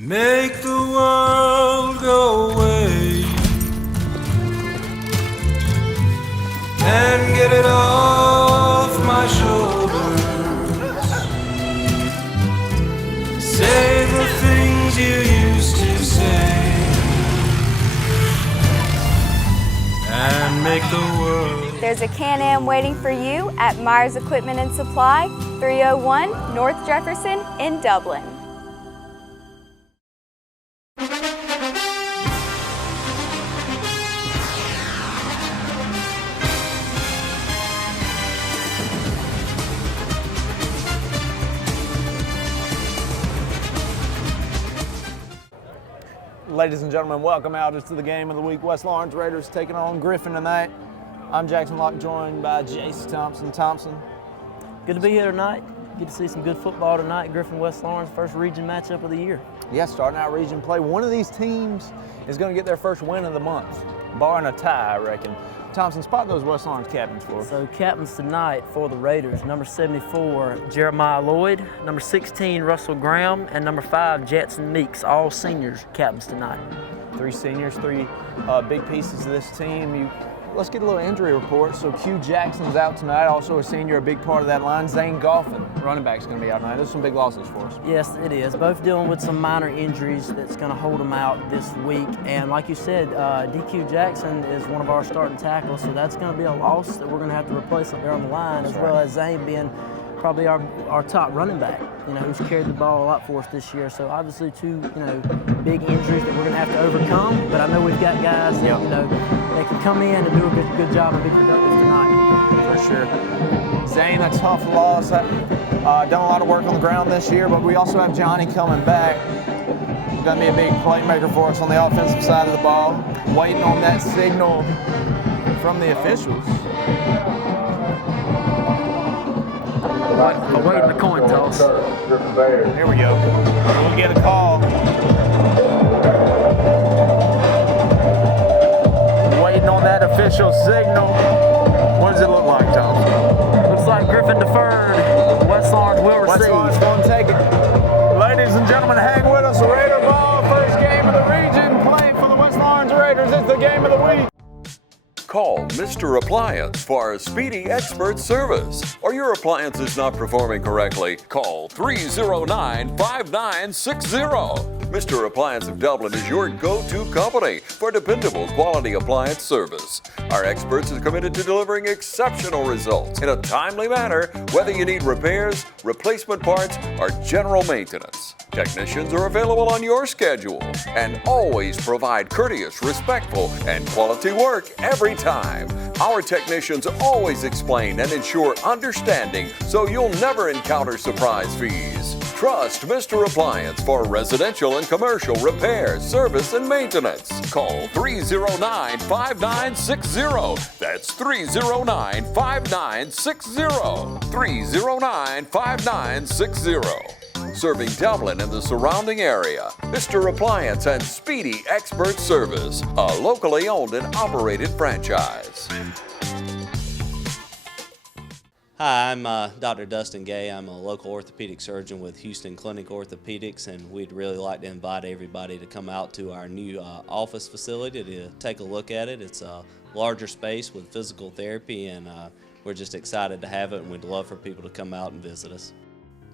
Make the world go away and get it off my shoulders. Say the things you used to say and make the world. There's a Can-Am waiting for you at Myers Equipment and Supply, 301 North Jefferson in Dublin. Ladies and gentlemen, welcome out to the game of the week. West Lawrence Raiders taking on Griffin tonight. I'm Jackson Locke, joined by Jace Thompson. Good to be here tonight. Get to see some good football tonight. Griffin West Lawrence, first region matchup of the year. Yeah, starting out region play. One of these teams is going to get their first win of the month, barring a tie, I reckon. Thompson, spot those West Lawrence captains for us. So captains tonight for the Raiders, number 74, Jeremiah Lloyd, number 16, Russell Graham, and number 5, Jetson Meeks, all seniors captains tonight. 3 seniors, 3 big pieces of this team. Let's get a little injury report. So Q Jackson's out tonight, also a senior, a big part of that line. Zane Goffin, running back's going to be out tonight. Those are some big losses for us. Yes, it is. Both dealing with some minor injuries that's going to hold them out this week. And like you said, DQ Jackson is one of our starting tackles, so that's going to be a loss that we're going to have to replace up there on the line, as well as Zane being probably our top running back, who's carried the ball a lot for us this year. So obviously 2, big injuries that we're going to have to overcome. But I know we've got guys that, they can come in and do a good job and be productive tonight. For sure. Zane, a tough loss. Done a lot of work on the ground this year, but we also have Johnny coming back. Going to be a big playmaker for us on the offensive side of the ball. Waiting on that signal from the officials. Awaiting the coin toss. Here we go. We'll get a call. Waiting on that official signal. What does it look like, Tom? Looks like Griffin deferred. West Lawrence will receive. West Lawrence going to take it. Ladies and gentlemen, hang with us. Raider ball, first game of the region. Playing for the West Lawrence Raiders. It's the game of the week. Call Mr. Appliance for a speedy expert service. Or your appliance is not performing correctly, call 309-5960. Mr. Appliance of Dublin is your go-to company for dependable quality appliance service. Our experts are committed to delivering exceptional results in a timely manner, whether you need repairs, replacement parts, or general maintenance. Technicians are available on your schedule and always provide courteous, respectful, and quality work every time. Our technicians always explain and ensure understanding so you'll never encounter surprise fees. Trust Mr. Appliance for residential and commercial repair, service, and maintenance. Call 309-5960. That's 309-5960. 309-5960. Serving Dublin and the surrounding area. Mr. Appliance and Speedy Expert Service, a locally owned and operated franchise. Hi, I'm Dr. Dustin Gay. I'm a local orthopedic surgeon with Houston Clinic Orthopedics, and we'd really like to invite everybody to come out to our new office facility to take a look at it. It's a larger space with physical therapy, and we're just excited to have it, and we'd love for people to come out and visit us.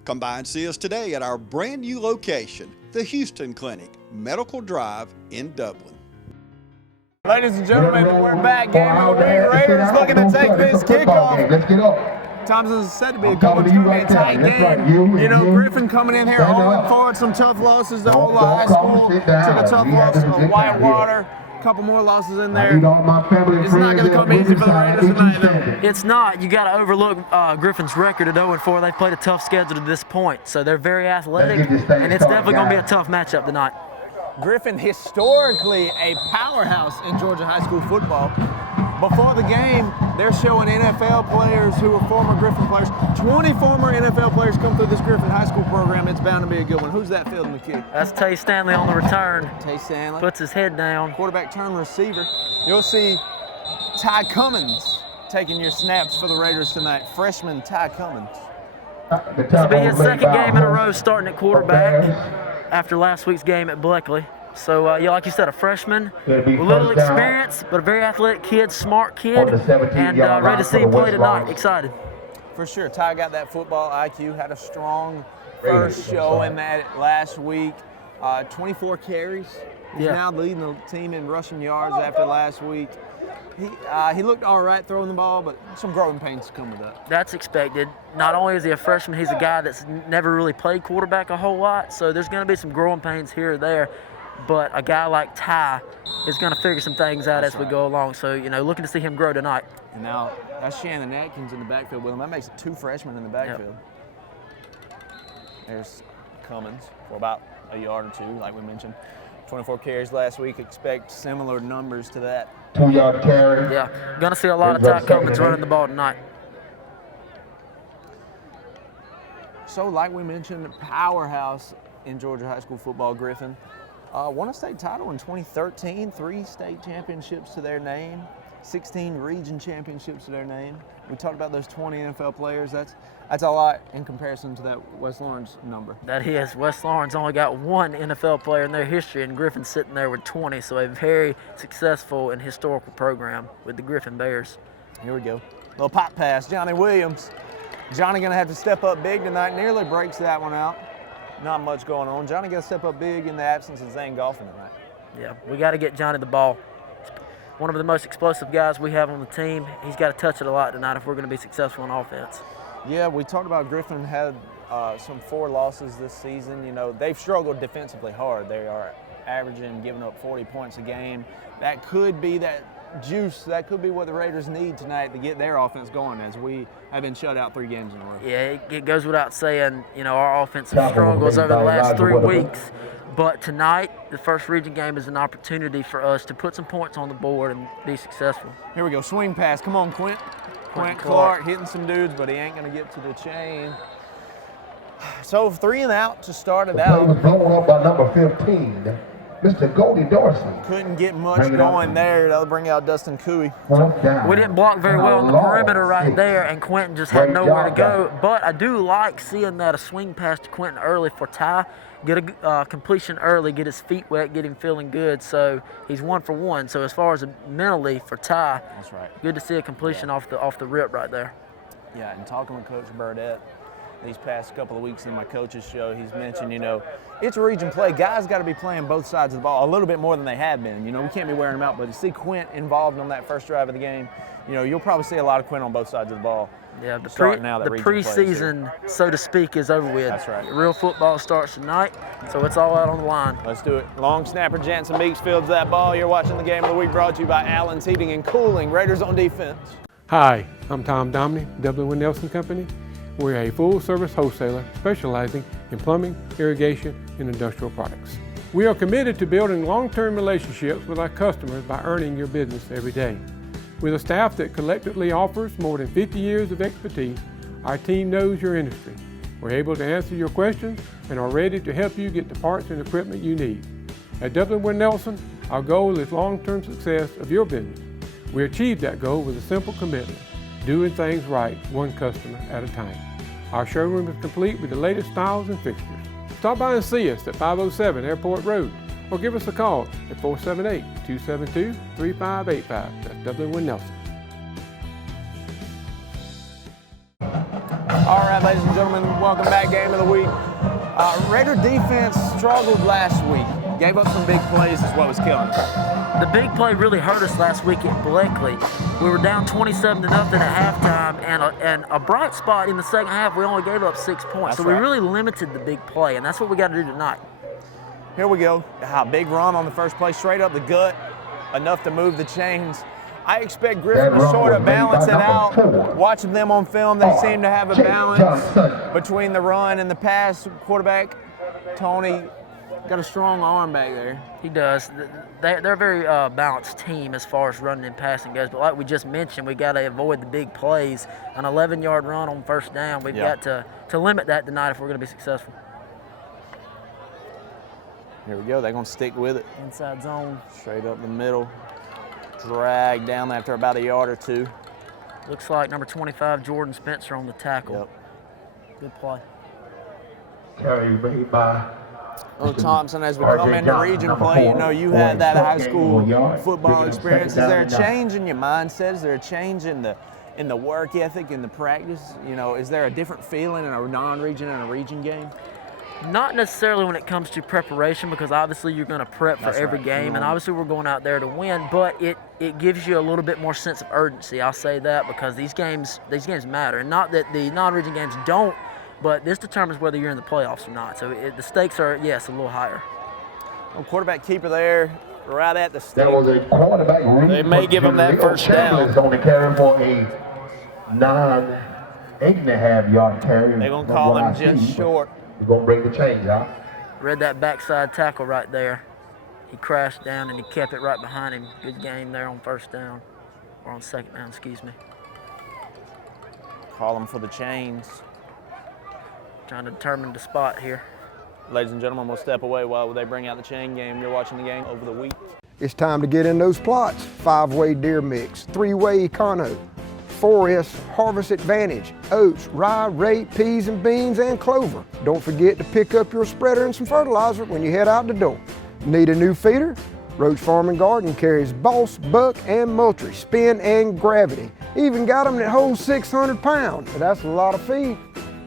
Come by and see us today at our brand new location, the Houston Clinic, Medical Drive in Dublin. Ladies and gentlemen, we're back. Game of the week. Raiders looking to take this kickoff. Let's get up. Thompson is said to be a good one. It's going to be a tight game. Griffin coming in here on forward, some tough losses. The whole high school took a tough loss of Whitewater. A couple more losses in there. It's not going to come easy for the Raiders tonight, though. It's not. You got to overlook Griffin's record at 0-4. They've played a tough schedule to this point, so they're very athletic, and it's definitely going to be a tough matchup tonight. Griffin, historically a powerhouse in Georgia high school football. Before the game, they're showing NFL players who are former Griffin players. 20 former NFL players come through this Griffin high school program. It's bound to be a good one. Who's that fielding the kick? That's Tay Stanley on the return. Tay Stanley. Puts his head down. Quarterback turn receiver. You'll see Ty Cummins taking your snaps for the Raiders tonight. Freshman Ty Cummins. This will be his second game in a row starting at quarterback. after last week's game at Bleckley. So, yeah, like you said, a freshman with a little experience, but a very athletic kid, smart kid, and ready to see him play tonight. Excited. For sure, Ty got that football IQ, had a strong first show in that last week. 24 carries. He's now leading the team in rushing yards after last week. He looked all right throwing the ball, but some growing pains come with that. That's expected. Not only is he a freshman, he's a guy that's never really played quarterback a whole lot, so there's going to be some growing pains here or there. But a guy like Ty is going to figure some things out as we go along. So, you know, looking to see him grow tonight. And now that's Shannon Atkins in the backfield with him. That makes it 2 freshmen in the backfield. There's Cummins for about a yard or 2, like we mentioned. 24 carries last week. Expect similar numbers to that. 2-yard carry. Yeah, going to see a lot of Ty Cummins running the ball tonight. So, like we mentioned, powerhouse in Georgia high school football, Griffin. Won a state title in 2013, 3 state championships to their name, 16 region championships to their name. We talked about those 20 NFL players. That's a lot in comparison to that West Lawrence number. That is. West Lawrence only got 1 NFL player in their history, and Griffin's sitting there with 20, so a very successful and historical program with the Griffin Bears. Here we go. Little pop pass, Johnny Williams. Johnny gonna have to step up big tonight. Nearly breaks that one out. Not much going on. Johnny got to step up big in the absence of Zane Golfin tonight. Yeah, we got to get Johnny the ball. One of the most explosive guys we have on the team. He's got to touch it a lot tonight if we're going to be successful on offense. Yeah, we talked about Griffin had some 4 losses this season. You know, they've struggled defensively hard. They are averaging, giving up 40 points a game. That could be that juice. That could be what the Raiders need tonight to get their offense going, as we have been shut out 3 games in a row. Yeah, it goes without saying, you know, our offensive struggles over the last 3 weeks. But tonight, the first region game is an opportunity for us to put some points on the board and be successful. Here we go, swing pass. Come on, Quint. Quint Clark hitting some dudes, but he ain't going to get to the chain. So 3 and out to start it out. He was blown up by number 15. Mr. Goldie Dorsey. Couldn't get much going there. That'll bring out Dustin Cooey. We didn't block very well on the perimeter right there, and Quentin just had nowhere to go. But I do like seeing that a swing pass to Quentin early for Ty. Get a completion early, get his feet wet, get him feeling good. So he's 1 for 1. So as far as mentally for Ty, that's right. Good to see a completion off the rip right there. Yeah, and talking with Coach Burdette these past couple of weeks in my coach's show, he's mentioned, you know, it's a region play. Guys got to be playing both sides of the ball a little bit more than they have been. You know, we can't be wearing them out, but to see Quint involved on that first drive of the game, you know, you'll probably see a lot of Quint on both sides of the ball. Yeah, the preseason, so to speak, is over with. That's right. Real football starts tonight, so it's all out on the line. Let's do it. Long snapper Jansen Meeks fields that ball. You're watching the Game of the Week, brought to you by Allen's Heating and Cooling. Raiders on defense. Hi, I'm Tom Domney, W. Nelson Company. We're a full-service wholesaler specializing in plumbing, irrigation, and industrial products. We are committed to building long-term relationships with our customers by earning your business every day. With a staff that collectively offers more than 50 years of expertise, our team knows your industry. We're able to answer your questions and are ready to help you get the parts and equipment you need. At W. Nelson, our goal is long-term success of your business. We achieve that goal with a simple commitment: doing things right, one customer at a time. Our showroom is complete with the latest styles and fixtures. Stop by and see us at 507 Airport Road, or give us a call at 478-272-3585. That's W. Nelson. All right, ladies and gentlemen, welcome back. Game of the Week. Raider defense struggled last week. Gave up some big plays is what was killing us. The big play really hurt us last week at Bleckley. We were down 27-0 at halftime, and a bright spot in the second half, we only gave up 6 points. That's so right. We really limited the big play, and that's what we got to do tonight. Here we go. Big run on the first play, straight up the gut, enough to move the chains. I expect Griffin to sort of balance it out. Watching them on film, they seem to have a balance between the run and the pass. Quarterback, Tony, got a strong arm back there. He does. They're a very balanced team as far as running and passing goes. But like we just mentioned, we got to avoid the big plays. An 11-yard run on first down, we've got to limit that tonight if we're going to be successful. Here we go. They're going to stick with it. Inside zone. Straight up the middle. Drag down after about a yard or 2. Looks like number 25, Jordan Spencer on the tackle. Yep. Good play. Carry made by Well, Thompson, as we come into region play, you know, you had that high school football experience. Is there a change in your mindset? Is there a change in the work ethic, in the practice? You know, is there a different feeling in a non-region and a region game? Not necessarily when it comes to preparation, because obviously you're going to prep for every game, and obviously we're going out there to win, but it gives you a little bit more sense of urgency. I'll say that, because these games matter, and not that the non-region games don't, but this determines whether you're in the playoffs or not. So the stakes are, yes, a little higher. Well, quarterback keeper there, right at the stick. That was a quarterback read. They may give him that first down. Is on the carry for a 8.5 yard carry. They're going to call him just short. We're going to bring the change out. Read that backside tackle right there. He crashed down and he kept it right behind him. Good game there on first down, or on second down, excuse me. Call him for the chains. Trying to determine the spot here. Ladies and gentlemen, we'll step away while they bring out the chain game. You're watching the game over the week. It's time to get in those plots. 5-way deer mix, 3-way econo, 4S harvest advantage, oats, rye, rape, peas and beans, and clover. Don't forget to pick up your spreader and some fertilizer when you head out the door. Need a new feeder? Roach Farm and Garden carries Boss, Buck, and Moultrie, Spin, and Gravity. Even got them that hold 600 pounds. That's a lot of feed.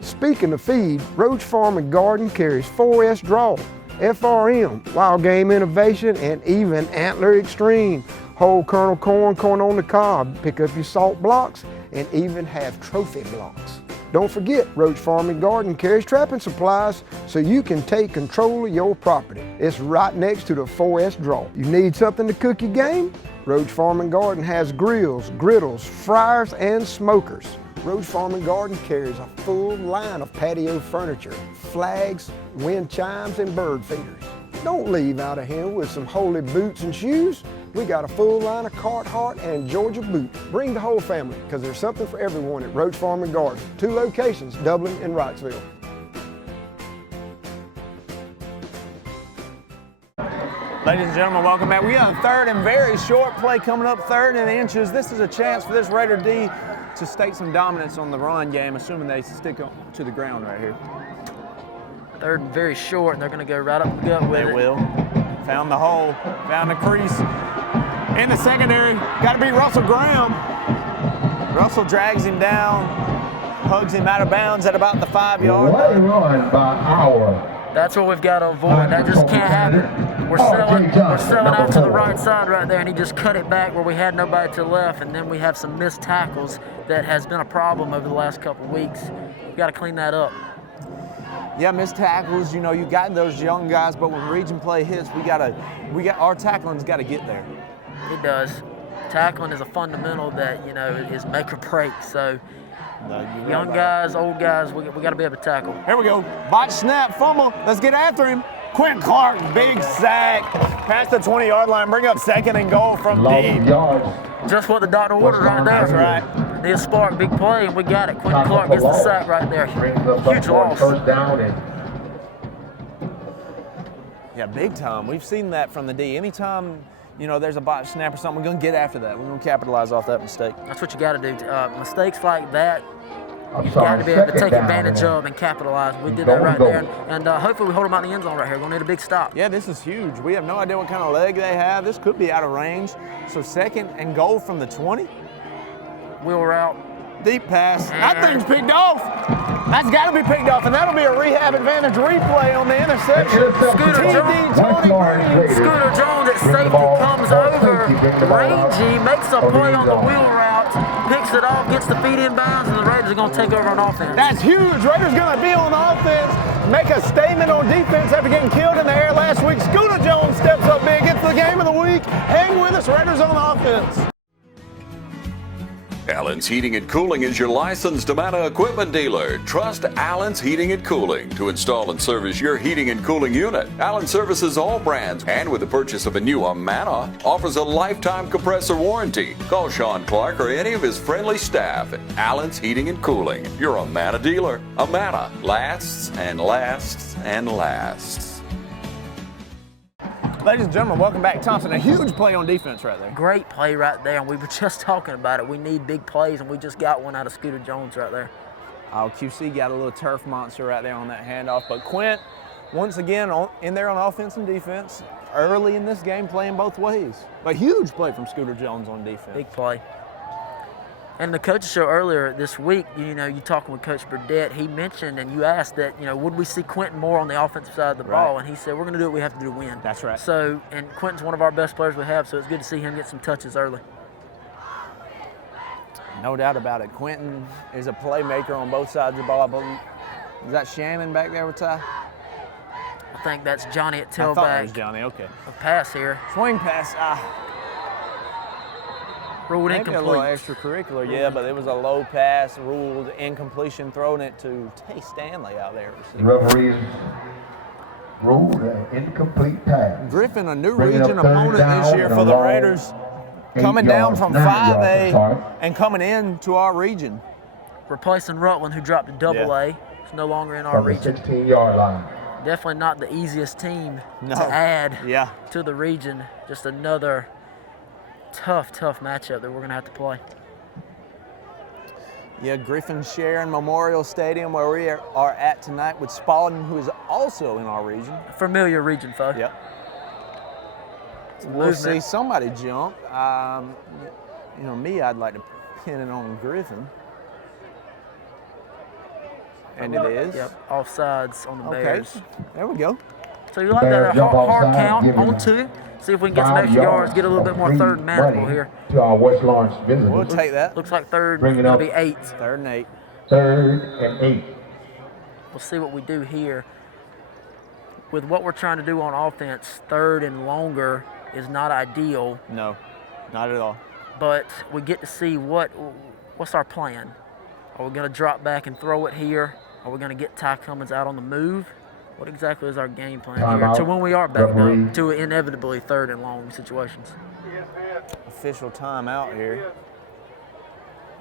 Speaking of feed, Roach Farm and Garden carries 4S Draw, FRM, Wild Game Innovation, and even Antler Extreme. Whole kernel corn, corn on the cob, pick up your salt blocks, and even have trophy blocks. Don't forget, Roach Farm and Garden carries trapping supplies so you can take control of your property. It's right next to the 4S Draw. You need something to cook your game? Roach Farm and Garden has grills, griddles, fryers, and smokers. Roach Farm and Garden carries a full line of patio furniture, flags, wind chimes, and bird feeders. Don't leave out of here with some holy boots and shoes. We got a full line of Carhartt and Georgia boots. Bring the whole family, because there's something for everyone at Roach Farm and Garden. 2 locations, Dublin and Wrightsville. Ladies and gentlemen, welcome back. We got a third and very short play coming up, 3rd and inches. This is a chance for this Raider D to stake some dominance on the run game, assuming they stick to the ground right here. 3rd and very short, and they're going to go right up the gut with it. They will. Found the hole, found the crease. In the secondary, got to beat Russell Graham. Russell drags him down, hugs him out of bounds at about the 5-yard line. Run by Hour. That's what we've got to avoid. That just can't happen. We're selling out to the right side right there, and he just cut it back where we had nobody to the left, and then we have some missed tackles that has been a problem over the last couple of weeks. We've got to clean that up. Yeah, missed tackles, you know, you got those young guys, but when region play hits, our tackling's got to get there. It does. Tackling is a fundamental that, you know, is make or break. So young guys, old guys, we got to be able to tackle. Here we go. Botch snap, fumble. Let's get after him. Quentin Clark, big sack. Past the 20-yard line, bring up 2nd and goal from deep. Just what the doctor ordered right there. That's right. Need a spark, big play, and we got it. Quentin Clark gets the sack right there. Huge loss. First down and yeah, big time. We've seen that from the D. Anytime, you know, there's a botch snap or something, we're going to get after that. We're going to capitalize off that mistake. That's what you got to do. Mistakes like that, you've got to be able to take advantage of and capitalize. We did that right there, and hopefully we hold them out in the end zone right here. We're going to need a big stop. Yeah, this is huge. We have no idea what kind of leg they have. This could be out of range. So 2nd and goal from the 20. Wheel route. Deep pass. That thing's picked off. That's got to be picked off, and that'll be a rehab advantage replay on the interception. Scooter Jones at safety comes over. Rangy makes a play on the wheel route, picks it off, gets the feet in bounds, and the Raiders are going to take over on offense. That's huge. Raiders going to be on offense, make a statement on defense after getting killed in the air last week. Scooter Jones steps up big, gets the game of the week. Hang with us, Raiders on offense. Allen's Heating and Cooling is your licensed Amana equipment dealer. Trust Allen's Heating and Cooling to install and service your heating and cooling unit. Allen services all brands, and with the purchase of a new Amana, offers a lifetime compressor warranty. Call Sean Clark or any of his friendly staff at Allen's Heating and Cooling, your Amana dealer. Amana lasts and lasts and lasts. Ladies and gentlemen, welcome back. Thompson, a huge play on defense right there. Great play right there, and we were just talking about it. We need big plays, and we just got one out of Scooter Jones right there. Oh, QC got a little turf monster right there on that handoff, but Quint once again in there on offense and defense, early in this game playing both ways. But huge play from Scooter Jones on defense. Big play. And the coaches show earlier this week, you talking with Coach Burdett, he mentioned and you asked that, would we see Quentin more on the offensive side of the ball? And he said, we're going to do what we have to do to win. That's right. So, and Quentin's one of our best players we have, so it's good to see him get some touches early. No doubt about it. Quentin is a playmaker on both sides of the ball. I believe. Is that Shannon back there with Ty? I think that's Johnny at tailback. I thought it was Johnny, okay. A pass here. Swing pass. Ruled maybe incomplete. A little extracurricular, yeah, but it was a low pass, ruled incompletion, throwing it to Tay Stanley out there. Referees ruled an incomplete pass. Griffin, a new region opponent this year for the Raiders, coming down from 5A and coming into our region. Replacing Rutland, who dropped to Double A. It's no longer in our region. 16-yard line. Definitely not the easiest team to add to the region. Just another tough matchup that we're going to have to play. Yeah, Griffin sharing Memorial Stadium where we are at tonight with Spalding, who is also in our region. A familiar region, folks. Yep. We'll see somebody jump. Me, I'd like to pin it on Griffin. And it is. Yep, offsides on the Bears. There we go. So you like that hard count on 2. See if we can get some extra yards, get a little bit more third and manageable here. To our West Lawrence visitors. We'll take that. Looks like third is going to be 8. 3rd and 8. 3rd and 8. We'll see what we do here. With what we're trying to do on offense, 3rd and longer is not ideal. No, not at all. But we get to see what's our plan. Are we going to drop back and throw it here? Are we going to get Ty Cummins out on the move? What exactly is our game plan here to when we are back up to inevitably 3rd and long situations? Official timeout here.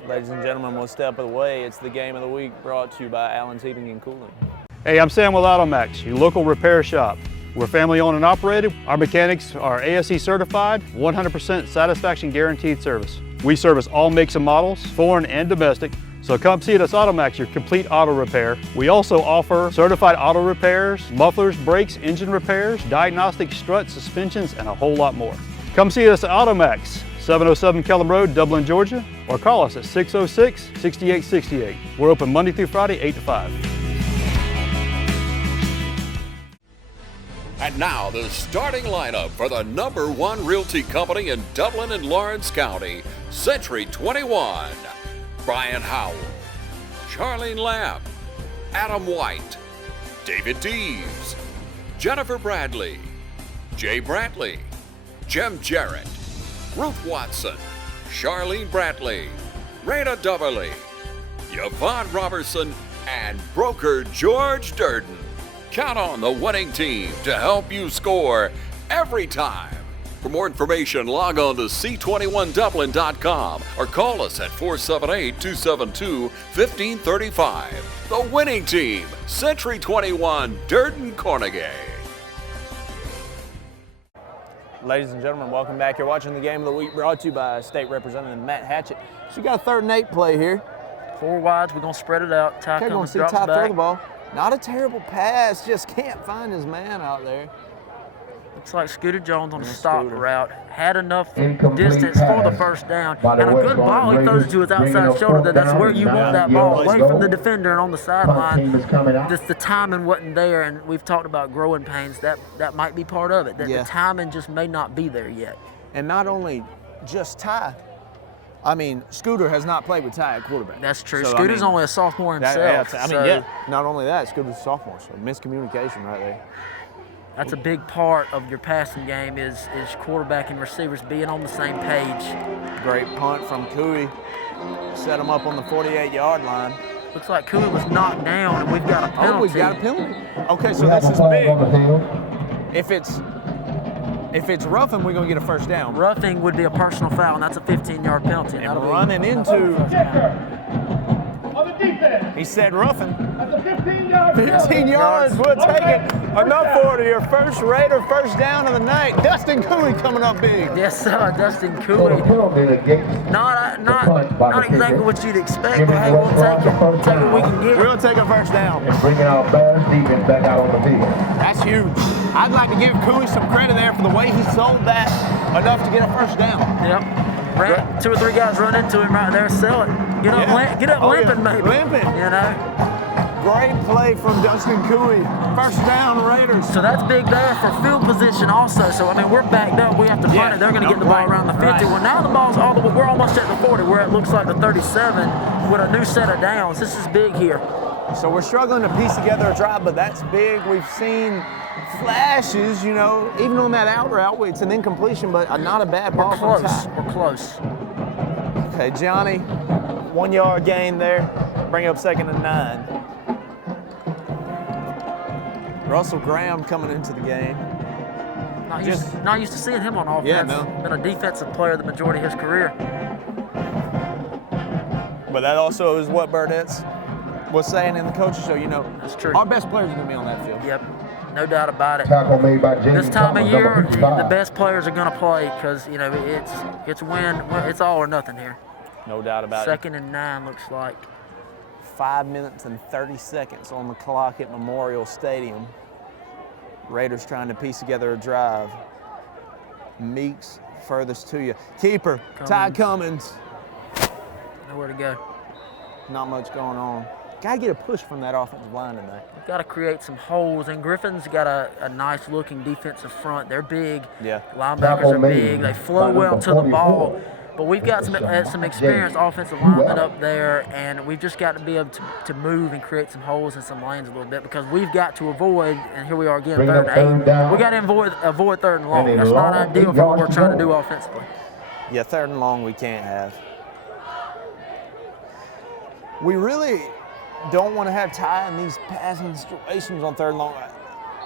Ladies and gentlemen, we'll step away. It's the game of the week brought to you by Allen's Heating and Cooling. Hey, I'm Sam with AutoMax, your local repair shop. We're family owned and operated. Our mechanics are ASE certified, 100% satisfaction guaranteed service. We service all makes and models, foreign and domestic. So come see us at AutoMax, your complete auto repair. We also offer certified auto repairs, mufflers, brakes, engine repairs, diagnostic struts, suspensions, and a whole lot more. Come see us at AutoMax, 707 Kellum Road, Dublin, Georgia, or call us at 606-6868. We're open Monday through Friday, 8 to 5. And now the starting lineup for the #1 realty company in Dublin and Lawrence County, Century 21. Brian Howell, Charlene Lamb, Adam White, David Deves, Jennifer Bradley, Jay Brantley, Jim Jarrett, Ruth Watson, Charlene Brantley, Raina Dubberly, Yvonne Robertson, and broker George Durden. Count on the winning team to help you score every time. For more information, log on to c21dublin.com or call us at 478-272-1535. The winning team, Century 21, Durden Carnegie. Ladies and gentlemen, welcome back. You're watching the game of the week brought to you by State Representative Matt Hatchett. So you got a 3rd and 8 play here. 4 wides, we're going to spread it out. Ty Cummins drops Ty back. throw the ball. Not a terrible pass, just can't find his man out there. Looks like Scooter Jones on the stop route had enough distance for the first down. And a good ball he throws it to his outside shoulder. That's where you want that ball, away from the defender and on the sideline. Just the timing wasn't there, and we've talked about growing pains. That might be part of it, that the timing just may not be there yet. And not only just Ty, I mean, Scooter has not played with Ty at quarterback. That's true. So, Scooter's only a sophomore himself. Not only that, Scooter's a sophomore, so miscommunication right there. That's a big part of your passing game is quarterback and receivers being on the same page. Great punt from Cooey. Set him up on the 48-yard line. Looks like Cooey was knocked down, and we've got a penalty. Oh, we've got a penalty. Okay, so this is big. If it's roughing, we're going to get a first down. Roughing would be a personal foul, and that's a 15-yard penalty. And running into... He said roughing. 15 yards, we'll take it. Enough for your first Raider first down of the night. Dustin Cooley coming up big. Yes, sir, Dustin Cooley. Not exactly what you'd expect, but hey, we'll take it. Take what we can get. We'll take a first down. And bringing our best defense back out on the field. That's huge. I'd like to give Cooley some credit there for the way he sold that enough to get a first down. Yep. 2 or 3 guys run into him right there, sell it. Get up limping, maybe. Limping. You know? Great play from Dustin Cooley. First down, Raiders. So that's big there for field position also. So, I mean, we're backed up. We have to punt it. They're going to get the ball around the 50. Well, now the ball's all the way. We're almost at the 40, where it looks like the 37 with a new set of downs. This is big here. So we're struggling to piece together a drive, but that's big. We've seen flashes, you know, even on that out route. It's an incompletion, but not a bad ball. We're close. Okay, Johnny, 1 yard gain there. Bring up 2nd and 9. Russell Graham coming into the game. Not used to seeing him on offense. Yeah, no. Been a defensive player the majority of his career. But that also is what Burdett's was saying in the coaches show. You know, that's true. Our best players are going to be on that field. Yep, no doubt about it. Tackle made by James this time of year, Cummins, the best players are going to play because, you know, it's it's all or nothing here. No doubt about it. 2nd and 9 looks like. 5 minutes and 30 seconds on the clock at Memorial Stadium. Raiders trying to piece together a drive. Meeks furthest to you. Keeper, Ty Cummins. Nowhere to go. Not much going on. Gotta get a push from that offensive line tonight. We've got to create some holes, and Griffin's got a nice looking defensive front. They're big. Yeah. Linebackers are big. They flow well to the ball. But we've got some experienced offensive linemen up there, and we've just got to be able to move and create some holes in some lanes a little bit, because we've got to avoid, and here we are again, 3rd and 8. We got to avoid 3rd and long. That's not ideal for what we're trying to do offensively. Yeah, 3rd and long we can't have. We really don't want to have Ty in these passing situations on 3rd and long.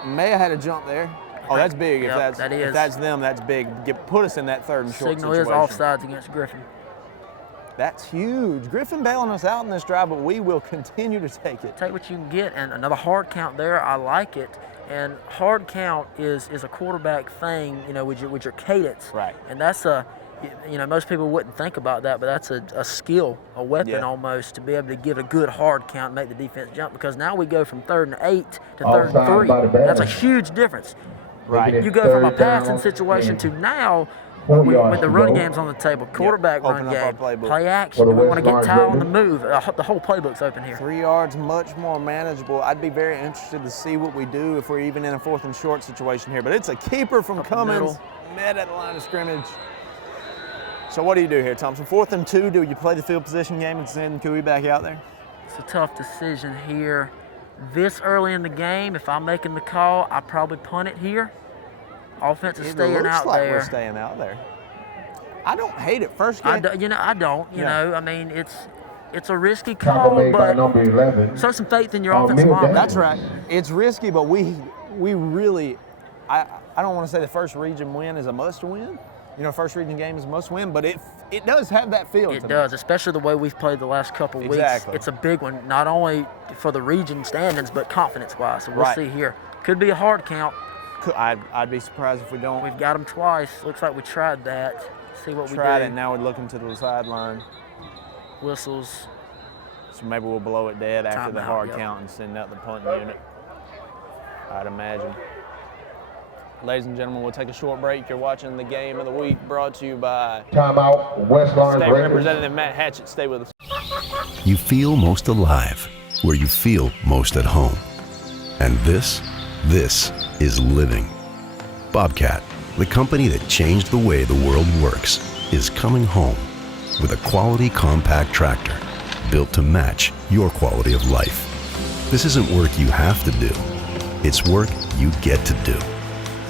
May have had a jump there. Oh, that's big. Yep, if that's them, that's big. Put us in that 3rd and short Signal situation. is offsides against Griffin. That's huge. Griffin bailing us out in this drive, but we will continue to take it. Take what you can get, and another hard count there. I like it. And hard count is a quarterback thing, you know, with your cadence. Right. And that's you know, most people wouldn't think about that, but that's a skill, a weapon almost, to be able to give a good hard count and make the defense jump, because now we go from 3rd and 8 to 3rd and 3. That's a huge difference. Right. You go from a passing situation to now, with the run games on the table, quarterback run game, play action. We want to get Ty on the move. The whole playbook's open here. 3 yards, much more manageable. I'd be very interested to see what we do if we're even in a 4th and short situation here. But it's a keeper from Cummins, met at the line of scrimmage. So what do you do here, Thompson? 4th and 2, do you play the field position game and send Cooey back out there? It's a tough decision here. This early in the game, if I'm making the call, I probably punt it here. Offense is staying out there. It looks like we're staying out there. I don't hate it. First game. I don't. You know, I mean, it's a risky call, but show some faith in your offensive line. That's right. It's risky, but we really, I don't want to say the first region win is a must win. You know, first region game is a must win, but it does have that feel. It does, especially the way we've played the last couple weeks. Exactly. It's a big one, not only for the region standings, but confidence-wise. So we'll see here. Could be a hard count. I'd be surprised if we don't. We've got them twice. Looks like we tried that. See what we tried do. it. Now we're looking to the sideline. Whistles. So maybe we'll blow it dead after the hard count and send out the punting unit, I'd imagine. Ladies and gentlemen, we'll take a short break. You're watching the Game of the Week, brought to you by Timeout, West Lawrence State Raiders. Representative Matt Hatchett. Stay with us. You feel most alive where you feel most at home. And this is living. Bobcat, the company that changed the way the world works, is coming home with a quality compact tractor built to match your quality of life. This isn't work you have to do. It's work you get to do.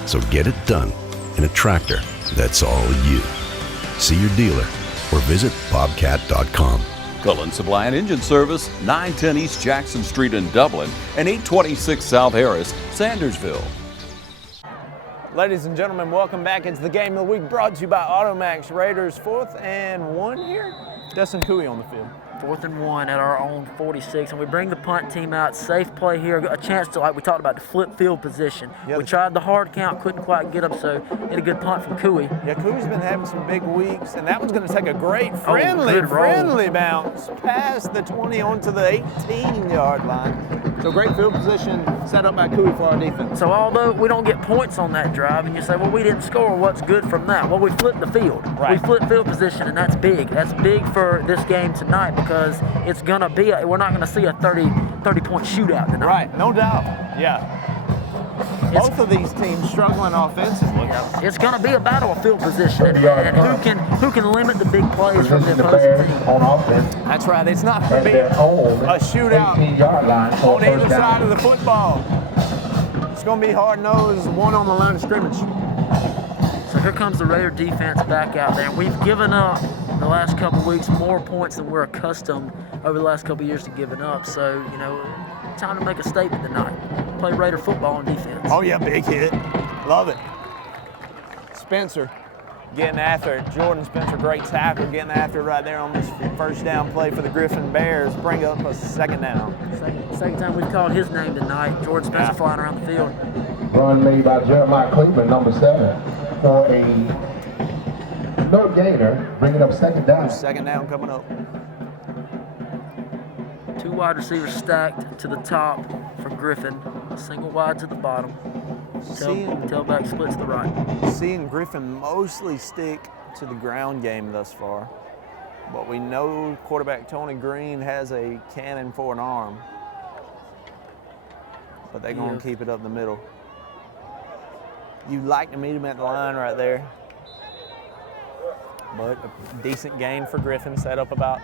So get it done in a tractor that's all you. See your dealer or visit bobcat.com. Cullen Supply and Engine Service, 910 East Jackson Street in Dublin and 826 South Harris, Sandersville. Ladies and gentlemen, welcome back. It's the Game of the Week, brought to you by Automax. Raiders 4th and 1 here. Dustin Cooey on the field. 4th and 1 at our own 46, and we bring the punt team out. Safe play here, a chance to, like we talked about, to flip field position. Yeah, we tried the hard count, couldn't quite get them, so hit a good punt from Cooey. Yeah, Cooey's been having some big weeks, and that one's going to take a great friendly bounce past the 20 onto the 18-yard line. So great field position set up by Cooey for our defense. So although we don't get points on that drive, and you say, well, we didn't score, what's good from that? Well, we flipped the field. Right. We flipped field position, and that's big. That's big for this game tonight because it's going to be, we're not going to see a 30-point shootout tonight. Right, no doubt. Yeah. Both of these teams struggling offensively. Yeah. It's going to be a battle of field position, and who can limit the big plays from the opposing team. On offense. That's right. It's not going to be a shootout 18-yard line on either side of the football. It's going to be hard-nosed, one on the line of scrimmage. So here comes the Raider defense back out there. We've given up the last couple of weeks more points than we're accustomed over the last couple of years to giving up. So, you know, time to make a statement tonight. Play Raider football on defense. Oh, yeah, big hit. Love it. Spencer getting after it. Jordan Spencer, great tackle, getting after it right there on this first down play for the Griffin Bears. Bring up a second down. Second time we've called his name tonight. Jordan Spencer flying around the field. Run made by Jeremiah Cleveland, number 7, for a no gainer, bringing up second down. Second down coming up. 2 wide receivers stacked to the top for Griffin. Single wide to the bottom. Tailback split to the right. Seeing Griffin mostly stick to the ground game thus far, but we know quarterback Tony Green has a cannon for an arm, but they're going to keep it up the middle. You'd like to meet him at the line right there, but a decent gain for Griffin, set up about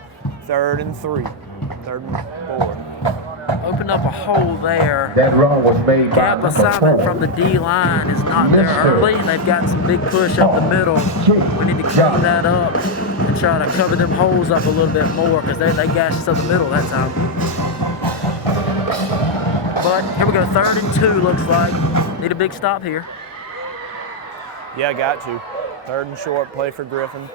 3rd and 3, 3rd and 4. Opened up a hole there. That run was made Gap by assignment from the D-line is not there early, and they've gotten some big push up the middle. We need to clean that up and try to cover them holes up a little bit more because they gashed us up the middle that time. But here we go, 3rd and 2 looks like. Need a big stop here. Yeah, got to. 3rd and short, play for Griffin.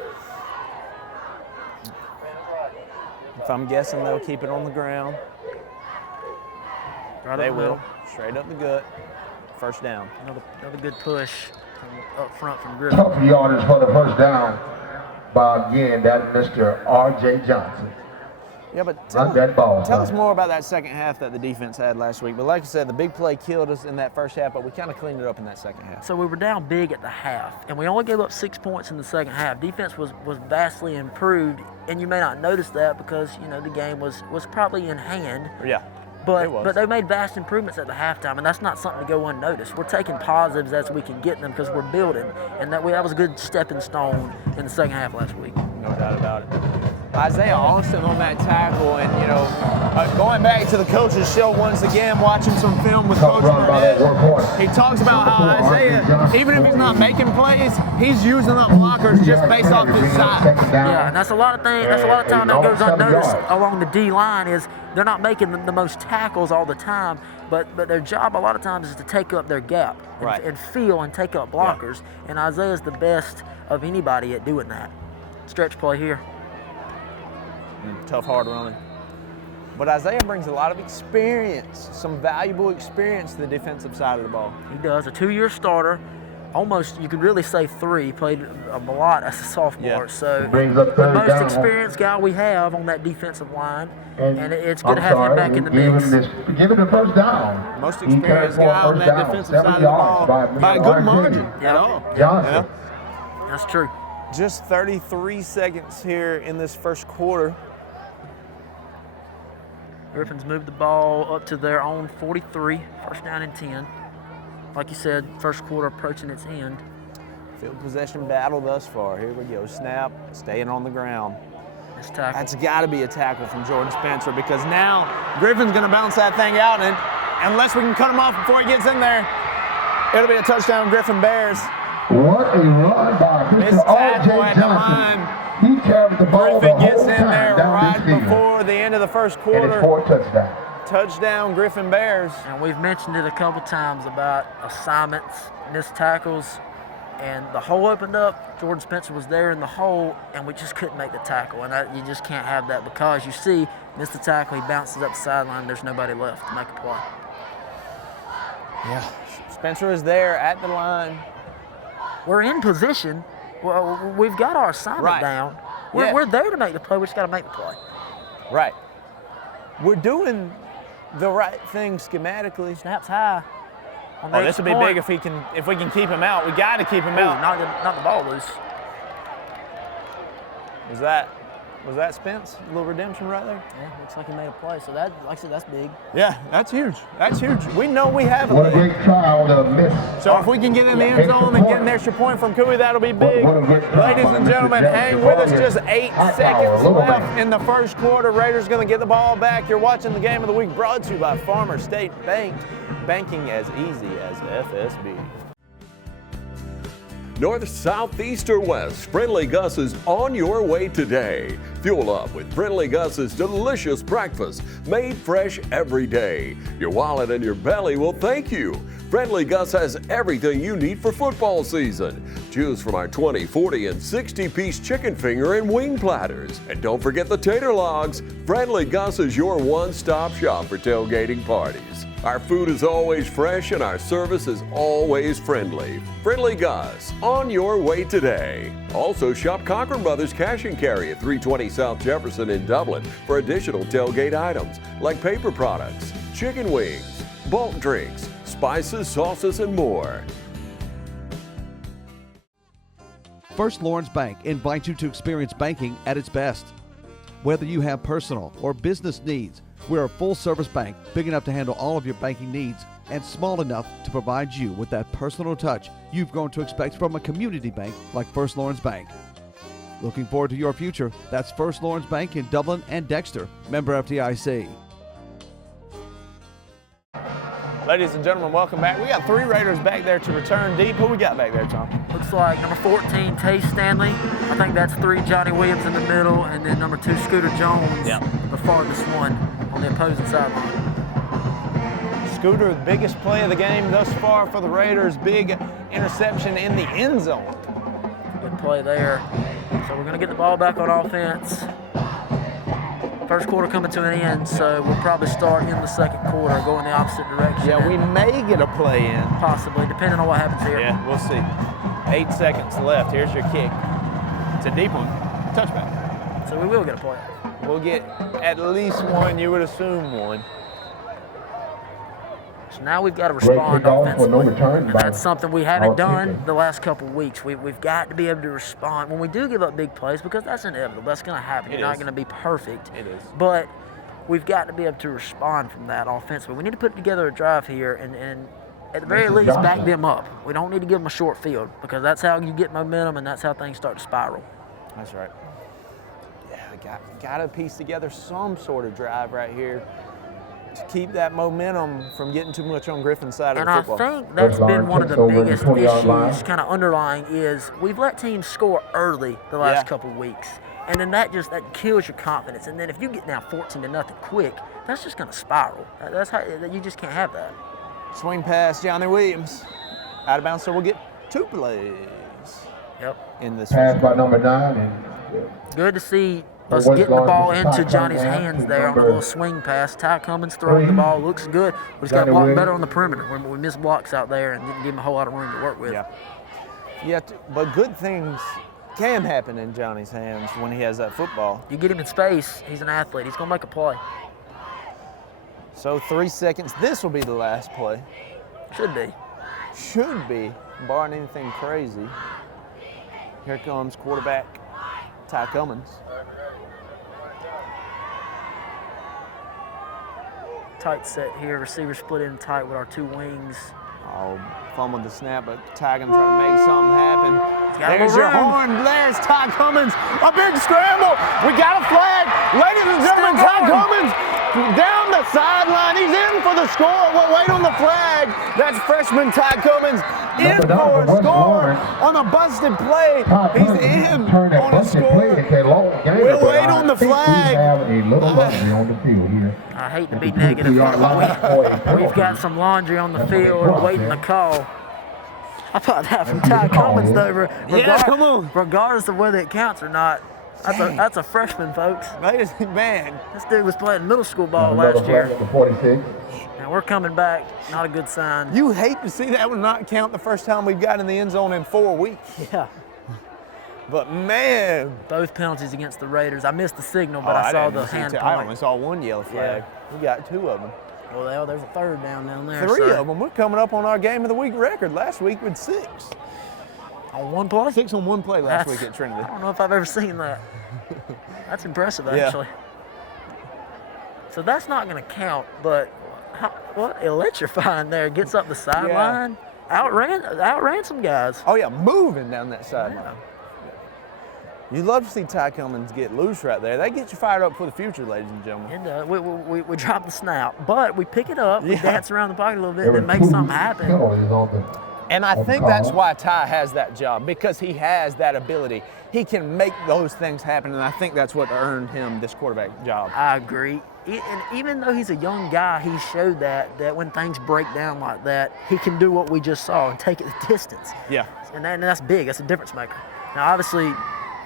If I'm guessing, they'll keep it on the ground. Right they up the will. middle. Straight up the gut. First down. Another good push up front from Griffin. Tough yardage for the first down by, again, that Mr. R.J. Johnson. Yeah, but Run that ball. tell us more about that second half that the defense had last week. But like I said, the big play killed us in that first half, but we kind of cleaned it up in that second half. So we were down big at the half, and we only gave up 6 points in the second half. Defense was vastly improved, and you may not notice that because, you know, the game was probably in hand. Yeah. But they made vast improvements at the halftime, and that's not something to go unnoticed. We're taking positives as we can get them because we're building, and that was a good stepping stone in the second half last week. No doubt about it. Isaiah Austin on that tackle, and you know, going back to the coach's show once again, watching some film with Coach Burnett, he talks about how Isaiah, even if he's not making plays, he's using up blockers just based off his size. Yeah, and that's a lot of things. That's a lot of time that goes unnoticed along the D line is they're not making the most tackles all the time, but their job a lot of times is to take up their gap and feel and take up blockers. Yeah. And Isaiah's the best of anybody at doing that. Stretch play here. Tough, hard running. But Isaiah brings a lot of experience, some valuable experience to the defensive side of the ball. He does. A 2-year starter, almost, you could really say 3. Played a lot as a sophomore. So the most experienced guy we have on that defensive line, and it's good to have him back in the mix. Give it the first down. Most experienced guy on that defensive side of the ball by a good margin at all. Johnson. That's true. Just 33 seconds here in this first quarter. Griffin's moved the ball up to their own 43, first down and 10. Like you said, first quarter approaching its end. Field possession battle thus far. Here we go. Snap, staying on the ground. This tackle. That's got to be a tackle from Jordan Spencer because now Griffin's going to bounce that thing out, and unless we can cut him off before he gets in there, it'll be a touchdown, Griffin Bears. What a run by Mr. R.J. Johnson. He carried the ball Griffin the gets whole in time there down right this field. before the end of the first quarter. And it's 4 touchdowns. Touchdown, Griffin Bears. And we've mentioned it a couple times about assignments, missed tackles. and the hole opened up. Jordan Spencer was there in the hole, and we just couldn't make the tackle. And you just can't have that because you see, missed the tackle, he bounces up the sideline, there's nobody left to make a play. Yeah, Spencer is there at the line. We're in position. Well, we've got our assignment down. We're there to make the play. We just got to make the play. Right. We're doing the right thing schematically. Snaps high. Oh, this would be big if we can keep him out. We got to keep him out. Not the ball loose. Was that Spence? A little redemption right there? Yeah, looks like he made a play. So that, like I said, that's big. Yeah, that's huge. That's huge. We know we have a What a great try on the miss. So if we can get in the end zone and get an extra point from Cooey, that'll be big. Ladies and gentlemen, hang with us. Just 8 seconds left in the first quarter. Raiders going to get the ball back. You're watching the Game of the Week brought to you by Farmer State Bank. Banking as easy as FSB. North, south, east, or west, Friendly Gus is on your way today. Fuel up with Friendly Gus's delicious breakfast, made fresh every day. Your wallet and your belly will thank you. Friendly Gus has everything you need for football season. Choose from our 20, 40, and 60-piece chicken finger and wing platters. And don't forget the tater logs. Friendly Gus is your one-stop shop for tailgating parties. Our food is always fresh and our service is always friendly. Friendly Gus, on your way today. Also shop Cochran Brothers Cash and Carry at 320 South Jefferson in Dublin for additional tailgate items like paper products, chicken wings, bulk drinks, spices, sauces, and more. First Lawrence Bank invites you to experience banking at its best. Whether you have personal or business needs, we're a full-service bank big enough to handle all of your banking needs and small enough to provide you with that personal touch you've grown to expect from a community bank like First Lawrence Bank. Looking forward to your future? That's First Lawrence Bank in Dublin and Dexter, member FDIC. Ladies and gentlemen, welcome back. We got 3 Raiders back there to return deep. Who we got back there, Tom? Looks like number 14, Tay Stanley. I think that's 3, Johnny Williams in the middle, and then number 2, Scooter Jones, the farthest one on the opposing sideline. Scooter, the biggest play of the game thus far for the Raiders. Big interception in the end zone. Good play there. So we're going to get the ball back on offense. First quarter coming to an end, so we'll probably start in the second quarter, go in the opposite direction. Yeah, we may get a play in. Possibly, depending on what happens here. Yeah, we'll see. 8 seconds left. Here's your kick. It's a deep one. Touchback. So we will get a play. We'll get at least one. You would assume one. So now we've got to respond offensively. And that's something we haven't done the last couple of weeks. We've got to be able to respond when we do give up big plays, because that's inevitable. That's going to happen. You're not going to be perfect. It is. But we've got to be able to respond from that offensively. We need to put together a drive here and at the very least back them up. We don't need to give them a short field, because that's how you get momentum and that's how things start to spiral. That's right. Yeah, got to piece together some sort of drive right here to keep that momentum from getting too much on Griffin's side of the football. And I think that's been one of the biggest issues kind of underlying is we've let teams score early the last couple of weeks. And then that kills your confidence. And then if you get down 14-0 quick, that's just going to spiral. That's how you just can't have that. Swing pass, Johnny Williams. Out of bounds, so we'll get 2 plays. Yep. In this pass by number 9. And, good to see us getting the ball into Johnny's hands there on a little swing pass. Ty Cummins throwing the ball. Looks good. We just got to block better on the perimeter. We missed blocks out there and didn't give him a whole lot of room to work with. Yeah, but good things can happen in Johnny's hands when he has that football. You get him in space, he's an athlete. He's going to make a play. So 3 seconds. This will be the last play. Should be. Should be, barring anything crazy. Here comes quarterback Ty Cummins. Tight set here. Receiver split in tight with our 2 wings. Oh, fumbled the snap, but Ty gonna try to make something happen. There's your horn. There's Ty Cummins. A big scramble. We got a flag. Ladies and gentlemen, Ty Cummins down the sideline. He's in for the score. We'll wait on the flag. That's freshman Ty Cummins in for a score on a busted play. He's in on a score. We'll wait on the flag. I hate to be negative, but we've got some laundry on the field awaiting the call. How about that from Ty Cummins, though? Yeah, come on. Regardless of whether it counts or not, that's a freshman, folks. Man. This dude was playing middle school ball Another last year. flag for 46. Now we're coming back. Not a good sign. You hate to see that one not count the first time we've got in the end zone in 4 weeks. Yeah. But man. Both penalties against the Raiders. I missed the signal, but I saw the hand point. I only saw one yellow flag. Yeah. We got 2 of them. Well, there's a third down there. 3 of them. We're coming up on our game of the week record. Last week with 6. On one play? 6 on one play last week at Trinity. I don't know if I've ever seen that. That's impressive, actually. So that's not going to count, but what electrifying there. Gets up the sideline, outran some guys. Oh yeah, moving down that sideline. You love to see Ty Cummins get loose right there. That gets you fired up for the future, ladies and gentlemen. And we drop the snap, but we pick it up, we dance around the pocket a little bit, and make something happen. And I think that's why Ty has that job, because he has that ability. He can make those things happen, and I think that's what earned him this quarterback job. I agree. And even though he's a young guy, he showed that when things break down like that, he can do what we just saw and take it the distance. Yeah. And that's big. That's a difference maker. Now, obviously,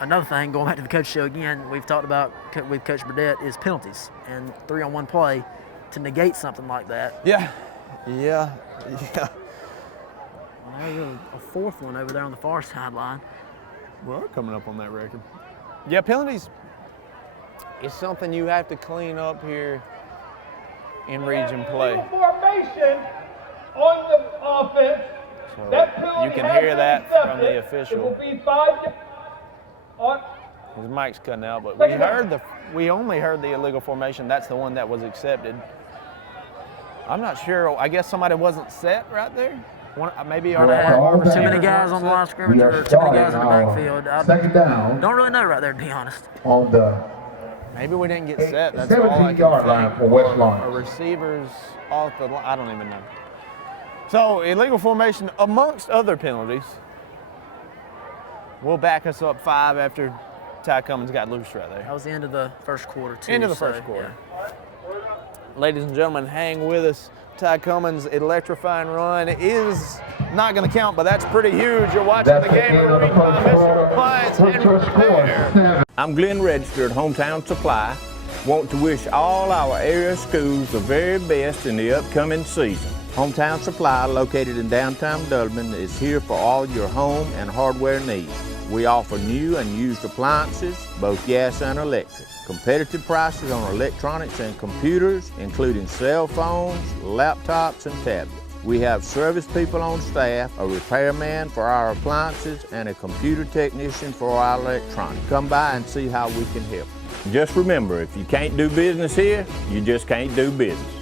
another thing, going back to the coach show again, we've talked about with Coach Burdett is penalties and 3-on-1 play to negate something like that. Yeah. Well, there's a fourth one over there on the far sideline. We're coming up on that record. Yeah, penalties is something you have to clean up here in region play. Formation on the offense. So you can hear that from the official. It will be 5 on. His mic's cutting out, but we only heard the illegal formation. That's the one that was accepted. I'm not sure. I guess somebody wasn't set right there. Maybe too many guys on the line of scrimmage or too many guys in the backfield. Second down. Don't really know right there, to be honest. On the maybe we didn't get set. That's 17-yard line for West Lawrence. A receiver's off the line. I don't even know. So illegal formation, amongst other penalties, will back us up 5 after Ty Cummins got loose right there. That was the end of the first quarter, too. End of the first quarter. Yeah. Ladies and gentlemen, hang with us. Ty Cummins' electrifying run is not going to count, but that's pretty huge. You're watching the game of the week by Mr. Appliance and Repair. I'm Glenn Register at Hometown Supply. Want to wish all our area schools the very best in the upcoming season. Hometown Supply, located in downtown Dublin, is here for all your home and hardware needs. We offer new and used appliances, both gas and electric. Competitive prices on electronics and computers, including cell phones, laptops, and tablets. We have service people on staff, a repairman for our appliances, and a computer technician for our electronics. Come by and see how we can help. Just remember, if you can't do business here, you just can't do business.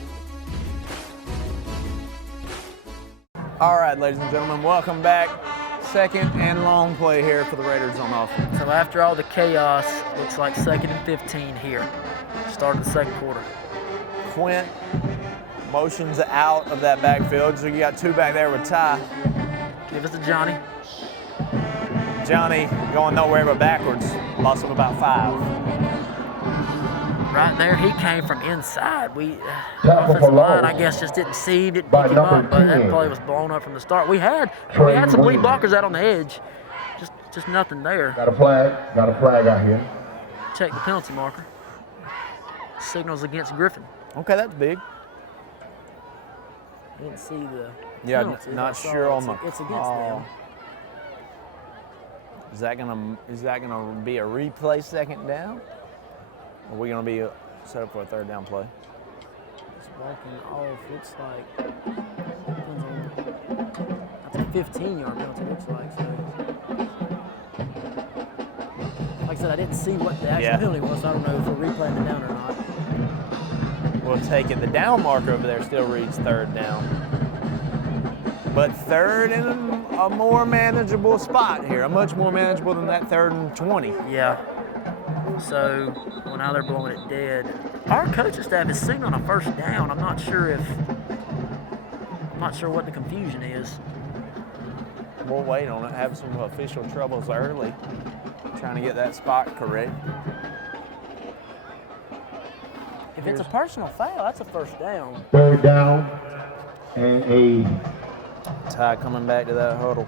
All right, ladies and gentlemen, welcome back. Second and long play here for the Raiders on offense. So after all the chaos, looks like 2nd and 15 here. Start of the second quarter. Quint motions out of that backfield, so you got 2 back there with Ty. Give us to Johnny. Johnny going nowhere but backwards. Loss of about 5. Right there, he came from inside. Offensive line, I guess, just didn't pick him up, but that play was blown up from the start. We had some lead blockers out on the edge, just nothing there. Got a flag out here. Check the penalty marker. Signals against Griffin. Okay, that's big. I didn't see the penalty. Not sure on the it's against them. Is that gonna be a replay second down? Or are we going to be set up for a 3rd down play? It's walking off, looks like. That's a 15-yard penalty, looks like. So. Like I said, I didn't see what the actual penalty was, so I don't know if we're replaying the down or not. We'll take it. The down marker over there still reads 3rd down. But 3rd in a more manageable spot here. A much more manageable than that 3rd and 20. Yeah. So, well, now they're blowing it dead. Our coaching staff is signaling a 1st down. I'm not sure what the confusion is. We'll wait on it. Have some official troubles early, trying to get that spot correct. If it's a personal foul, that's a 1st down. 3rd down and a Ty coming back to that huddle.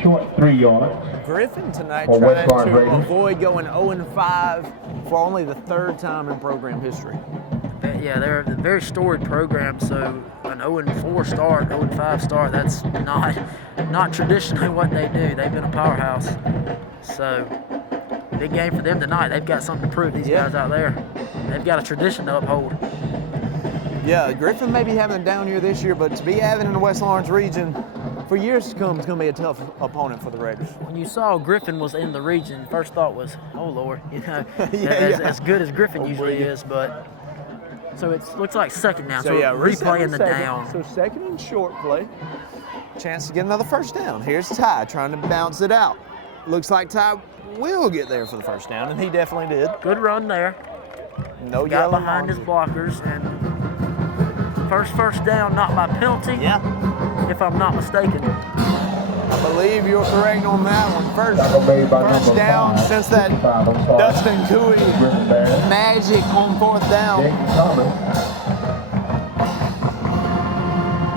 Short 3 yards. Griffin tonight For trying West Lawn to Raiders. avoid going 0-5 for only the 3rd time in program history. Yeah, they're a very storied program, so an 0-4 start, 0-5 start, that's not traditionally what they do. They've been a powerhouse. So, big game for them tonight. They've got something to prove, these guys out there. They've got a tradition to uphold. Yeah, Griffin may be having a down year this year, but to be having in the West Lawrence region for years to come, it's going to be a tough opponent for the Raiders. When you saw Griffin was in the region, first thought was, oh Lord, you know, Yeah. as good as Griffin usually is, but so it looks like second down. So, yeah, replaying the second. down. So second and short play. Chance to get another first down. Here's Ty trying to bounce it out. Looks like Ty will get there for the first down, and he definitely did. Good run there. No Got yellow behind his blockers, and first down, not by penalty. Yeah. If I'm not mistaken. I believe you're correct on that one. First down 5, since that Dustin Cooey magic on 4th down.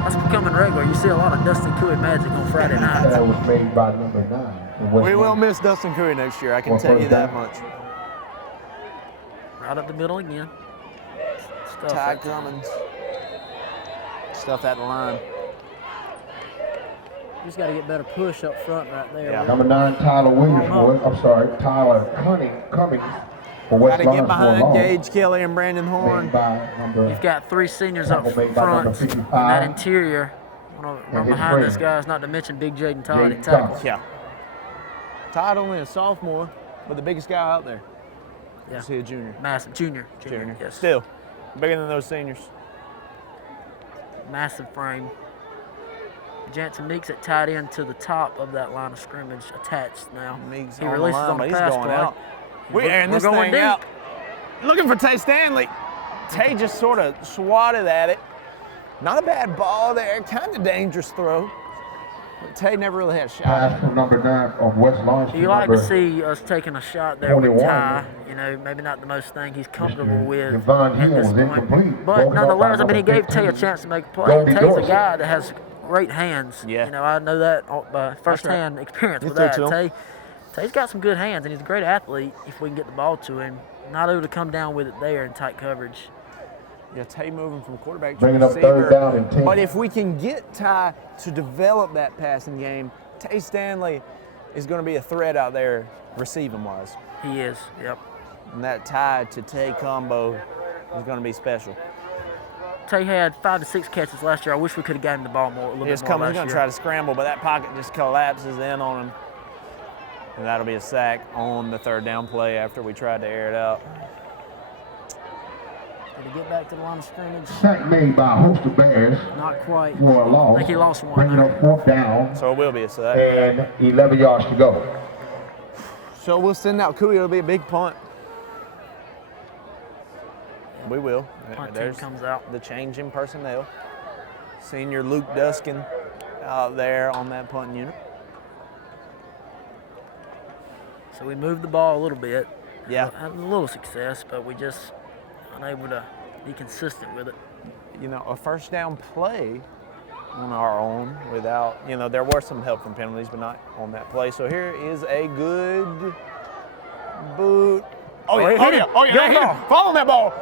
That's becoming regular. You see a lot of Dustin Cooey magic on Friday nights. That was made by number 9. We will miss Dustin Cooey next year, I can tell you that much. Right up the middle again. Ty Cummins. Stuff at the line. Just got to get better push up front right there. Yeah. Number 9, Tyler Williams. Tyler Cummings. Got to get behind Gage Kelly and Brandon Horn. You've got 3 seniors up front in that interior. Run behind those guys, not to mention Big Jaden Todd at tackle. Yeah. Todd only a sophomore, but the biggest guy out there. Yeah. Is he a junior? Massive. Junior. Yes. Still, bigger than those seniors. Massive frame. Jansen Meeks at tight end to the top of that line of scrimmage, attached now. Meeks he on releases the line, on the but he's pass going play. out. We're airing this going thing deep. out. Looking for Tay Stanley. Tay just sort of swatted at it. Not a bad ball there, kind of dangerous throw. But Tay never really had a shot. Pass from number 9 of West Lawrence. You like to see us taking a shot there 21. with Ty. You know, maybe not the most thing he's comfortable with Devon at Hill this was point. incomplete. But Broken nonetheless, up by I mean, he number gave Tay a 15. chance to make a play. Goldie Tay's a Dorsey. guy that has great hands. Yeah. You know, I know that by firsthand experience with that. Tay's got some good hands, and he's a great athlete if we can get the ball to him. Not able to come down with it there in tight coverage. Yeah, Tay moving from quarterback to Bringing up receiver. 3rd down and 10. But if we can get Ty to develop that passing game, Tay Stanley is going to be a threat out there receiving-wise. He is, yep. And that Ty to Tay combo is going to be special. Tay had 5 to 6 catches last year. I wish we could have gotten him the ball more, a little He's bit more going last to year. try to scramble, but that pocket just collapses in on him. And that'll be a sack on the 3rd down play after we tried to air it out. Did he get back to the line of scrimmage? Sack made by a host of Bears Not quite. for a loss. I think he lost one. Bringing up 4th down So it will be a sack. and 11 yards to go. So we'll send out Cooey. It'll be a big punt. We will. Punt team There's comes out. the change in personnel. Senior Luke Duskin out there on that punt unit. So we moved the ball a little bit. Yeah. Had a little success, but we just unable to be consistent with it. You know, a first down play on our own without, you know, there were some help from penalties, but not on that play. So here is a good boot. Oh, yeah, hit him. oh, yeah, Good hit him. ball. Fall on that ball.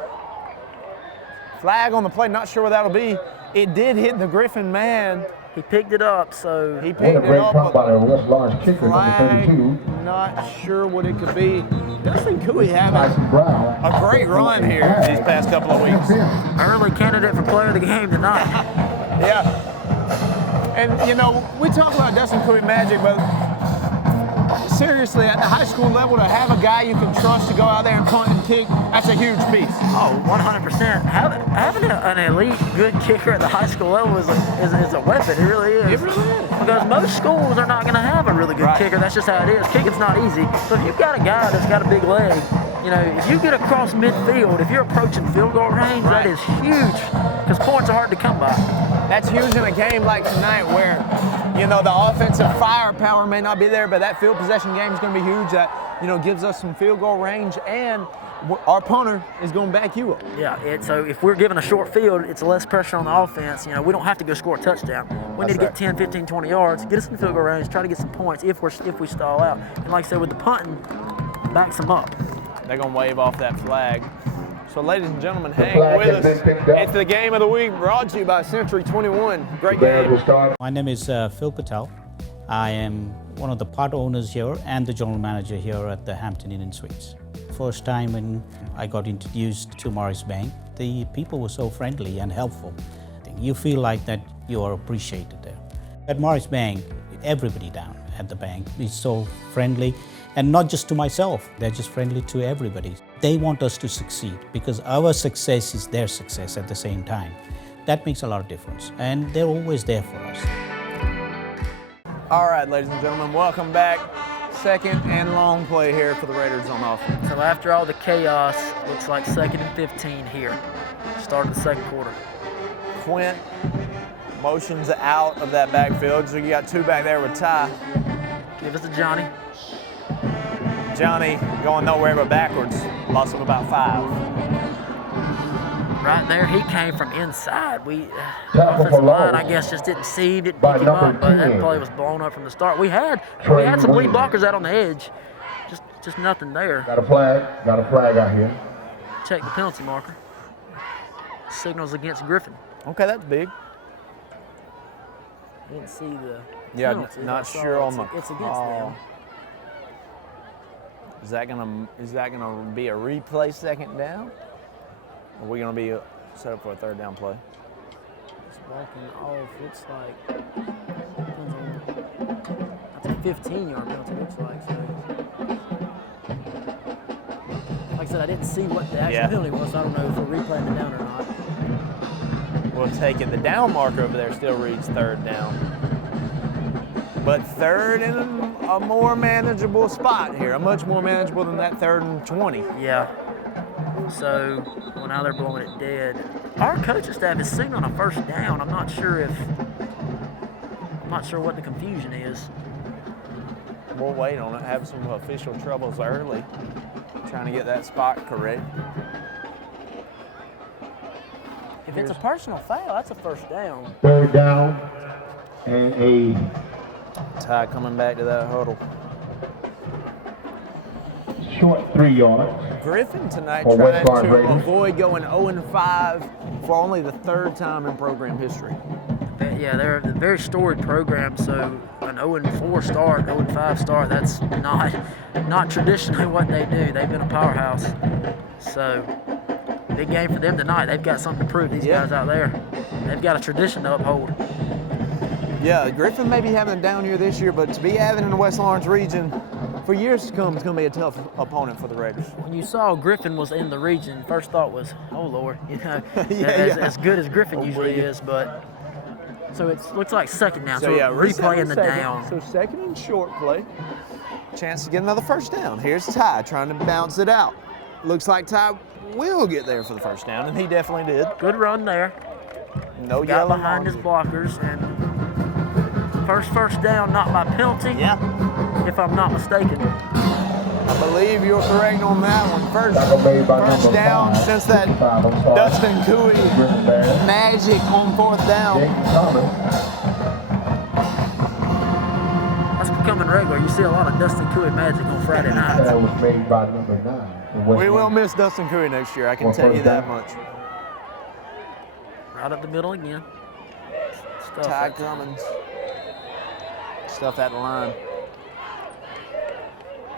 Flag on the play, not sure what that'll be. It did hit the Griffin man. He picked it up, so He What picked a it great up. punt by the West Lawrence kicker, number Flag, 32, not sure what it could be. Dustin Cooey having Tyson Brown. a great run here these past couple of weeks. early candidate for player of the game tonight. Yeah. And, you know, we talk about Dustin Cooey magic, but seriously, at the high school level, to have a guy you can trust to go out there and punt and kick, that's a huge piece. Oh, 100%. Having an elite, good kicker at the high school level is a weapon. It really is. It really is. Because most schools are not going to have a really good kicker. That's just how it is. Kicking's not easy. So if you've got a guy that's got a big leg, you know, if you get across midfield, if you're approaching field goal range, that is huge. Because points are hard to come by. That's huge in a game like tonight where, you know, the offensive firepower may not be there, but that field possession game is going to be huge. That, you know, gives us some field goal range and our punter is going to back you up. Yeah, so if we're given a short field, it's less pressure on the offense. You know, we don't have to go score a touchdown. We need to get 10, 15, 20 yards, get us in field goal range, try to get some points if we stall out. And like I said, with the punting, backs them up. They're going to wave off that flag. So ladies and gentlemen, hang with us. It's the game of the week brought to you by Century 21. Great game. My name is Phil Patel. I am one of the part owners here and the general manager here at the Hampton Inn and Suites. First time when I got introduced to Morris Bank, the people were so friendly and helpful. You feel like that you are appreciated there. At Morris Bank, everybody down at the bank is so friendly, and not just to myself, they're just friendly to everybody. They want us to succeed because our success is their success at the same time. That makes a lot of difference, and they're always there for us. All right, ladies and gentlemen, welcome back. Second and long play here for the Raiders on offense. So after all the chaos, looks like 2nd and 15 here. Start of the second quarter. Quint motions out of that backfield, so you got two back there with Ty. Give us to Johnny. Johnny going nowhere but backwards. Loss of about 5. Right there, he came from inside. Offensive line, I guess, just didn't pick him up, but that play was blown up from the start. We had some lead blockers out on the edge, just nothing there. Got a flag out here. Check the penalty marker. Signals against Griffin. Okay, that's big. I didn't see the penalty. Not sure on the It's against them. Is that gonna be a replay second down? Or are we gonna be set up for a third down play? It's walking off. Looks like that's a 15-yard penalty. Looks like. So. Like I said, I didn't see what the actual penalty was. So I don't know if we're replaying the down or not. We'll take it. The down marker over there still reads third down. But third in a more manageable spot here. Much more manageable than that 3rd and 20. Yeah. So, well, now they're blowing it dead. Our coaching staff is signaling a first down. I'm not sure what the confusion is. We'll wait on it. Have some official troubles early, trying to get that spot correct. If it's a personal foul, that's a first down. Third down and a Ty coming back to that huddle. short 3 yards. Griffin tonight For trying West to Raiders. avoid going 0-5 for only the 3rd time in program history. Yeah, they're a very storied program, so an 0-4 start, 0-5 start, that's not traditionally what they do. They've been a powerhouse. So, big game for them tonight. They've got something to prove, these guys out there. They've got a tradition to uphold. Yeah, Griffin may be having a down year this year, but to be having in the West Lawrence region for years to come, it's going to be a tough opponent for the Raiders. When you saw Griffin was in the region, first thought was, oh Lord, as good as Griffin usually is, but so it looks like second down. So replaying the down. So second and short play. Chance to get another first down. Here's Ty trying to bounce it out. Looks like Ty will get there for the first down, and he definitely did. Good run there. No got yellow behind his blockers, and first down, not by penalty. Yeah. If I'm not mistaken. I believe you're correct on that one. First down since that Dustin Cooey magic on 4th down. That's becoming regular. You see a lot of Dustin Cooey magic on Friday nights. That was made by number 9. We will miss Dustin Cooey next year, I can tell you that much. Right up the middle again. Ty Cummins. Stuff that line.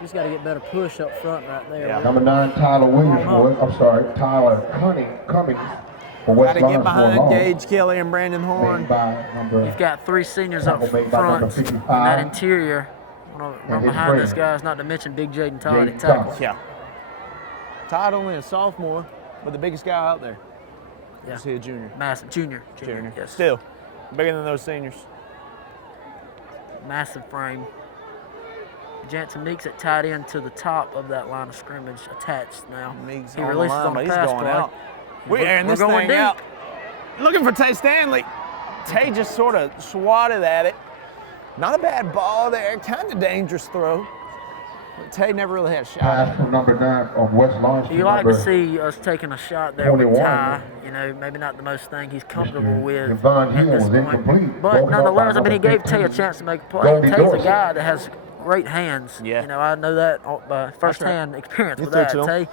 Just got to get better push up front right there. Yeah. Number 9, Tyler Williams. Tyler Cummings. Got to get behind Gage Kelly and Brandon Horn. You've got 3 seniors up front in that interior. Run behind those guys, not to mention Big Jaden Todd at tackle. Yeah. Todd only a sophomore, but the biggest guy out there. Yeah. Is he a junior? Massive. Junior. Yes. Still, bigger than those seniors. Massive frame. Jansen Meeks at tight end to the top of that line of scrimmage, attached now. Meeks he releases on the pass going play. out. We're airing this going thing deep. out. Looking for Tay Stanley. Tay just sort of swatted at it. Not a bad ball there, kind of dangerous throw. Tay never really had a shot. Pass from number 9 of West Lawn. You like to see us taking a shot there with Ty. You know, maybe not the most thing he's comfortable with at this point. But nonetheless, I mean, he gave Tay a chance to make a play. Tay's a guy that has great hands. Yeah. You know, I know that by firsthand experience with that.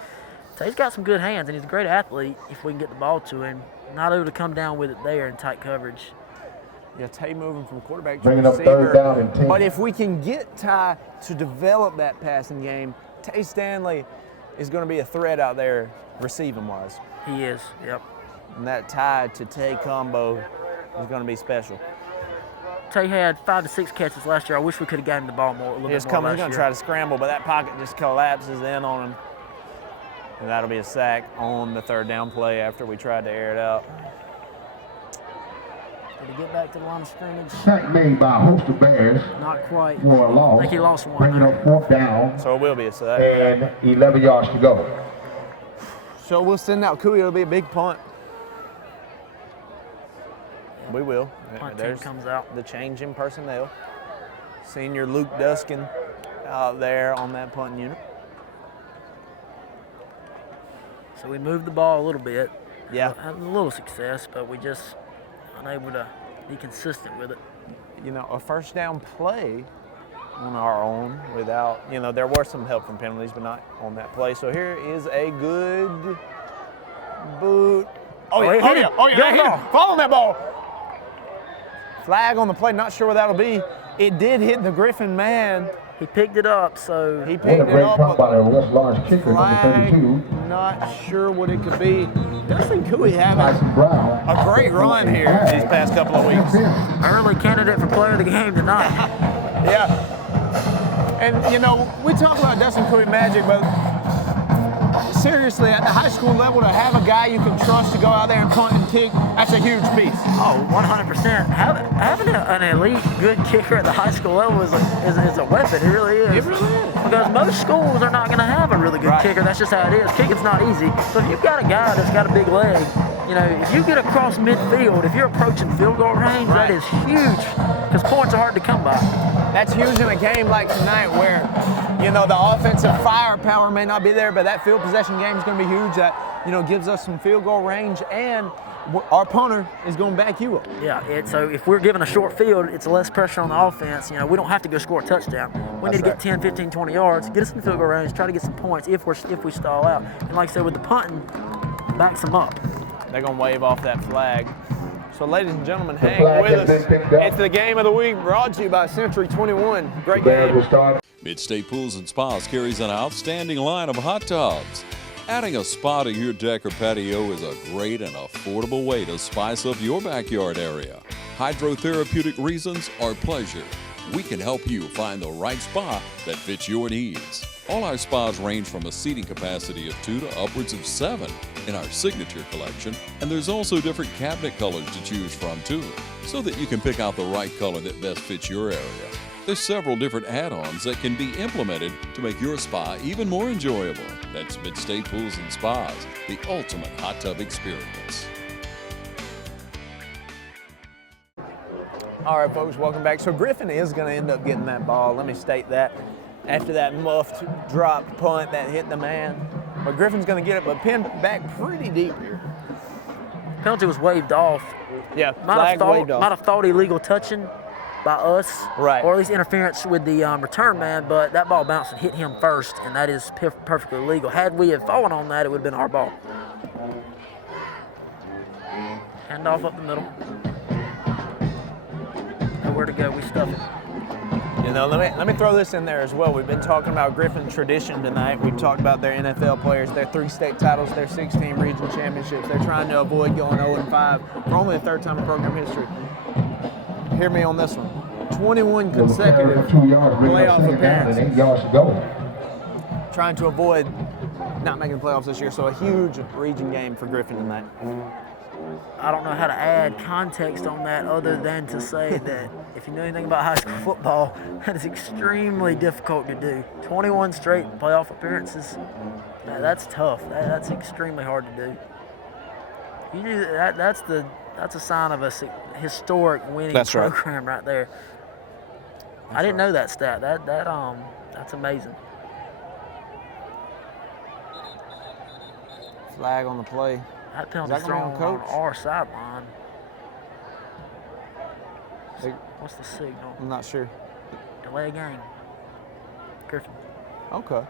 Tay's got some good hands, and he's a great athlete if we can get the ball to him. Not able to come down with it there in tight coverage. Yeah, Tay moving from quarterback to Bringing up receiver. 3rd down and 10. But if we can get Ty to develop that passing game, Tay Stanley is going to be a threat out there receiving-wise. He is, yep. And that Ty to Tay combo is going to be special. Tay had 5 to 6 catches last year. I wish we could have gotten him the ball more, a little bit more He's going to try to scramble, but that pocket just collapses in on him. And that'll be a sack on the 3rd down play after we tried to air it out. Did he get back to the line of scrimmage? Sack made by a host of Bears. Not quite. For a loss. I think he lost one. Bringing up 4th down. So it will be a sack. And 11 yards to go. So we'll send out Cooey. It'll be a big punt. Yeah. We will. Punt There's team comes out. The change in personnel. Senior Luke Duskin out there on that punt unit. So we moved the ball a little bit. Yeah. Had a little success, but we just unable to be consistent with it. You know, a 1st down play on our own without, you know, there were some help from penalties, but not on that play. So here is a good boot. Oh, yeah, hit him. Follow that ball. Flag on the play, not sure where that'll be. It did hit the Griffin man. He picked it up, so he picked it up. What a great punt by the West Lawrence kicker, number 32. Not sure what it could be. Dustin Cooey having Brown. a great run here these past couple of weeks. Early candidate for player of the game tonight. Yeah. And, you know, we talk about Dustin Cooey magic, but seriously, at the high school level, to have a guy you can trust to go out there and punt and kick, that's a huge piece. Oh, 100%. Having an elite, good kicker at the high school level is a weapon. It really is. It really is. Because most schools are not going to have a really good kicker. That's just how it is. Kicking's not easy. But if you've got a guy that's got a big leg, you know, if you get across midfield, if you're approaching field goal range, that is huge. Because points are hard to come by. That's huge in a game like tonight where, you know, the offensive firepower may not be there, but that field possession game is going to be huge. That, you know, gives us some field goal range, and our punter is going to back you up. Yeah, so if we're given a short field, it's less pressure on the offense. You know, we don't have to go score a touchdown. We need to get 10, 15, 20 yards, get us in the field goal range, try to get some points if we stall out. And like I said, with the punting, backs them up. They're going to wave off that flag. So, ladies and gentlemen, hang with us. It's the game of the week brought to you by Century 21. Great game. Mid-State Pools and Spas carries an outstanding line of hot tubs. Adding a spa to your deck or patio is a great and affordable way to spice up your backyard area. Hydrotherapeutic reasons or pleasure, we can help you find the right spa that fits your needs. All our spas range from a seating capacity of 2 to upwards of 7 in our signature collection, and there's also different cabinet colors to choose from too, so that you can pick out the right color that best fits your area. There's several different add-ons that can be implemented to make your spa even more enjoyable. That's Mid-State Pools and Spas, the ultimate hot tub experience. All right, folks, welcome back. So Griffin is going to end up getting that ball. Let me state that. After that muffed drop punt that hit the man. But Griffin's going to get it, but pinned back pretty deep here. Penalty was waved off. Yeah, flag waved off. Might have thought illegal touching by us, right, or at least interference with the return man, but that ball bounced and hit him first, and that is perfectly legal. Had we have fallen on that, it would have been our ball. Hand off up the middle. Nowhere to go, we stuff it. You know, let me throw this in there as well. We've been talking about Griffin tradition tonight. We've talked about their NFL players, their 3 state titles, their 16 regional championships. They're trying to avoid going 0-5 for only the 3rd time in program history. Hear me on this one. 21 consecutive playoff appearances. 8 yards to go. Trying to avoid not making the playoffs this year, so a huge region game for Griffin tonight. I don't know how to add context on that other than to say that if you know anything about high school football, that is extremely difficult to do. 21 straight playoff appearances, that's tough. That's extremely hard to do. You do that. That's a sign of a historic winning program right there. I didn't know that stat. That's amazing. Flag on the play. That Is penalty's that gonna be thrown on on coach? our sideline. They- What's the signal? I'm not sure. Delay a game. Griffin. Okay.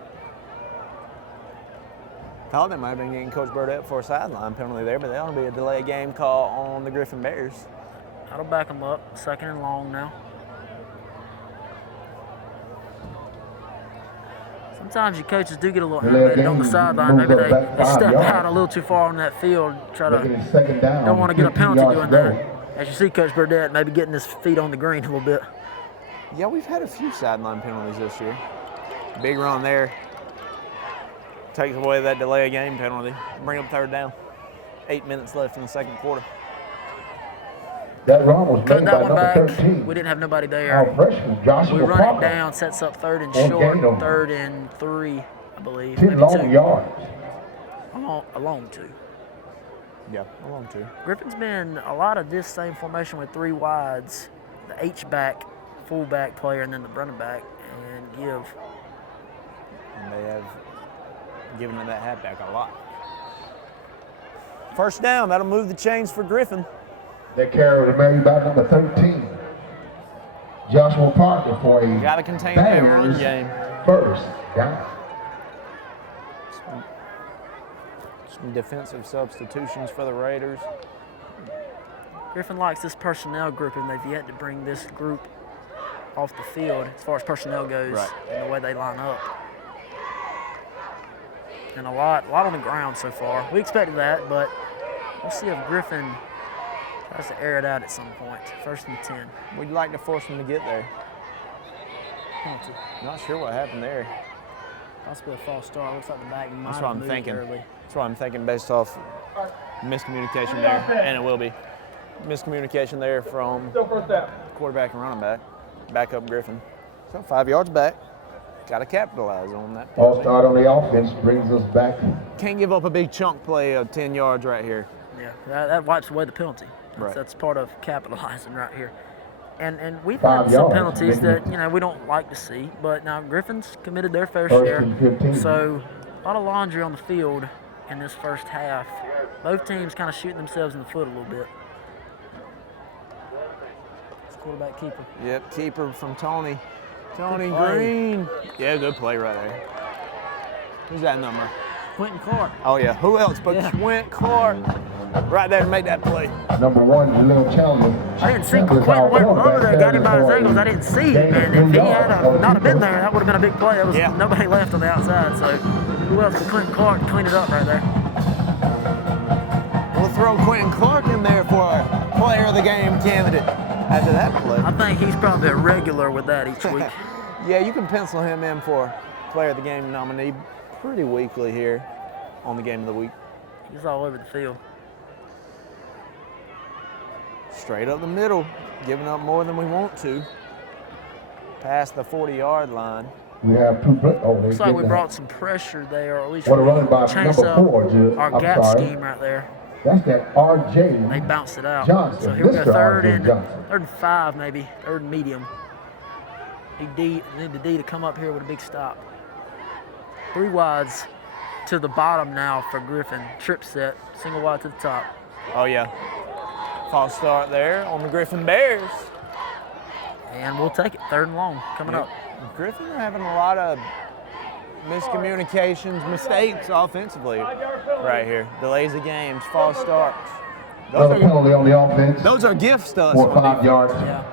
Thought that might have been getting Coach Burdett for a sideline penalty there, but that'll be a delay game call on the Griffin Bears. That'll back them up. 2nd and long now. Sometimes your coaches do get a little animated on the sideline. Maybe they step out a little too far on that field, try to, don't want to get a penalty doing that. As you see Coach Burdett maybe getting his feet on the green a little bit. Yeah, we've had a few sideline penalties this year. Big run there. Takes away that delay of game penalty. Bring up 3rd down. 8 minutes left in the 2nd quarter. That run was Cut made that by one number back. 13. We didn't have nobody there. Our freshman, Joshua We run Parker. it down, sets up 3rd and On short, gain of 3rd and 3, I believe. 10 maybe long 2. yards. A long 2. Yeah, a long 2. Griffin's been a lot of this same formation with 3 wides, the H-back, fullback player, and then the running back, and give. And they have given him that halfback a lot. 1st down, that'll move the chains for Griffin. That carry was made by number 13, Joshua Parker, for a Gotta contain that run Bears game. 1st down. Some defensive substitutions for the Raiders. Griffin likes this personnel group, and they've yet to bring this group off the field as far as personnel goes, Right. and the way they line up. And a lot on the ground so far. We expected that, but we'll see if Griffin tries to air it out at some point. 1st and 10. We'd like to force them to get there. Penalty. Not sure what happened there. Possibly a false start. Looks like the back might That's have what I'm moved thinking. early. That's what I'm thinking based off miscommunication there, and it will be. Miscommunication there from Still 1st down. quarterback and running back. Back up Griffin. So 5 yards back. Got to capitalize on that. All start on the offense brings us back. Can't give up a big chunk play of 10 yards right here. Yeah, that wipes away the penalty. Right. That's part of capitalizing right here. And we've 5 had some yards, penalties maybe. that we don't like to see, but now Griffin's committed their fair 1st share. and 15. So a lot of laundry on the field in this 1st half. Both teams kind of shooting themselves in the foot a little bit. It's quarterback keeper. Yep, keeper from Tony. Tony Good play. Green. Yeah, good play right there. Who's that number? Quentin Clark. Oh yeah, who else but Quint Clark? Right there to make that play. Number 1, little challenger. I didn't see Quentin went over there, got him by his ankles. I didn't see him, and if he had not have been there, that would have been a big play. There was nobody left on the outside, so who else but Quentin Clark to clean it up right there? We'll throw Quentin Clark in there for our player of the game candidate after that play. I think he's probably a regular with that each week. Yeah, you can pencil him in for player of the game nominee pretty weekly here on the game of the week. He's all over the field. Straight up the middle, giving up more than we want to. Past the 40-yard line. We have 2 Looks like we brought some pressure there, or at least What a run by changed number up 4, Jude. our I'm gap sorry. scheme right there. That's that R.J. They bounced it out. Johnson. So here we go, Mr. 3rd R.J. and Johnson. 3rd and 5 maybe, 3rd and medium. Need the D to come up here with a big stop. 3 wides to the bottom now for Griffin. Trip set, single wide to the top. Oh yeah. False start there on the Griffin Bears. And we'll take it, 3rd and long coming up. Griffin are having a lot of miscommunications, mistakes offensively right here. Delays of games, false starts. Another penalty on the offense. Those are gifts to us. For 5 yards. Yeah.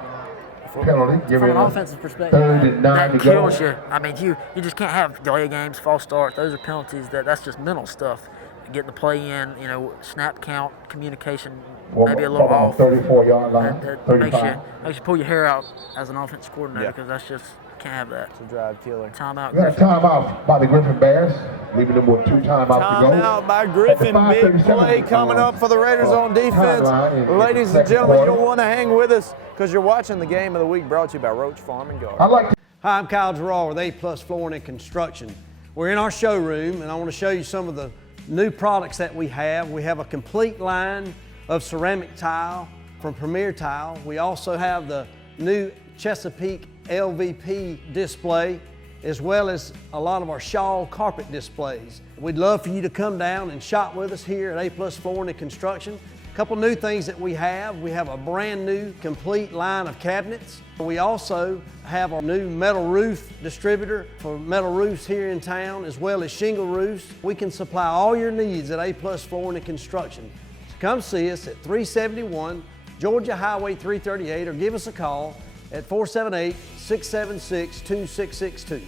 Penalty. Give From it an a offensive perspective, 3rd and 9 that to kills go. you. I mean, you just can't have delay games, false start. Those are penalties. That's just mental stuff. Getting the play in, snap count, communication, maybe a little off. 34-yard line. That 35. makes you pull your hair out as an offensive coordinator Yeah. because that's just can't have that. It's a drive killer. Timeout. We got a Griffin. timeout by the Griffin Bears, leaving them with 2 timeouts to go. Timeout by Griffin. Big play coming up for the Raiders on defense. Ladies and gentlemen, you'll want to hang with us because you're watching the game of the week brought to you by Roach Farm and Garden. Hi, I'm Kyle Gerard with A+ Flooring and Construction. We're in our showroom, and I want to show you some of the new products that we have. We have a complete line of ceramic tile from Premier Tile. We also have the new Chesapeake LVP display as well as a lot of our shawl carpet displays. We'd love for you to come down and shop with us here at A+ Flooring and Construction. A couple new things that we have a brand new complete line of cabinets. We also have our new metal roof distributor for metal roofs here in town, as well as shingle roofs. We can supply all your needs at A+ Flooring and Construction. So come see us at 371 Georgia Highway 338 or give us a call at 478-676-2662.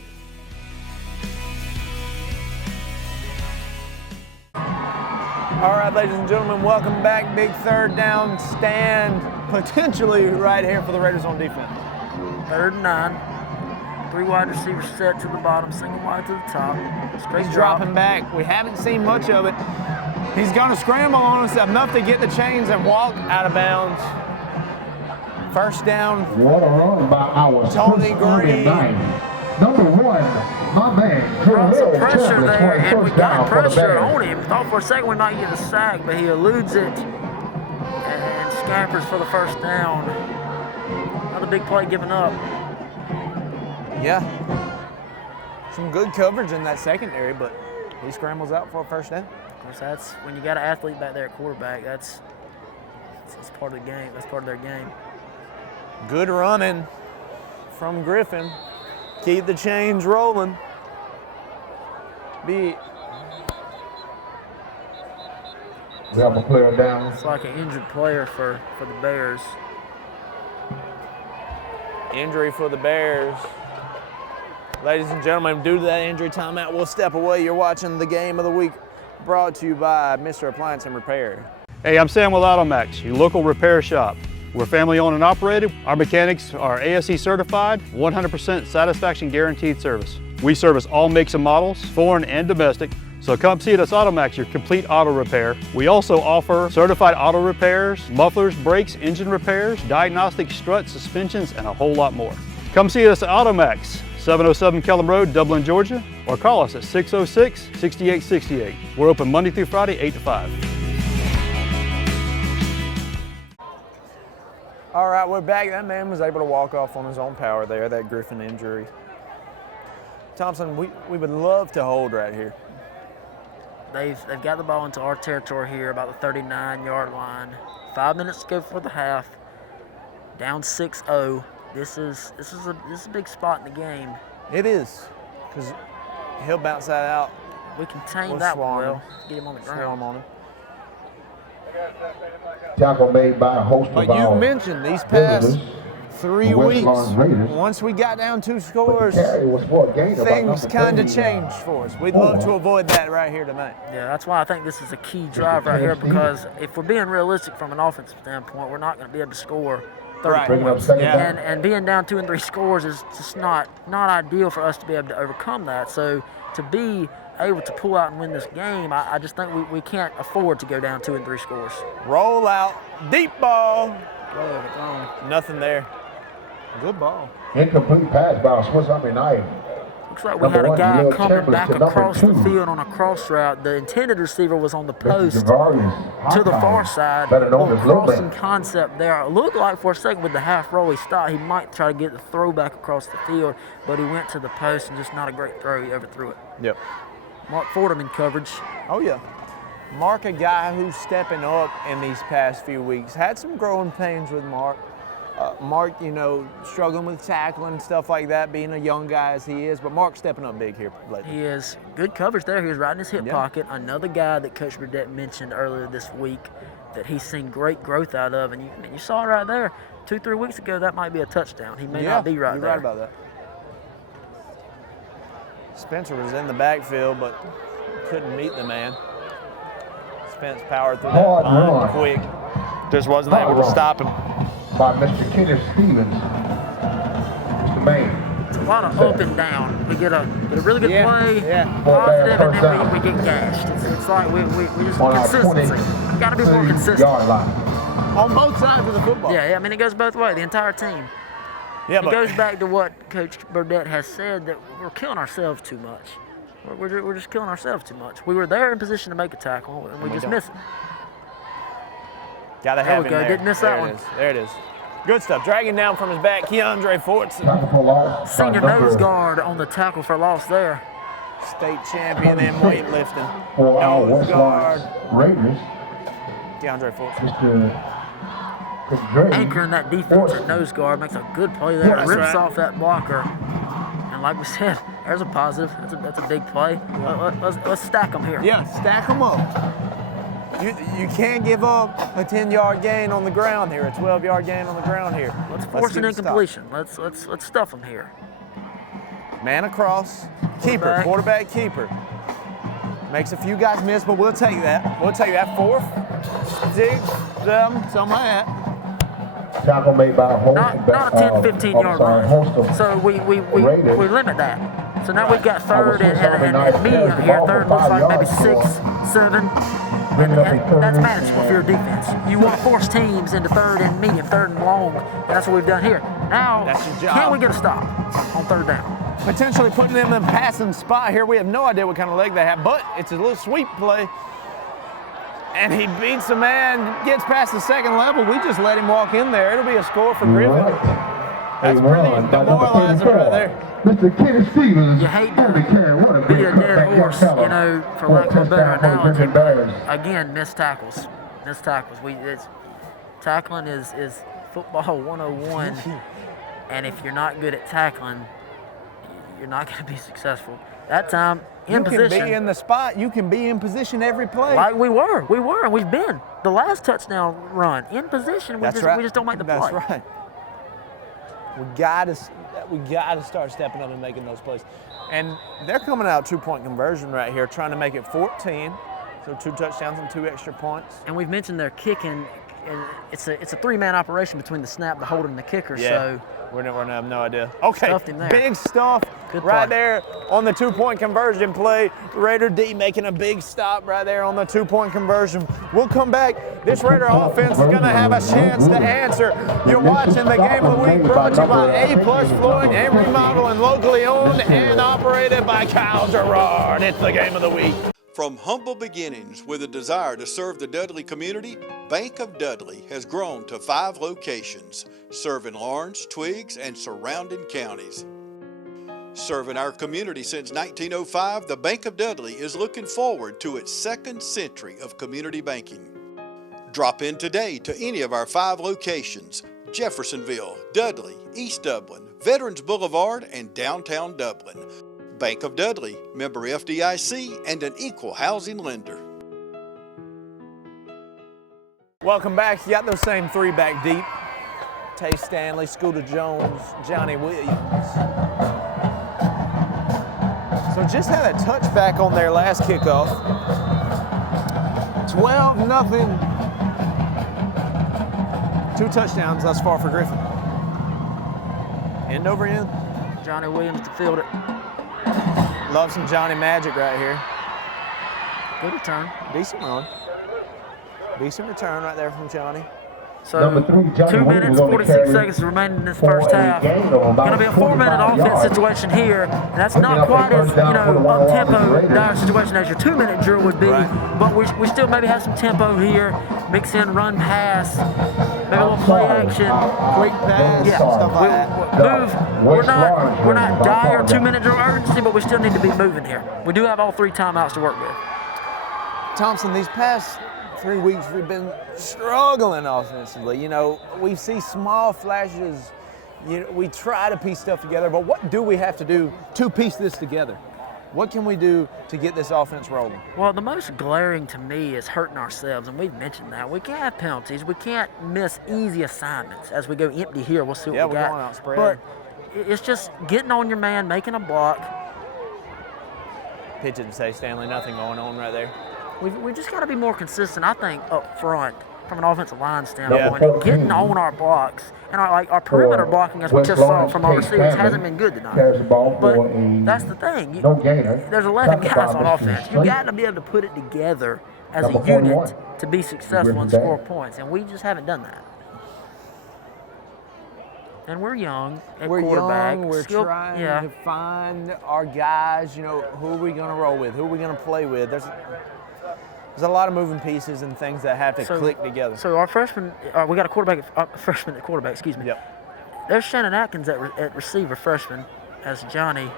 All right, ladies and gentlemen, welcome back. Big third down stand, potentially right here for the Raiders on defense. 3rd and 9. 3 wide receivers set to the bottom, single wide to the top. Straight He's drop. dropping back. We haven't seen much of it. He's going to scramble on us enough to get the chains and walk out of bounds. First down. What a run by our Tony Green. Number 1, my man. Some pressure there, and we got pressure on him. Thought for a second we might get a sack, but he eludes it and scampers for the first down. Another big play given up. Yeah. Some good coverage in that secondary, but he scrambles out for a first down. Of course, that's when you got an athlete back there at quarterback. That's part of the game. That's part of their game. Good running from Griffin. Keep the chains rolling. We have a player down. It's like an injured player for the Bears. Injury for the Bears. Ladies and gentlemen, due to that injury timeout, we'll step away. You're watching the game of the week brought to you by Mr. Appliance and Repair. Hey, I'm Sam with Automax, your local repair shop. We're family owned and operated. Our mechanics are ASE certified, 100% satisfaction guaranteed service. We service all makes and models, foreign and domestic. So come see us at Automax, your complete auto repair. We also offer certified auto repairs, mufflers, brakes, engine repairs, diagnostic struts, suspensions, and a whole lot more. Come see us at Automax, 707 Kellum Road, Dublin, Georgia, or call us at 606-6868. We're open Monday through Friday, 8 to 5. All right, we're back. That man was able to walk off on his own power there, that Griffin injury. Thompson, we would love to hold right here. They've got the ball into our territory here, about the 39-yard line. 5 minutes to go for the half. Down 6-0. This is a big spot in the game. It is, because he'll bounce that out. We contain that one well. Get him on the ground. Swarm on him. Tackle made by a host But of you our mentioned these past 3 weeks, Raiders. once we got down 2 scores, It was for a gain of things about kind of 30, changed for us. We'd love to avoid that right here tonight. Yeah, that's why I think this is a key drive right here, because if we're being realistic from an offensive standpoint, we're not going to be able to score 30 points. And being down 2 and 3 scores is just not ideal for us to be able to overcome that. So to be able to pull out and win this game, I just think we can't afford to go down 2 and 3 scores. Roll out, deep ball. Nothing there. Good ball. Incomplete pass by a Swiss Army knife. Looks like we had a guy coming back across the field on a cross route. The intended receiver was on the post to the far side. Crossing concept there. It looked like for a second with the half roll he stopped. He might try to get the throw back across the field, but he went to the post and just not a great throw. He overthrew it. Yep. Mark Fordham in coverage. Oh, yeah. Mark, a guy who's stepping up in these past few weeks. Had some growing pains with Mark. Mark, you know, struggling with tackling and stuff like that, being a young guy as he is. But Mark's stepping up big here lately. He is. Good coverage there. He was right in his hip pocket. Another guy that Coach Burdett mentioned earlier this week that he's seen great growth out of. And you saw it right there. 2-3 weeks ago, that might be a touchdown. He may not be right you're there. Right about that. Spencer was in the backfield, but couldn't meet the man. Spence powered through that line quick. Just wasn't able to stop him. By Mr. Kenneth Stevens. Mr. Maine. It's a lot of up and down. We get a really good play, positive, and then we get gashed. It's like we just consistency. Got to be more consistent. On both sides of the football. Yeah, I mean, it goes both ways, the entire team. Yeah, it goes back to what Coach Burdett has said, that we're killing ourselves too much. We're just killing ourselves too much. We were there in position to make a tackle, and we just miss it. Gotta have there we go. There. Didn't miss that one. There it is. Good stuff. Dragging down from his back, Keandre Fortson. Senior nose guard on the tackle for loss there. State champion in weightlifting. For our Nose West guard. Lawrence Raiders, Keandre Fortson. Mr. Anchoring that defense at nose guard, makes a good play there. That's Rips right. off that blocker. And like we said, there's a positive. That's a big play. Let's stack them here. Yeah, stack them up. You can't give up a 10-yard gain on the ground here, a 12-yard gain on the ground here. Let's force an get it stopped. incompletion. Let's stuff them here. Man across, keeper, quarterback keeper. Makes a few guys miss, but we'll take that. We'll take that. 4th, 6th, 7th, something like that. Tackle made by Holst. Not a 10, 15-yard run. So we limit that. So now we've got 3rd and medium here. 3rd looks like maybe 6, 7. And that's manageable for your defense. You want to force teams into 3rd and medium, 3rd and long, and that's what we've done here. Now, That's your job. can we get a stop on 3rd down? Potentially putting them in a passing spot here. We have no idea what kind of leg they have, but it's a little sweep play. And he beats the man, gets past the 2nd level. We just let him walk in there. It'll be a score for Griffin. That's pretty demoralizing right there. Mr. Kenny Stevens. You hate to be a dead horse, for lack of a better analogy. But again, missed tackles. Missed tackles. Tackling is football 101. And if you're not good at tackling, you're not going to be successful. That time, in position. You can be in the spot. You can be in position every play. Like we were, and we've been. The last touchdown run, in position, we just don't make the play. That's right. We got to start stepping up and making those plays. And they're coming out 2-point conversion right here, trying to make it 14. So 2 touchdowns and 2 extra points. And we've mentioned they're kicking, and it's a 3-man operation between the snap, the holder, and the kicker. Yeah. So we're going to have no idea. Okay, Stuffed him there. big stuff Good right play. there on the 2-point conversion play. Raider D making a big stop right there on the 2-point conversion. We'll come back. This Raider offense is going to have a chance to answer. You're watching the Game of the Week brought to you by A+ Flooring and Remodeling, locally owned and operated by Kyle Gerard. It's the Game of the Week. From humble beginnings with a desire to serve the Dudley community, Bank of Dudley has grown to 5 locations, serving Lawrence, Twiggs, and surrounding counties. Serving our community since 1905, the Bank of Dudley is looking forward to its 2nd century of community banking. Drop in today to any of our 5 locations: Jeffersonville, Dudley, East Dublin, Veterans Boulevard, and downtown Dublin. Bank of Dudley, member FDIC, and an equal housing lender. Welcome back. You got those same 3 back deep. Tay Stanley, Scooter Jones, Johnny Williams. So just had a touchback on their last kickoff. 12-0. 2 touchdowns thus far for Griffin. End over end. Johnny Williams to field it. Love some Johnny magic right here. Good return. Decent run. Decent return right there from Johnny. So 2 minutes, 46 seconds remaining in this first half. Going to be a 4-minute offense situation here. And that's not quite as, up-tempo dire situation as your 2-minute drill would be. But we still maybe have some tempo here. Mix in run pass, maybe a little play action. Quick pass, stuff like that. Move. We're not dire 2-minute drill urgency, but we still need to be moving here. We do have all 3 timeouts to work with. Thompson, these past 3 weeks we've been struggling offensively. We see small flashes. We try to piece stuff together, but what do we have to do to piece this together? What can we do to get this offense rolling? Well, the most glaring to me is hurting ourselves, and we've mentioned that. We can't have penalties. We can't miss easy assignments. As we go empty here, we'll see what we got. Yeah, we're going out spread. But it's just getting on your man, making a block. Pitch it and say, Stanley, nothing going on right there. We just got to be more consistent, I think, up front from an offensive line standpoint, and getting on our blocks. And our perimeter blocking, as we just saw from our receivers, hasn't been good tonight. But that's the thing. There's 11 guys on offense. You got to be able to put it together as a unit to be successful and score points, and we just haven't done that. And we're young at quarterback. We're trying to find our guys. Who are we going to roll with? Who are we going to play with? There's a lot of moving pieces and things that have to click together. So our freshman, we got a freshman at quarterback, excuse me. Yep. There's Shannon Atkins at receiver, freshman, as Johnny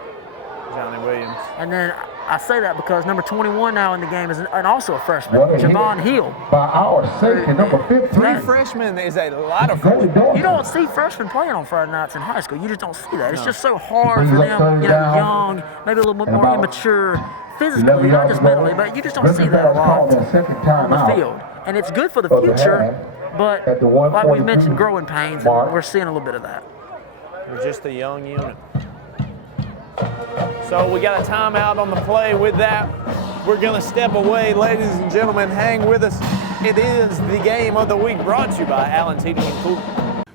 Williams. And then I say that because number 21 now in the game is also a freshman, Javon Hill. By our safety, number 15. 3 freshmen is a lot of freshmen. You don't see freshmen playing on Friday nights in high school. You just don't see that. It's just so hard for them, young, maybe a little bit more immature physically, not just mentally, but you just don't see that a lot on the field. And it's good for the future, but like we mentioned, growing pains, and we're seeing a little bit of that. We're just a young unit. So we got a timeout on the play. With that, we're going to step away. Ladies and gentlemen, hang with us. It is the game of the week brought to you by Allen's Heating and Cooling.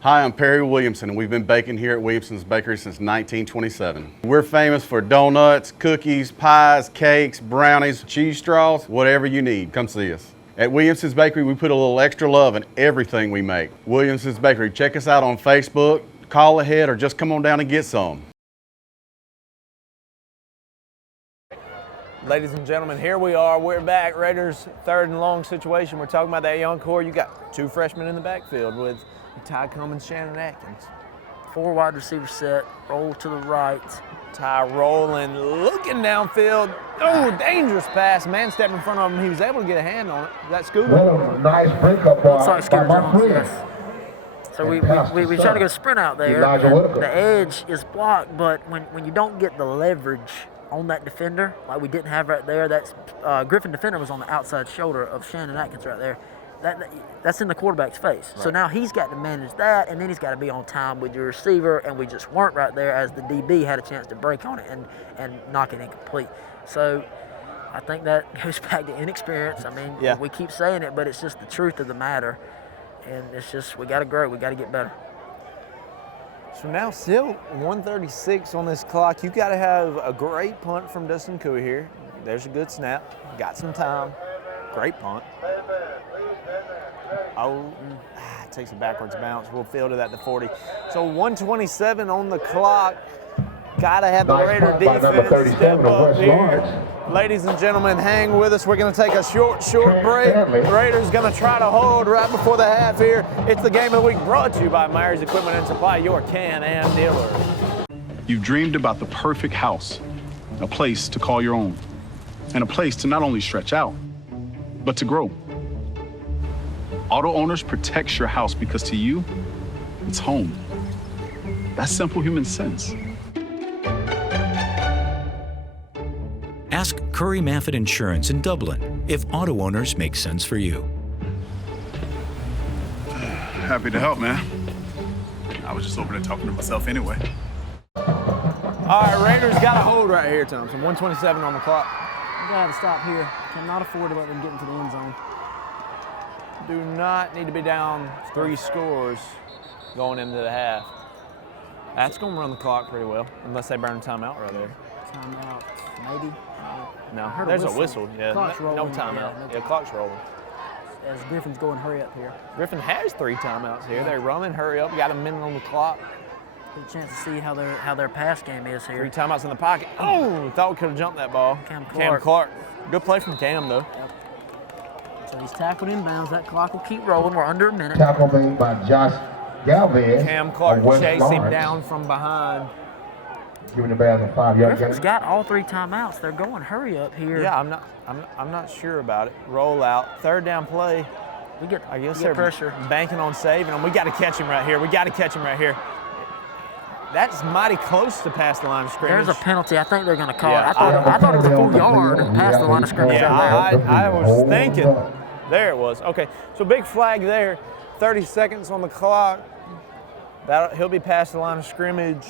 Hi, I'm Perry Williamson, and we've been baking here at Williamson's Bakery since 1927. We're famous for donuts, cookies, pies, cakes, brownies, cheese straws, whatever you need. Come see us. At Williamson's Bakery, we put a little extra love in everything we make. Williamson's Bakery, check us out on Facebook, call ahead, or just come on down and get some. Ladies and gentlemen, here we are. We're back. Raiders, 3rd and long situation. We're talking about that young core. You got 2 freshmen in the backfield with Ty Cummins, Shannon Atkins. 4 wide receiver set, roll to the right. Ty rolling, looking downfield. Oh, dangerous pass. Man stepped in front of him. He was able to get a hand on it. Is that Scooter? Nice breakup Looks like by Scooter my Jones, friend. yes. So we try to go sprint out there. And the edge is blocked, but when you don't get the leverage on that defender, like we didn't have right there, that's Griffin defender was on the outside shoulder of Shannon Atkins right there. That's in the quarterback's face. Right. So now he's got to manage that, and then he's got to be on time with your receiver, and we just weren't right there as the DB had a chance to break on it and knock it incomplete. So I think that goes back to inexperience. I mean, we keep saying it, but it's just the truth of the matter, and it's just we got to grow, we got to get better. So now still 1:36 on this clock. You got to have a great punt from Dustin Cooey here. There's a good snap. Got some time. Great punt. Oh, takes a backwards bounce. We'll field it at the 40. So 1:27 on the clock. Got to have the Raider defense step up here. Ladies and gentlemen, hang with us. We're going to take a short break. Raiders going to try to hold right before the half here. It's the game of the week brought to you by Myers Equipment and Supply, your Can-Am dealer. You've dreamed about the perfect house, a place to call your own, and a place to not only stretch out, but to grow. Auto Owners protects your house because to you, it's home. That's simple human sense. Ask Curry Maffett Insurance in Dublin if Auto Owners make sense for you. Happy to help, man. I was just over there talking to myself anyway. All right, Raiders got a hold right here, Thompson. 1:27 on the clock. You got to stop here. Cannot afford to let them get into the end zone. Do not need to be down 3 scores going into the half. That's going to run the clock pretty well, unless they burn a timeout right there. Timeout, maybe. No, there's a whistle. Yeah, Clock's rolling. no timeout. Yeah, clock's rolling. As Griffin's going, hurry up here. Griffin has 3 timeouts here. They're running, hurry up. Got a minute on the clock. Get a chance to see how their pass game is here. 3 timeouts in the pocket. Oh, thought we could have jumped that ball. Cam Clark. Good play from Cam, though. Yep. So he's tackled inbounds. That clock will keep rolling. We're under a minute. Tackle made by Josh Galvez. Cam Clark chased him down from behind. Giving the Bears a 5-yard gain. Griffin's got all 3 timeouts. They're going hurry up here. Yeah, I'm not sure about it. Roll out, 3rd down play. I guess they're pressure. Banking on saving him. We got to catch him right here. We got to catch him right here. That's mighty close to past the line of scrimmage. There's a penalty. I think they're going to call it. I thought it was a full yard past the line of scrimmage. Yeah, I was thinking. There it was. Okay, so big flag there. 30 seconds on the clock. He'll be past the line of scrimmage.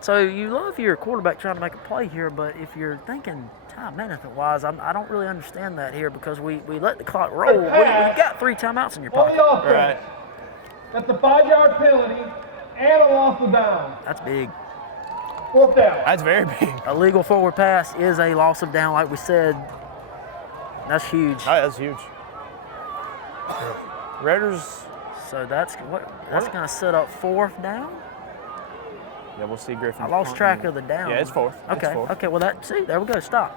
So you love your quarterback trying to make a play here, but if you're thinking time management-wise, I don't really understand that here because we let the clock roll. We've got 3 timeouts in your pocket. Right. That's a 5-yard penalty and a loss of down. That's big. 4th down. That's very big. A legal forward pass is a loss of down, like we said. That's huge. Oh, that's huge. Raiders. So that's going to set up 4th down. Yeah, we'll see Griffin. I lost track of the down. Yeah, it's 4th. Okay. It's 4th. Okay. Well, there we go. Stop.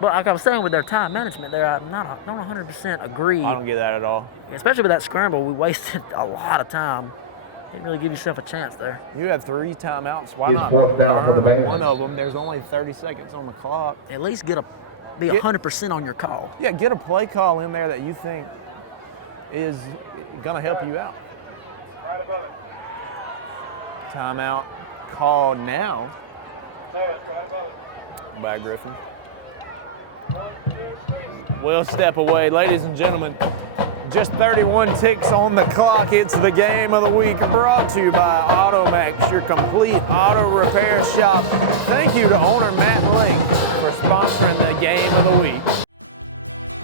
But like I was saying with their time management there, I'm not 100% agree. I don't get that at all. Especially with that scramble, we wasted a lot of time. Didn't really give yourself a chance there. You have 3 timeouts. Why It's not fourth down for the burn Bears. one of them? There's only 30 seconds on the clock. At least be 100% on your call. Yeah, get a play call in there that you think is going to help you out. Timeout called now by Griffin. We'll step away. Ladies and gentlemen, just 31 ticks on the clock. It's the game of the week, brought to you by AutoMax, your complete auto repair shop. Thank you to owner Matt Link for sponsoring the game of the week.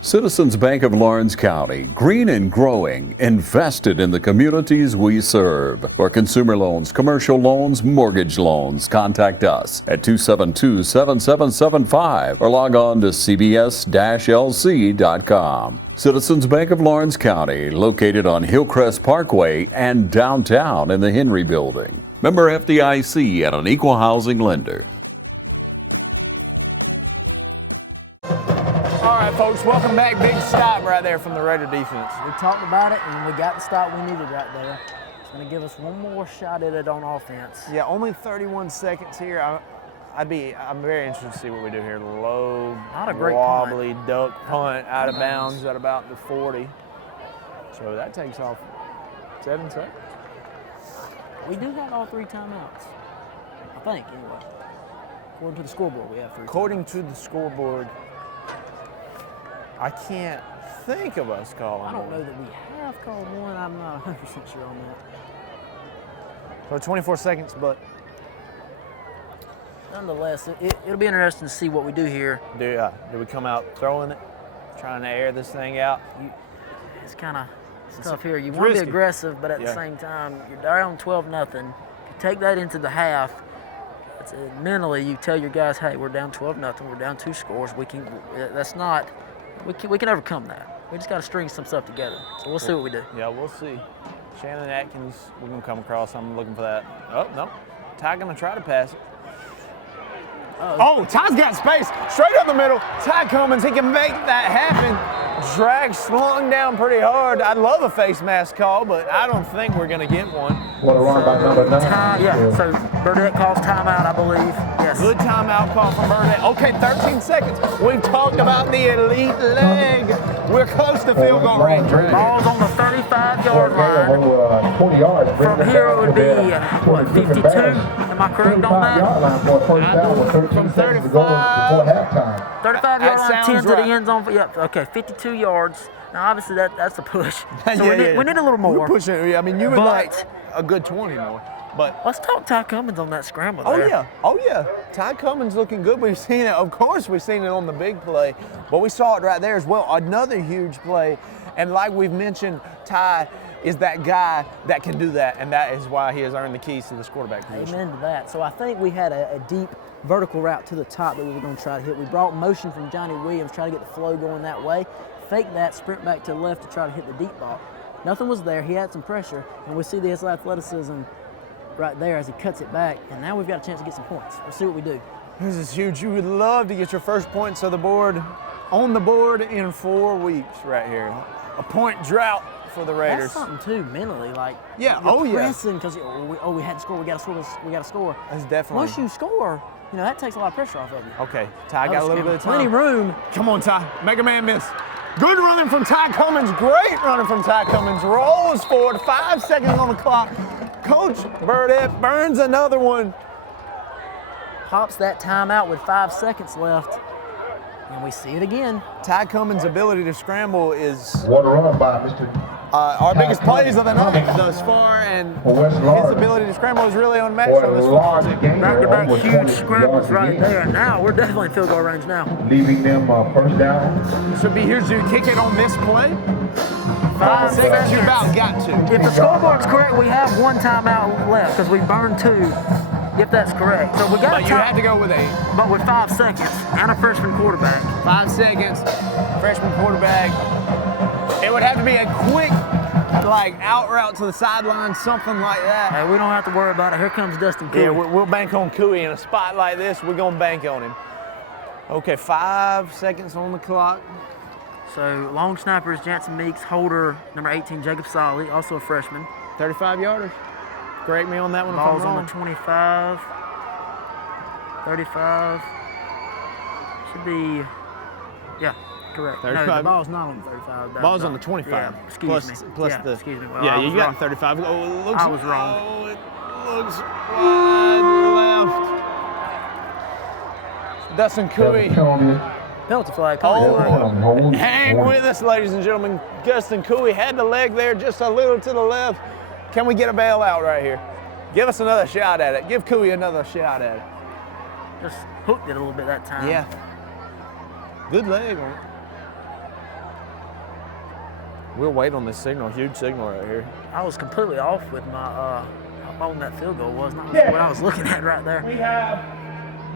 Citizens Bank of Lawrence County, green and growing, invested in the communities we serve. For consumer loans, commercial loans, mortgage loans, contact us at 272-7775 or log on to cbs-lc.com. Citizens Bank of Lawrence County, located on Hillcrest Parkway and downtown in the Henry Building. Member FDIC and an equal housing lender. All right, folks, welcome back. Big stop right there from the Raider defense. We talked about it, and we got the stop we needed right there. It's going to give us one more shot at it on offense. Yeah, only 31 seconds here. I'm very interested to see what we do here. Low, Not a great wobbly duck punt out of bounds at about the 40. So that takes off 7 seconds. We do have all 3 timeouts, I think, anyway. According to the scoreboard, we have 3 According timeouts. to the scoreboard, I can't think of us calling I don't one. know that we have called one. I'm not 100% sure on that. So 24 seconds, but nonetheless, it'll be interesting to see what we do here. do we come out throwing it, trying to air this thing out? It's kind of tough here. You want to be risky. aggressive, but at the same time, you're down 12-0. You take that into the half. Mentally, you tell your guys, hey, we're down 12-0. We're down 2 scores. We can overcome that. We just got to string some stuff together. So we'll see what we do. Yeah, we'll see. Shannon Atkins, we're going to come across. I'm looking for that. Oh, no. Ty going to try to pass it. Oh, Ty's got space. Straight up the middle. Ty Cummins, he can make that happen. Drag slung down pretty hard. I'd love a face mask call, but I don't think we're going to get one. What a run by number 9. So Burdette calls timeout, I believe. Yes. Good timeout call from Burdette. Okay, 13 seconds. We've talked about the elite leg. We're close to field goal range. Ball's on the 35-yard line. 20 yards. From here it would be, 52? Am I correct on that? From 35. 35-yard line, 10 to the end zone. Yep, okay, 52 yards. Now, obviously, that's a push. So we need a little more. We're pushing. I mean, you would like a good 20 more. But let's talk Ty Cummins on that scramble Oh, there. yeah. Oh, yeah. Ty Cummins looking good. We've seen it. Of course, we've seen it on the big play. But we saw it right there as well. Another huge play. And like we've mentioned, Ty is that guy that can do that. And that is why he has earned the keys to this quarterback position. Amen to that. So I think we had a deep vertical route to the top that we were going to try to hit. We brought motion from Johnny Williams, try to get the flow going that way. Fake that, sprint back to the left to try to hit the deep ball. Nothing was there. He had some pressure. And we see his athleticism right there as he cuts it back, and now we've got a chance to get some points. We'll see what we do. This is huge. You would love to get your first points on the board in 4 weeks right here. A point drought for the Raiders. That's something too, mentally, like pressing because we had to score. We got to score. That's definitely. Once you score, that takes a lot of pressure off of you. Okay, Ty got a little bit of time. Plenty room. Come on, Ty. Make a man miss. Good running from Ty Cummins. Great running from Ty Cummins. Rolls forward. 5 seconds on the clock. Coach Burdette burns another one. Pops that timeout with 5 seconds left. And we see it again. Ty Cummins' ability to scramble is What a run by Mr. our biggest plays of the night thus far, and his ability to scramble is really unmatched on this football team. Back-to-back huge scrambles right there. Now we're definitely in field goal range now. Leaving them first down. Should be here to kick it on this play. 5 seconds. You about got to. If the scoreboard's correct, we have 1 timeout left because we burned 2. If that's correct. So we got But you have to go with 8. But with 5 seconds and a freshman quarterback. 5 seconds, freshman quarterback. It would have to be a quick, out route to the sideline, something like that. Hey, we don't have to worry about it. Here comes Dustin Cooey. Yeah, we'll bank on Cooey in a spot like this. We're going to bank on him. Okay, 5 seconds on the clock. So long snapper is Jansen Meeks, holder number 18, Jacob Solly, also a freshman. 35-yarder. Correct me on that one if I'm Ball's wrong. on the 25, 35. Should be, yeah, correct. 35. No, the ball's not on the 35. Ball's on the 25. Yeah, excuse me. Plus yeah, the. excuse me. Well, yeah, I you was got wrong. the 35. Oh, it looks. I was wrong. Oh, it looks wide left. Dustin Cooey. Penalty flag. Oh, hang with us, ladies and gentlemen. Dustin Cooey had the leg there just a little to the left. Can we get a bailout right here? Give us another shot at it. Give Cooey another shot at it. Just hooked it a little bit that time. Yeah. Good leg on it. We'll wait on this signal. Huge signal right here. I was completely off with my how long that field goal was. Not what I was looking at right there. We have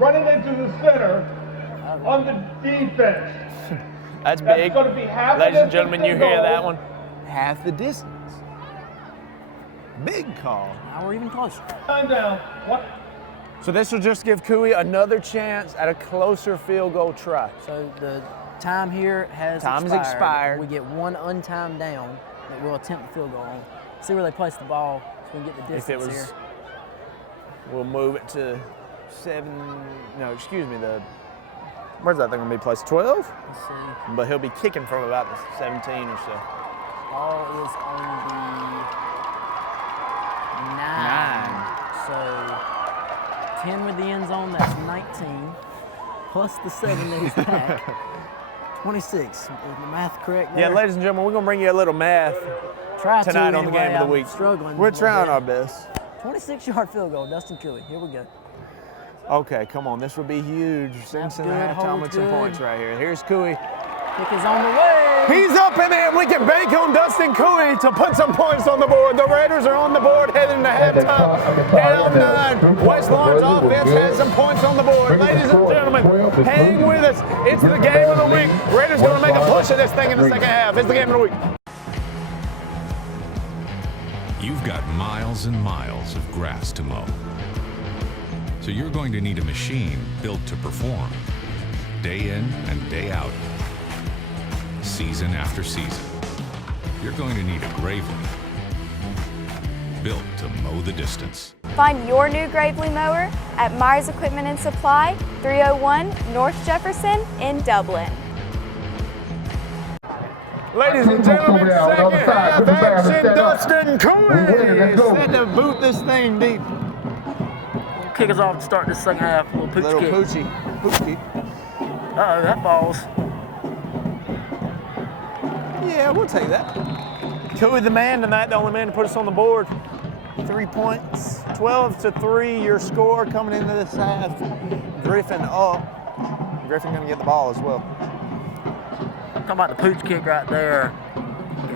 running into the center on the defense. That's big. Going to be half Ladies the and gentlemen, you distance hear that goal. one? Half the distance. Big call. Now we're even closer. Time down. What? So this will just give Cooey another chance at a closer field goal try. So the time here has expired. We get one untimed down that we'll attempt the field goal on. See where they place the ball so we can get the If it distance was, here. we'll move it to where's that thing gonna be placed? 12? Let's see. But he'll be kicking from about the 17 or so. Ball is on the 9. So 10 with the end zone, that's 19. Plus the 7 that he's back. 26. Is the math correct there? Yeah, ladies and gentlemen, we're gonna bring you a little math tonight on the game of the week. Struggling. We're trying our best. 26-yard field goal, Dustin Cooey. Here we go. Okay, come on, this would be huge. Simpson good, halftime hold with some good. points right here. Here's Cooey. Kick is on the way. He's up in there. We can bank on Dustin Cooey to put some points on the board. The Raiders are on the board heading to halftime. Down 9. West Lawrence offense has some points on the board. Ladies and gentlemen, hang with us. It's the game of the week. Raiders going to make a push of this thing in the second half. It's the game of the week. You've got miles and miles of grass to mow. So you're going to need a machine built to perform, day in and day out, season after season. You're going to need a Gravely, built to mow the distance. Find your new Gravely mower at Myers Equipment and Supply, 301 North Jefferson in Dublin. Ladies and gentlemen, second half action, Dustin Cooey set to boot this thing deep. Kick us off to start this second half. Little pooch kick. Poochie. Uh-oh, that falls. Yeah, we'll take that. Cooey the man tonight, the only man to put us on the board. 3 points, 12-3 your score coming into this half. Griffin up. Griffin gonna get the ball as well. Talking about the pooch kick right there.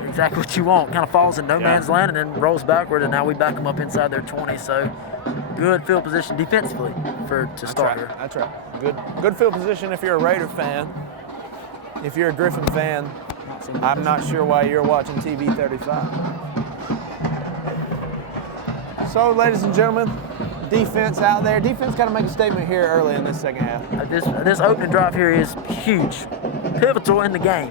Exactly what you want. Kind of falls in no man's land and then rolls backward, and now we back them up inside their 20. So good field position defensively to start here. That's right. Good field position if you're a Raider fan. If you're a Griffin fan, I'm not sure why you're watching TV 35. So, ladies and gentlemen, defense out there. Defense got to make a statement here early in this second half. This opening drive here is huge, pivotal in the game.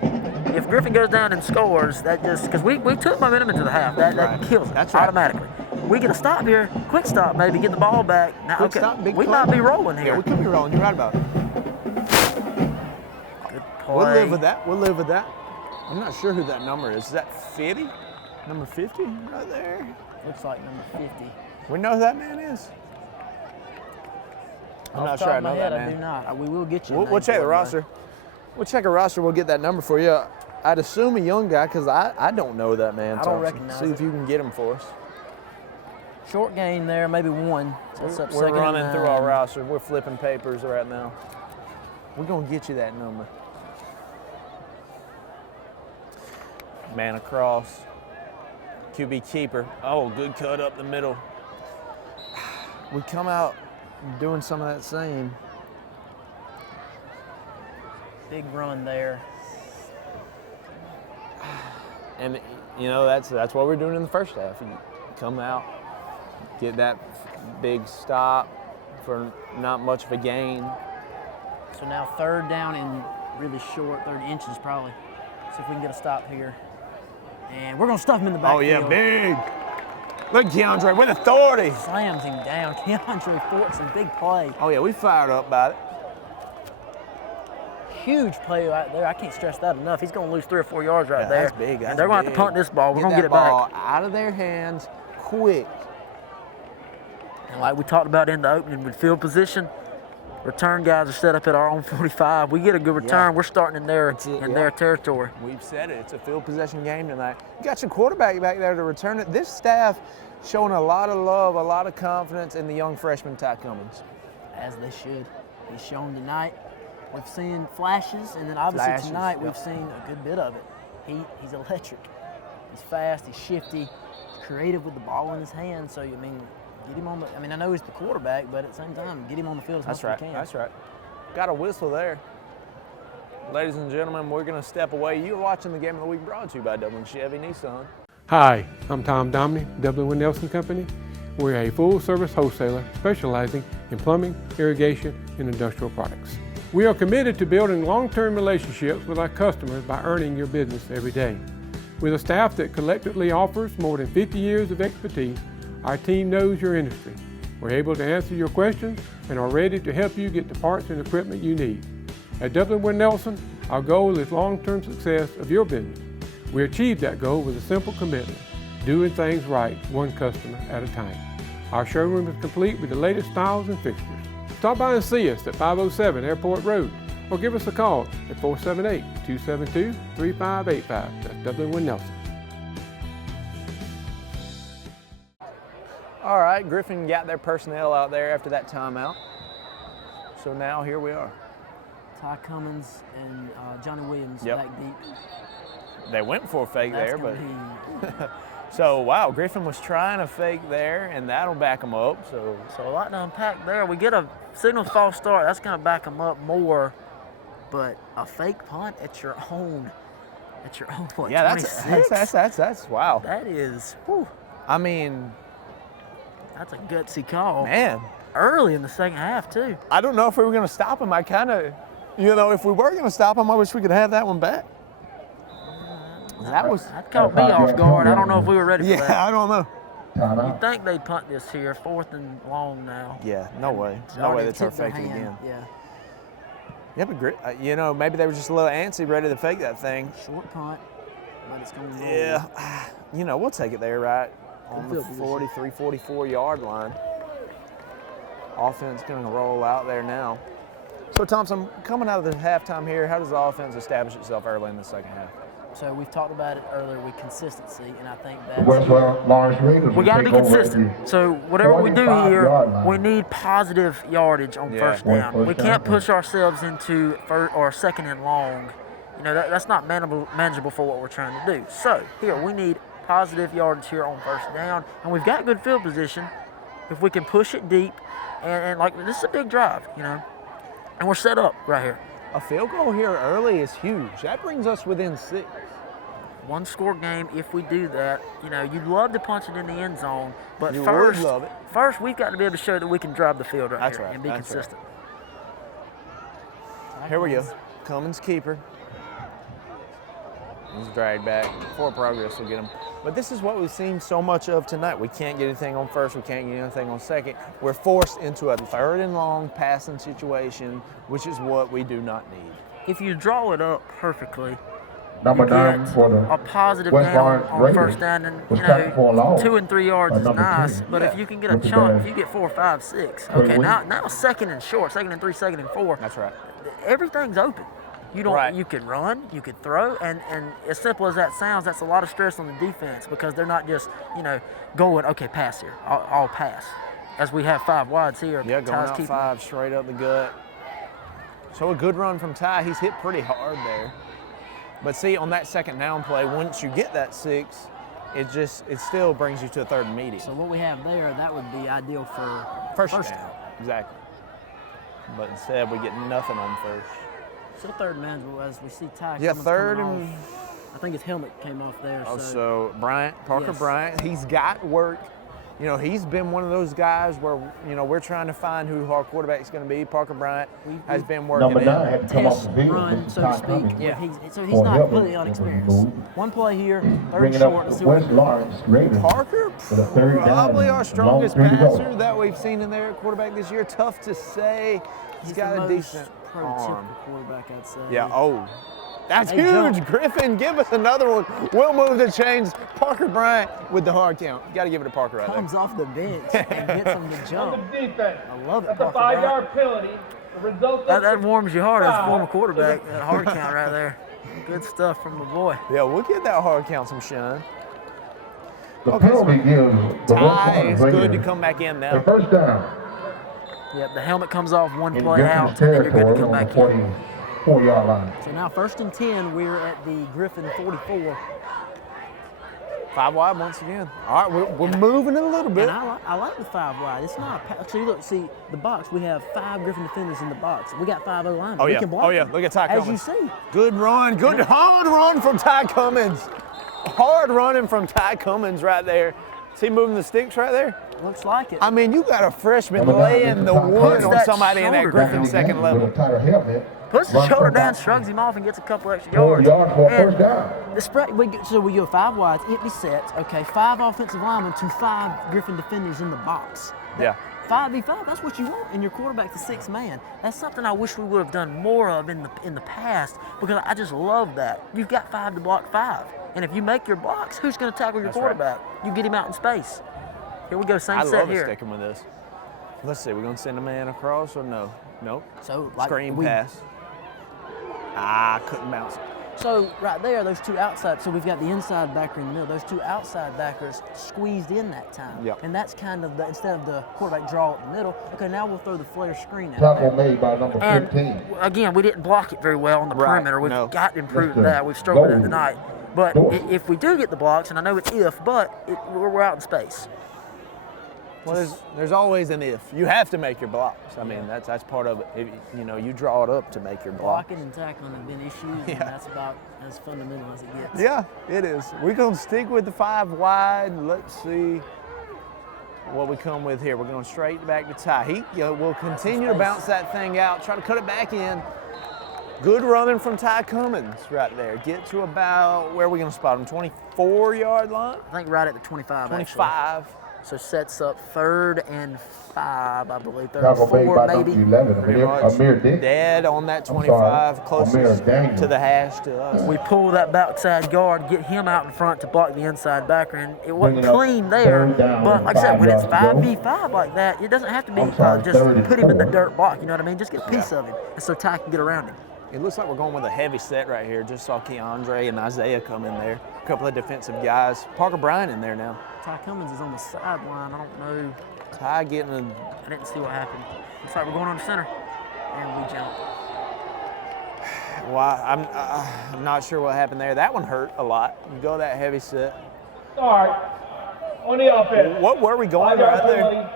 If Griffin goes down and scores, that just because we took momentum into the half, that kills it automatically. We get a stop here, quick stop maybe, get the ball back. Now, Quick stop, big we play. might be rolling here. Yeah, we could be rolling. You're right about it. Good play. We'll live with that. We'll live with that. I'm not sure who that number is. Is that 50? Number 50 right there? Looks like number 50. We know who that man is? I'm not sure I know that man. I do not. We will get you. We'll check the roster. We'll check a roster. We'll get that number for you. I'd assume a young guy because I don't know that man. I don't recognize See if you can get him for us. Short gain there, maybe one. So it's up We're second running and through 9. our roster. We're flipping papers right now. We're going to get you that number. Man across. QB keeper. Oh, good cut up the middle. We come out doing some of that same. Big run there. And you know that's what we're doing in the first half. You come out, get that big stop for not much of a gain. So So now 3rd down and really short, 30 inches probably. See if we can get a stop here. And we're gonna stuff him in the backfield. Oh yeah, big. Look, Keandre with authority. Slams him down. Keandre Fort's a big play. Oh yeah, we fired up about it. Huge play right there. I can't stress that enough. He's gonna lose 3 or 4 yards right there. That's big. And they're gonna have to punt this ball. We're gonna get it ball back. out of their hands quick. And like we talked about in the opening with field position, return guys are set up at our own 45. We get a good return, we're starting in their territory. We've said it. It's a field possession game tonight. You got your quarterback back there to return it. This staff showing a lot of love, a lot of confidence in the young freshman Ty Cummins. As they should. He's shown tonight. We've seen flashes, and then obviously tonight we've seen a good bit of it. He's electric. He's fast, he's shifty, he's creative with the ball in his hand. So, I mean, get him on the, I know he's the quarterback, but at the same time, get him on the field as much as we can. That's right. Got a whistle there. Ladies and gentlemen, we're going to step away. You're watching the Game of the Week brought to you by Dublin Chevy Nissan. Hi, I'm Tom Domney, Dublin Nelson Company. We're a full-service wholesaler specializing in plumbing, irrigation, and industrial products. We are committed to building long-term relationships with our customers by earning your business every day. With a staff that collectively offers more than 50 years of expertise, our team knows your industry. We're able to answer your questions and are ready to help you get the parts and equipment you need. At Dublin Nelson, our goal is long-term success of your business. We achieve that goal with a simple commitment, doing things right, one customer at a time. Our showroom is complete with the latest styles and fixtures. Stop by and see us at 507 Airport Road or give us a call at 478-272-3585. That's Dublin Nelson. All right, Griffin got their personnel out there after that timeout. So now here we are. Ty Cummins and Johnny Williams back deep. They went for a fake there, but so wow, Griffin was trying to fake there, and that'll back them up. So a lot to unpack there. We get a signal false start. That's going to back them up more, but a fake punt at your own what? Yeah, 26? that's wow. That is. Whew. I mean, that's a gutsy call, man. Early in the second half too. I don't know if we were going to stop him. I kind of, if we were going to stop him, I wish we could have that one back. That caught me off guard. I don't know if we were ready for that. Yeah, I don't know. You'd think they'd punt this here, 4th and long now. Yeah, no way. No way they try to fake it again. Yeah, but maybe they were just a little antsy, ready to fake that thing. Short punt, but it's going to roll. Yeah, we'll take it there, right? On the 43, 44 yard line. Offense going to roll out there now. So, Thompson, coming out of the halftime here, how does the offense establish itself early in the second half? So we've talked about it earlier with consistency, and I think that we got to be consistent. So whatever we do here, we need positive yardage on first down. We can't push ourselves into second and long. That's not manageable for what we're trying to do. So here, we need positive yardage here on first down, and we've got good field position. If we can push it deep, and like this is a big drive, and we're set up right here. A field goal here early is huge. That brings us within 6. One score game if we do that. You'd love to punch it in the end zone, but first we've got to be able to show that we can drive the field That's here right. and be consistent. Right. Here we go. Cummins keeper. He's dragged back. Forward progress will get him. But this is what we've seen so much of tonight. We can't get anything on first. We can't get anything on second. We're forced into a 3rd and long passing situation, which is what we do not need. If you draw it up perfectly, Number 9 for the a positive West down on Raiders first down, and 2 and 3 yards is nice. 10. But if you can get a chunk, if you get 4, 5, 6, okay, now second and short, 2nd and 3, 2nd and 4. That's right. Everything's open. You can run, you can throw, and as simple as that sounds, that's a lot of stress on the defense because they're not just going pass here, I'll pass. As we have 5 wides here. Yeah, going out 5 straight up the gut. So a good run from Ty. He's hit pretty hard there. But see, on that second down play, once you get that 6, it still brings you to a 3rd and medium. So what we have there, that would be ideal for first down. Exactly. But instead, we get nothing on first. Still 3rd manageable as we see Ty. Yeah, 3rd and I think his helmet came off there. So Parker Bryant, he's got work. you know, he's been one of those guys where, you know, we're trying to find who our quarterback is going to be. Parker Bryant has been working Number 9 had to come off Test the field. run, so to speak. Yeah. So he's not completely unexperienced. One play here, third and short. Let's see what West Lawrence Raiders. Parker, For the third down probably and our strongest long 3 to go. passer that we've seen in there at quarterback this year. Tough to say. He's got the a decent most arm. prototypical quarterback, I'd say. Yeah, oh. That's Hey, huge, jump. Griffin. Give us another one. We'll move the chains. Parker Bryant with the hard count. You got to give it to Parker right Comes there. off the bench and gets him to jump. On the defense. I love it, That's a Parker 5-yard penalty. The result That warms your heart as a former quarterback, that hard count right there. Good stuff from the boy. Yeah, we'll give that hard count some shine. The penalty gives the Ty is West good to Raiders come back in a now. first down. Yep, the helmet comes off one In play out, Griffin's and then you're good to territory come on the back in. 44-yard line. So now 1st and 10, we're at the Griffin 44. 5 wide once again. All right, we're moving it a little bit. And I like the 5 wide. It's not a see the box. We have 5 Griffin defenders in the box. We got 5 O-linemen. Oh, We yeah. can block Oh, yeah. them. Look at Ty As Cummins. you see. Good run. Good hard run from Ty Cummins. Hard running from Ty Cummins right there. Is he moving the sticks right there? Looks like it. I mean, you got a freshman Number 9 laying the Ty wood Cummins. on somebody in that shoulder Griffin down. second level. With a tighter helmet. Puts the Runs shoulder from down, back. shrugs him off, and gets a couple extra 4 yards. yards for a And first down. the spread, so we go 5 wides, empty sets. Okay, 5 offensive linemen to 5 Griffin defenders in the box. Yeah. 5v5, that's what you want in your quarterback, the 6th man. That's something I wish we would have done more of in the past, because I just love that. You've got 5 to block 5. And if you make your blocks, who's going to tackle your That's right. quarterback? You get him out in space. Here we go, same I set love here. sticking with this. Let's see, we're going to send a man across or no? Nope. So, like, Screen pass. Couldn't bounce. So right there, those 2 outside, so we've got the inside backer in the middle, those 2 outside backers squeezed in that time. Yep. And that's kind of, instead of the quarterback draw up the middle, okay, now we'll throw the flare screen out Tackle there. made by number And 15. again, we didn't block it very well on the Right, perimeter. We've no. got to improve Mr. that. We've struggled with it Gold. tonight. But Dorsey. if we do get the blocks, and I know it's if, but we're out in space. Well, there's always an if. You have to make your blocks. I mean, that's part of it. If, you know, you draw it up to make your block. Blocking and tackling have been issues, Yeah. and that's about as fundamental as it gets. Yeah, it is. We're going to stick with the 5 wide. Let's see what we come with here. We're going straight back to Ty. He will continue to bounce that thing out, try to cut it back in. Good running from Ty Cummins right there. Get to about, where are we going to spot him? 24-yard line? I think right at the 25, 25. actually. So sets up 3rd and 5, I believe. 3rd Tackle and made 4, by maybe. number 11. Pretty much. Amir Dick. Dead on that I'm 25, sorry, closest Amir Daniel. to the hash to us. We pull that backside guard, get him out in front to block the inside backer, and it wasn't Bring it up, clean there. 3rd down But and like I said, 5 when it's yards to go. 5v5 like that, it doesn't have to be I'm sorry, just 3rd and put him in the 4. dirt block, you know what I mean? Just get a piece of him, and so Ty can get around him. It looks like we're going with a heavy set right here. Just saw Keandre and Isaiah come in there. A couple of defensive guys. Parker Bryant in there now. Ty Cummins is on the sideline. I don't know. Ty getting a... I didn't see what happened. Looks like we're going on the center, and we jump. Well, I'm not sure what happened there. That one hurt a lot. You go that heavy set. All right. On the offense. What were we going 5-yard right there? penalty.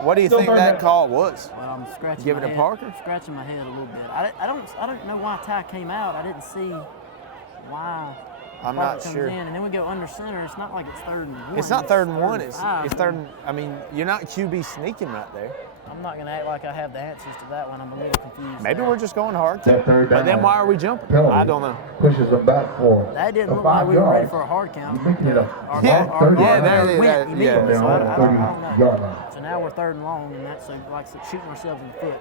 What do you Still think burn that that. call was? Well, I'm scratching Give my it to head. Parker? Scratching my head a little bit. I don't know why Ty came out. I didn't see why. I'm Parker not comes sure. in, and then we go under center. It's not like it's 3rd and 1. It's not 3rd and 1. and It's 5. 3rd and... I mean, you're not QB sneaking right there. I'm not going to act like I have the answers to that one. I'm a little confused. Maybe there. we're just going hard. That 3rd But down then why are we jumping? penalty I don't know. Pushes them back for That didn't the look like 5 we were ready yards. for a hard count. You're making it a Our long guard 30 yeah, yards. that- went that- immediately, yeah. From their so own I don't know. 30-yard line. So now we're 3rd and long, and that's like shooting ourselves in the foot.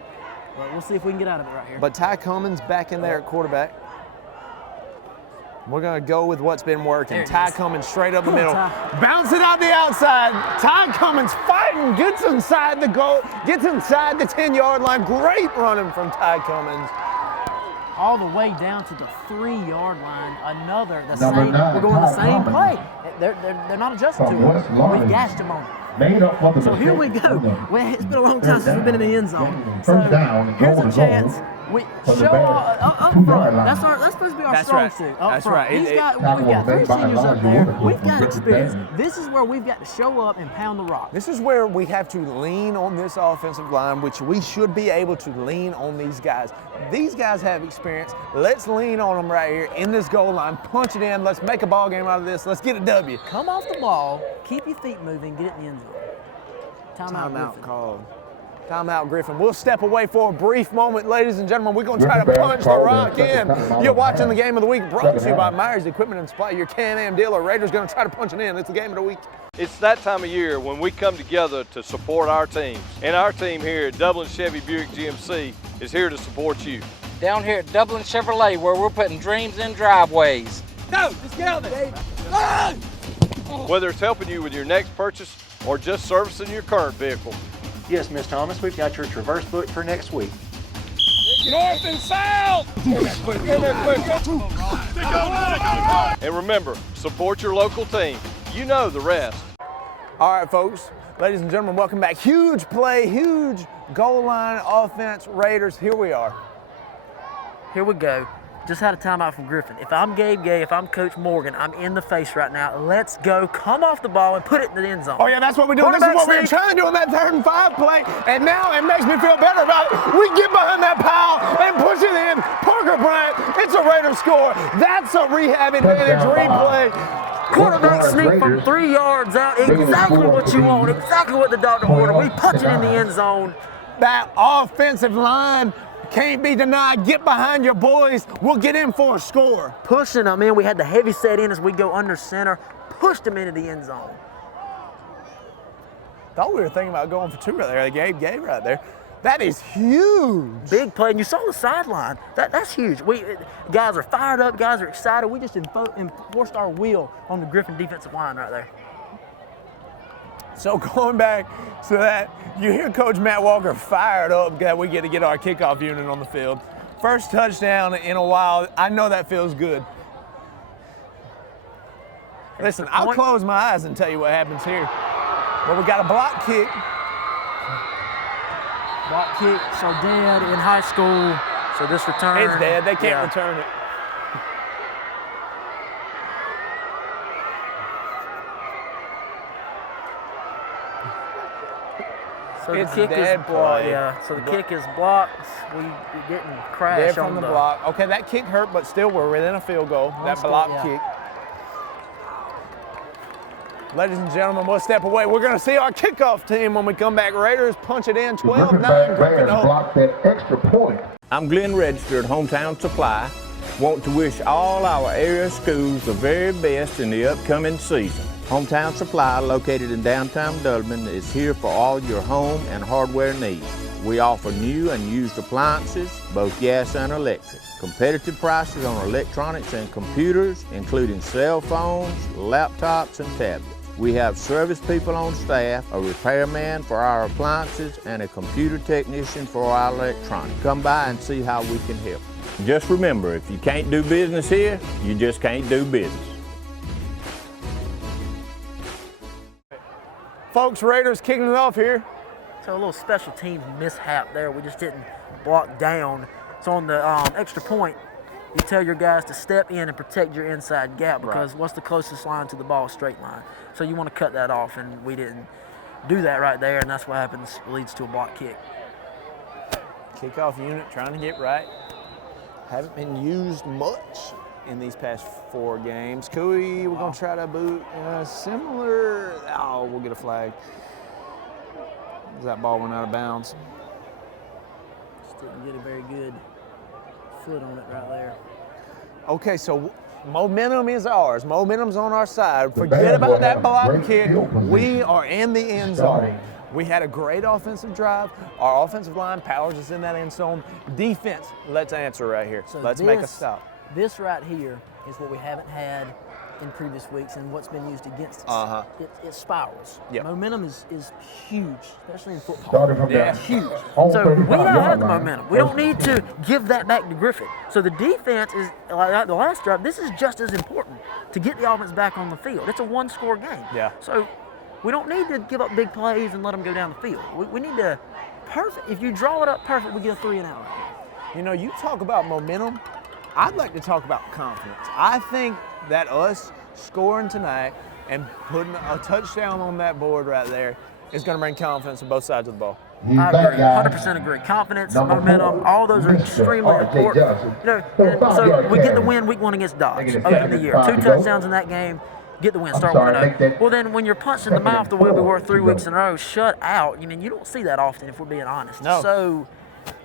But we'll see if we can get out of it right here. But Ty Cummins back in there at quarterback. We're going to go with what's been working. There it Ty is. Cummins straight up the Come on, middle. Ty. Bounce it out the outside. Ty Cummins fighting, gets inside the goal, gets inside the 10-yard line. Great running from Ty Cummins. all the way down to the 3-yard line. Another, the Number same, 9, we're going the Ty same Cummins. play. They're not adjusting From to West it. Lawrence. We've gashed them on it. Made up for the So here we mistake go. of the Well, it's been a long time since we've been in the end zone. First So down and here's goal a to goal chance. We for the show Bears. up 2-yard front. line. That's supposed to be our That's strong right. suit. Up That's front. right. We've got Tackle three made by seniors up Elijah there. Woodard We've from got Griffin experience. Band. This is where we've got to show up and pound the rock. This is where we have to lean on this offensive line, which we should be able to lean on these guys. These guys have experience. Let's lean on them right here in this goal line. Punch it in. Let's make a ball game out of this. Let's get a W. Come off the ball, keep your feet moving, get it in the end zone. Timeout called. Timeout, Griffin. We'll step away for a brief moment, ladies and gentlemen. We're going to try to punch the rock in. You're watching the Game of the Week brought to you by Myers Equipment and Supply, your Can-Am dealer. Raiders going to try to punch it in. It's the Game of the Week. It's that time of year when we come together to support our teams. And our team here at Dublin Chevy Buick GMC is here to support you. Down here at Dublin Chevrolet, where we're putting dreams in driveways. Go! Let's get out there! Whether it's helping you with your next purchase or just servicing your current vehicle. Yes, Miss Thomas, we've got your Traverse book for next week. North and south! And remember, support your local team. You know the rest. All right, folks. Ladies and gentlemen, welcome back. Huge play, huge goal line offense. Raiders, here we are. Here we go. Just had a timeout from Griffin. If I'm Gabe Gay, if I'm Coach Morgan, I'm in the face right now. Let's go. Come off the ball and put it in the end zone. Oh, yeah, that's what we're doing. This is what we were trying to do on that 3rd and 5 play, and now it makes me feel better about it. We get behind that pile and push it in. Parker Bryant, it's a Raider score. That's a rehab advantage replay. Quarterback sneak from 3 yards out. Exactly what you want. Exactly what the doctor ordered. We punch it in the end zone. That offensive line can't be denied. Get behind your boys. We'll get in for a score. Pushing them in. We had the heavy set in as we go under center. Pushed them into the end zone. Thought we were thinking about going for 2 right there. Gabe Gay right there. That is huge. Big play. And you saw the sideline. That's huge. Guys are fired up. Guys are excited. We just enforced our will on the Griffin defensive line right there. So going back so that you hear Coach Matt Walker fired up that we get to get our kickoff unit on the field. First touchdown in a while. I know that feels good. Listen, I'll close my eyes and tell you what happens here. But we got a block kick. Block kicks are dead in high school. So this return. It's dead. They can't return it. So the kick is blocked. Yeah. So the kick is blocked. We didn't crash dead from the block. Okay, that kick hurt, but still we're within a field goal. That block kick. Ladies and gentlemen, we'll step away. We're going to see our kickoff team when we come back. Raiders punch it in 12-9. Griffin blocked that extra point. I'm Glenn Register at Hometown Supply. Want to wish all our area schools the very best in the upcoming season. Hometown Supply, located in downtown Dublin, is here for all your home and hardware needs. We offer new and used appliances, both gas and electric. Competitive prices on electronics and computers, including cell phones, laptops, and tablets. We have service people on staff, a repairman for our appliances, and a computer technician for our electronics. Come by and see how we can help. Just remember, if you can't do business here, you just can't do business. Folks, Raiders kicking it off here. So a little special team mishap there. We just didn't block down. So on the extra point, you tell your guys to step in and protect your inside gap because what's the closest line to the ball? Straight line. So you want to cut that off, and we didn't do that right there, and that's what happens, leads to a block kick. Kickoff unit trying to get right. Haven't been used much in these past 4 games. Cooey, we're going to try to boot similar. Oh, we'll get a flag. That ball went out of bounds. Just didn't get a very good foot on it right there. Okay, so momentum is ours. Momentum's on our side. Forget about that block kick. We are in the end zone. We had a great offensive drive. Our offensive line powers us in that end zone. Defense, let's answer right here. So let's make a stop. This right here is what we haven't had in previous weeks and what's been used against us. It spirals. Yep. Momentum is huge, especially in football. It's huge. So we don't have the momentum. We don't need to give that back to Griffin. So the defense is, like the last drive, this is just as important to get the offense back on the field. It's a 1-score game. Yeah. So we don't need to give up big plays and let them go down the field. We need to, if you draw it up perfect, we get a 3 and out. You know, you talk about momentum. I'd like to talk about confidence. I think that us scoring tonight and putting a touchdown on that board right there is going to bring confidence to both sides of the ball. I agree, 100% agree. Confidence, momentum, all those are extremely important. You know, so we get the win week 1 against Dodge, open the year. 2 touchdowns in that game. get the win, I'm start sorry, 1-0. make that Well, then when you're punched in the second mouth the way we and were 4 3 to weeks go. in a row, shut out. I mean, you don't see that often if we're being honest. No. So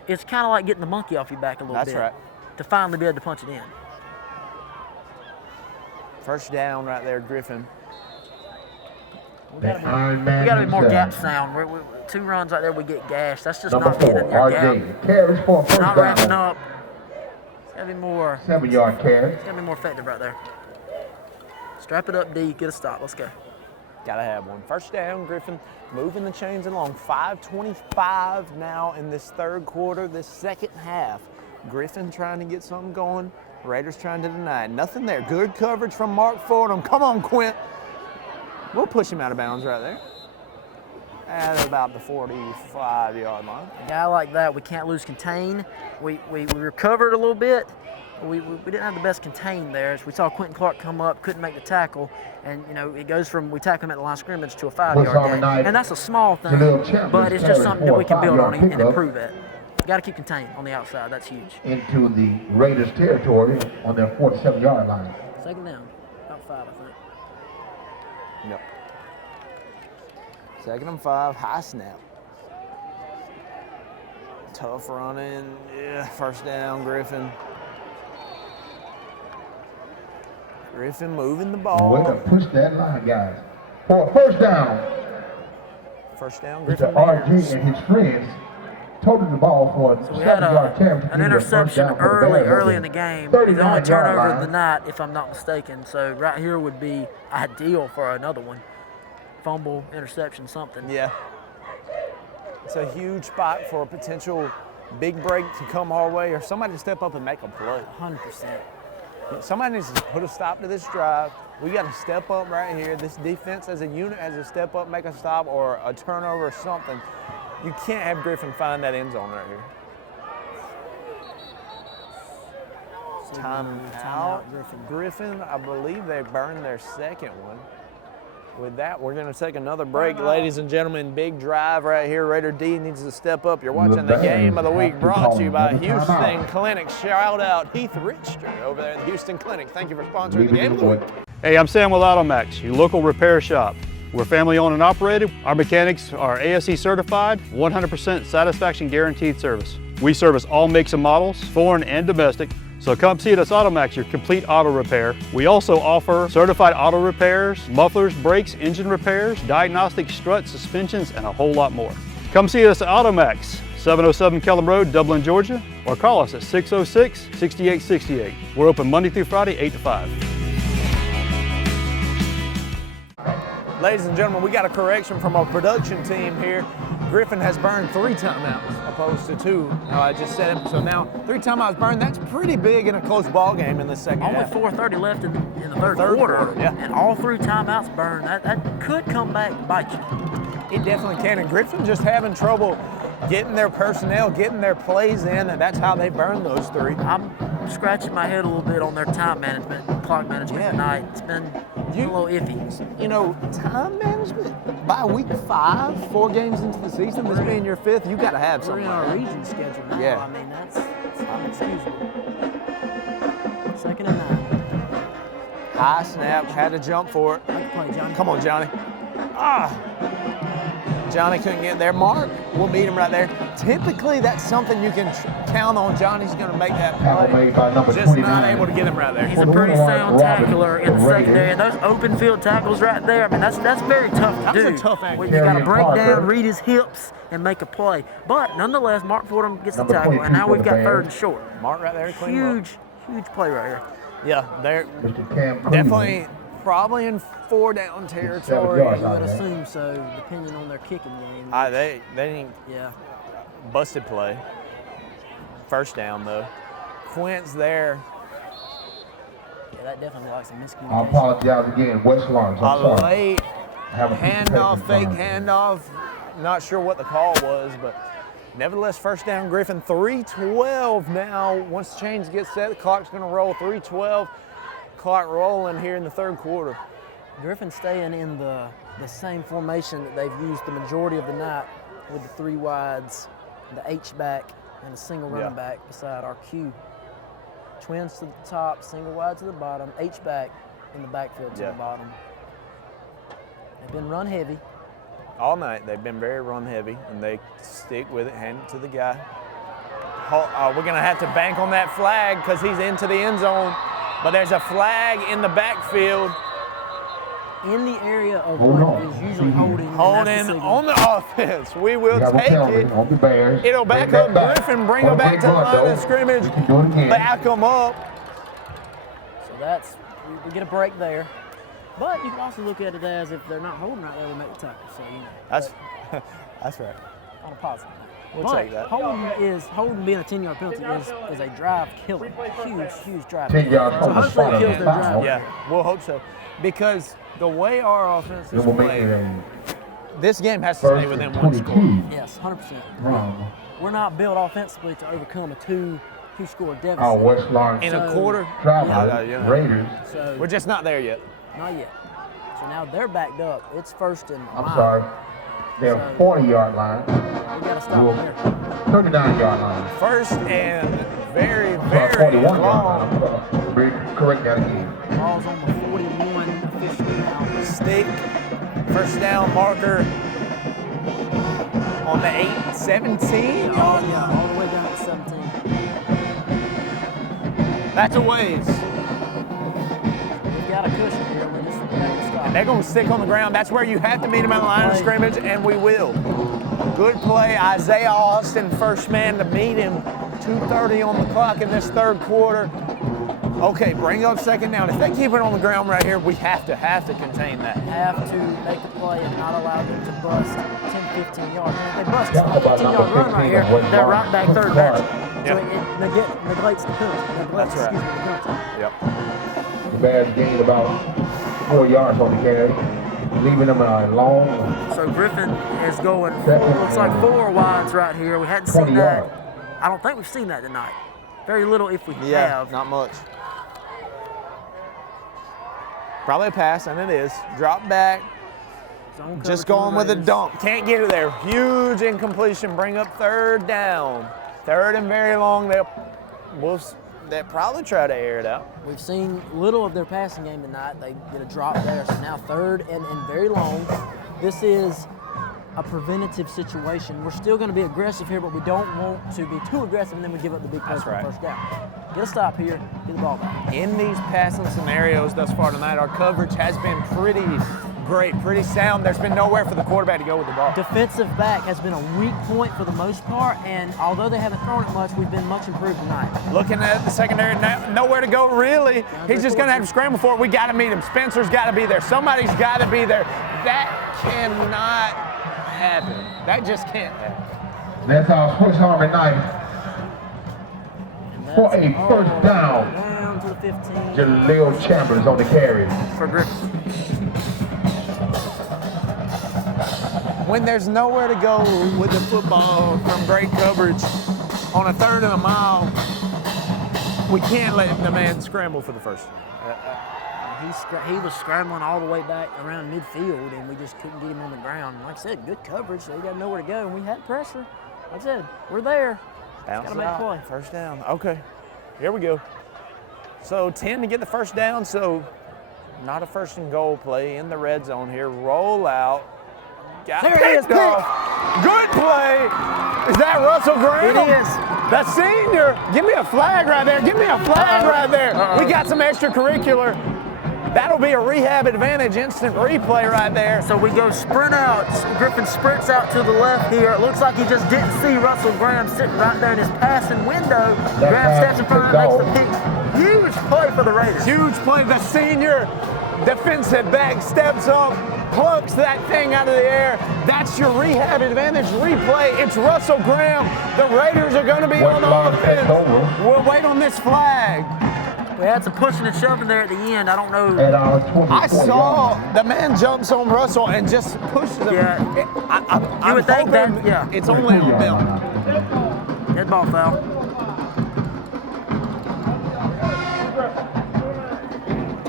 it's kind of like getting the monkey off your back a little That's bit. right. To finally be able to punch it in. First down right there, Griffin. We gotta be more gap sound. We're 2 runs right there, we get gashed. That's just Number not being 4, in your gap. RJ carries for a first Not down. ramping up. It's gotta be more. 7-yard carry. It's gotta be more effective right there. Strap it up, D. Get a stop. Let's go. Gotta have one. First down, Griffin moving the chains along. 5:25 now in this third quarter, this second half. Griffin trying to get something going. Raiders trying to deny it. Nothing there. Good coverage from Mark Fordham. Come on, Quint. We'll push him out of bounds right there. At about the 45-yard line. A guy like that, we can't lose contain. We recovered a little bit. We didn't have the best contain there. As we saw Quentin Clark come up, couldn't make the tackle, and it goes from we tackle him at the line of scrimmage to a 5-yard gain, and that's a small thing, but it's just something that we can build on and improve at. Got to keep contained on the outside. That's huge. Into the Raiders territory on their 47-yard line. Second down, about 5, I think. Yep. Second and 5, high snap. Tough running. Yeah, first down, Griffin. Griffin moving the ball. Way to push that line, guys. For a first down. First down, Mr. Griffin. RG and his friends toted the ball for a We had 7-yard carry. an interception early in the game. The only turnover of the night, if I'm not mistaken. So right here would be ideal for another one. Fumble, interception, something. Yeah. It's a huge spot for a potential big break to come our way, or somebody to step up and make a play. 100%. Somebody needs to put a stop to this drive. We got to step up right here. This defense as a unit has to step up, make a stop, or a turnover or something. You can't have Griffin find that end zone right here. Time out. Griffin, I believe they burned their second one. With that, we're going to take another break. Ladies and gentlemen, big drive right here. Raider D needs to step up. You're watching the game of the week brought to you by Houston Clinic. Shout out Heath Richter over there at the Houston Clinic. Thank you for sponsoring the game of the week. Hey, I'm Sam with AutoMax, your local repair shop. We're family owned and operated. Our mechanics are ASE certified, 100% satisfaction guaranteed service. We service all makes and models, foreign and domestic. So come see us at AutoMax, your complete auto repair. We also offer certified auto repairs, mufflers, brakes, engine repairs, diagnostic struts, suspensions, and a whole lot more. Come see us at AutoMax, 707 Kellum Road, Dublin, Georgia, or call us at 606-6868. We're open Monday through Friday, 8 to 5. Ladies and gentlemen, we got a correction from our production team here. Griffin has burned 3 timeouts opposed to 2. I just said it. So now 3 timeouts burned. That's pretty big in a close ball game in the second half. Only 4:30 left in the third quarter. Yeah. And all 3 timeouts burned. That could come back and bite you. It definitely can. And Griffin just having trouble getting their personnel, getting their plays in, and that's how they burn those 3. I'm scratching my head a little bit on their time management, clock management tonight. It's been a little iffy. Time management by week 5, 4 games into the season, this being your 5th, you got to have something. We're in our region schedule now. Yeah. I mean, that's inexcusable. 2nd and 9. High snap, had to jump for it. Like to play, Johnny. Come on, Johnny. Johnny couldn't get there. Mark will meet him right there. Typically, that's something you can count on. Johnny's going to make that play. Just not able to get him right there. He's a pretty sound tackler in the secondary. And those open field tackles right there, I mean, that's very tough to do. That's a tough angle. You got to break down, read his hips, and make a play. But nonetheless, Mark Fordham gets the tackle, and now we've got 3rd and short. Mark right there. Huge play right here. Yeah, they're definitely probably in 4-down territory. You would assume so, depending on their kicking game. They didn't. Yeah. Busted play. First down though. Quint's there. Yeah, that definitely looks like some miscommunication. I apologize again, West Lawrence. I'm sorry. A late handoff, fake handoff. Not sure what the call was, but nevertheless, first down, Griffin. 3:12 now. Once the chains get set, the clock's going to roll. 3:12. Clock rolling here in the third quarter. Griffin staying in the same formation that they've used the majority of the night with the 3 wides, the H-back, and a single running back beside our Q. Twins to the top, single wide to the bottom, H-back, in the backfield to the bottom. They've been run heavy. All night, they've been very run heavy, and they stick with it, hand it to the guy. We're going to have to bank on that flag because he's into the end zone, but there's a flag in the backfield. In the area of what is usually holding. Holding on the offense. We will take it. On the Bears. It'll back up Griffin, bring him back to the line of scrimmage, back him up. So that's, we get a break there. But you can also look at it as if they're not holding right there, they make the tackle. So, you know. That's right. On a positive. We'll take that. Holding being a 10-yard penalty is a drive killer. Huge drive. 10 yards so hopefully it kills their drive. Yeah, we'll hope so. Because the way our offense is playing, this game has to stay within one score. Yes, 100%. We're not built offensively to overcome a two-score deficit. Oh, West Lawrence. In a quarter? Raiders. So, we're just not there yet. Not yet. So now they're backed up. It's first and I'm sorry. They're 40-yard line. We got to stop there. 39-yard line. First and very 41-yard long. line. Correct that again. Ball's on the 41 officially now. Stick, first down marker on the 8-17. Oh, yeah, all the way down to 17. That's a ways. We've got a cushion here. We just got to stop. And they're going to stick on the ground. That's where you have to meet them at the line of scrimmage, and we will. Good play. Isaiah Austin, first man to meet him. 2:30 on the clock in this third quarter. Okay, bring up second down. If they keep it on the ground right here, we have to contain that. Have to make a play and not allow them to bust 10, 15 yards. And if they bust a 15-yard run right here, they're right back third down. So it neglects the penalty. That's right. The penalty. Yep. The Bears gained about 4 yards on the carry, leaving them long. So Griffin is going, looks like 4 wides right here. We hadn't seen that. I don't think we've seen that tonight. Very little if we have. Not much. Probably a pass, and it is. Drop back. Just going with a dump. Can't get it there. Huge incompletion. Bring up third down. Third and very long. They'll probably try to air it out. We've seen little of their passing game tonight. They get a drop there. So now third and very long. This is a preventative situation. We're still going to be aggressive here, but we don't want to be too aggressive, and then we give up the big play for the first down. Get a stop here, get the ball back. In these passing scenarios thus far tonight, our coverage has been pretty great, pretty sound. There's been nowhere for the quarterback to go with the ball. Defensive back has been a weak point for the most part, and although they haven't thrown it much, we've been much improved tonight. Looking at the secondary, nowhere to go really. He's just going to have to scramble for it. We got to meet him. Spencer's got to be there. Somebody's got to be there. That cannot happen. That just can't happen. That's our Swiss Army knife for a first down. Down to the 15. Jaleel Chambers on the carry. For Griffin. When there's nowhere to go with the football from great coverage on a third and a mile, we can't let the man scramble for the first down. He was scrambling all the way back around midfield, and we just couldn't get him on the ground. Like I said, good coverage, so he got nowhere to go, and we had pressure. Like I said, we're there. Bounce make a play. First down. Okay, here we go. So 10 to get the first down, so not a first and goal play in the red zone here. Roll out. Got there it is, Good play. Is that Russell Graham? It is. The senior. Give me a flag right there. Give me a flag right there. We got some extracurricular. That'll be a rehab advantage, instant replay right there. So we go sprint out. Griffin sprints out to the left here. It looks like he just didn't see Russell Graham sitting right there in his passing window. Graham steps in front, makes the pick. Huge play for the Raiders. Huge play. The senior defensive back steps up, plucks that thing out of the air. That's your rehab advantage replay. It's Russell Graham. The Raiders are going to be on offense. We'll wait on this flag. We had some pushing and shoving there at the end. I don't know. I saw the man jumps on Russell and just pushes him. Yeah. I would think that, yeah. It's only on them. Dead ball foul.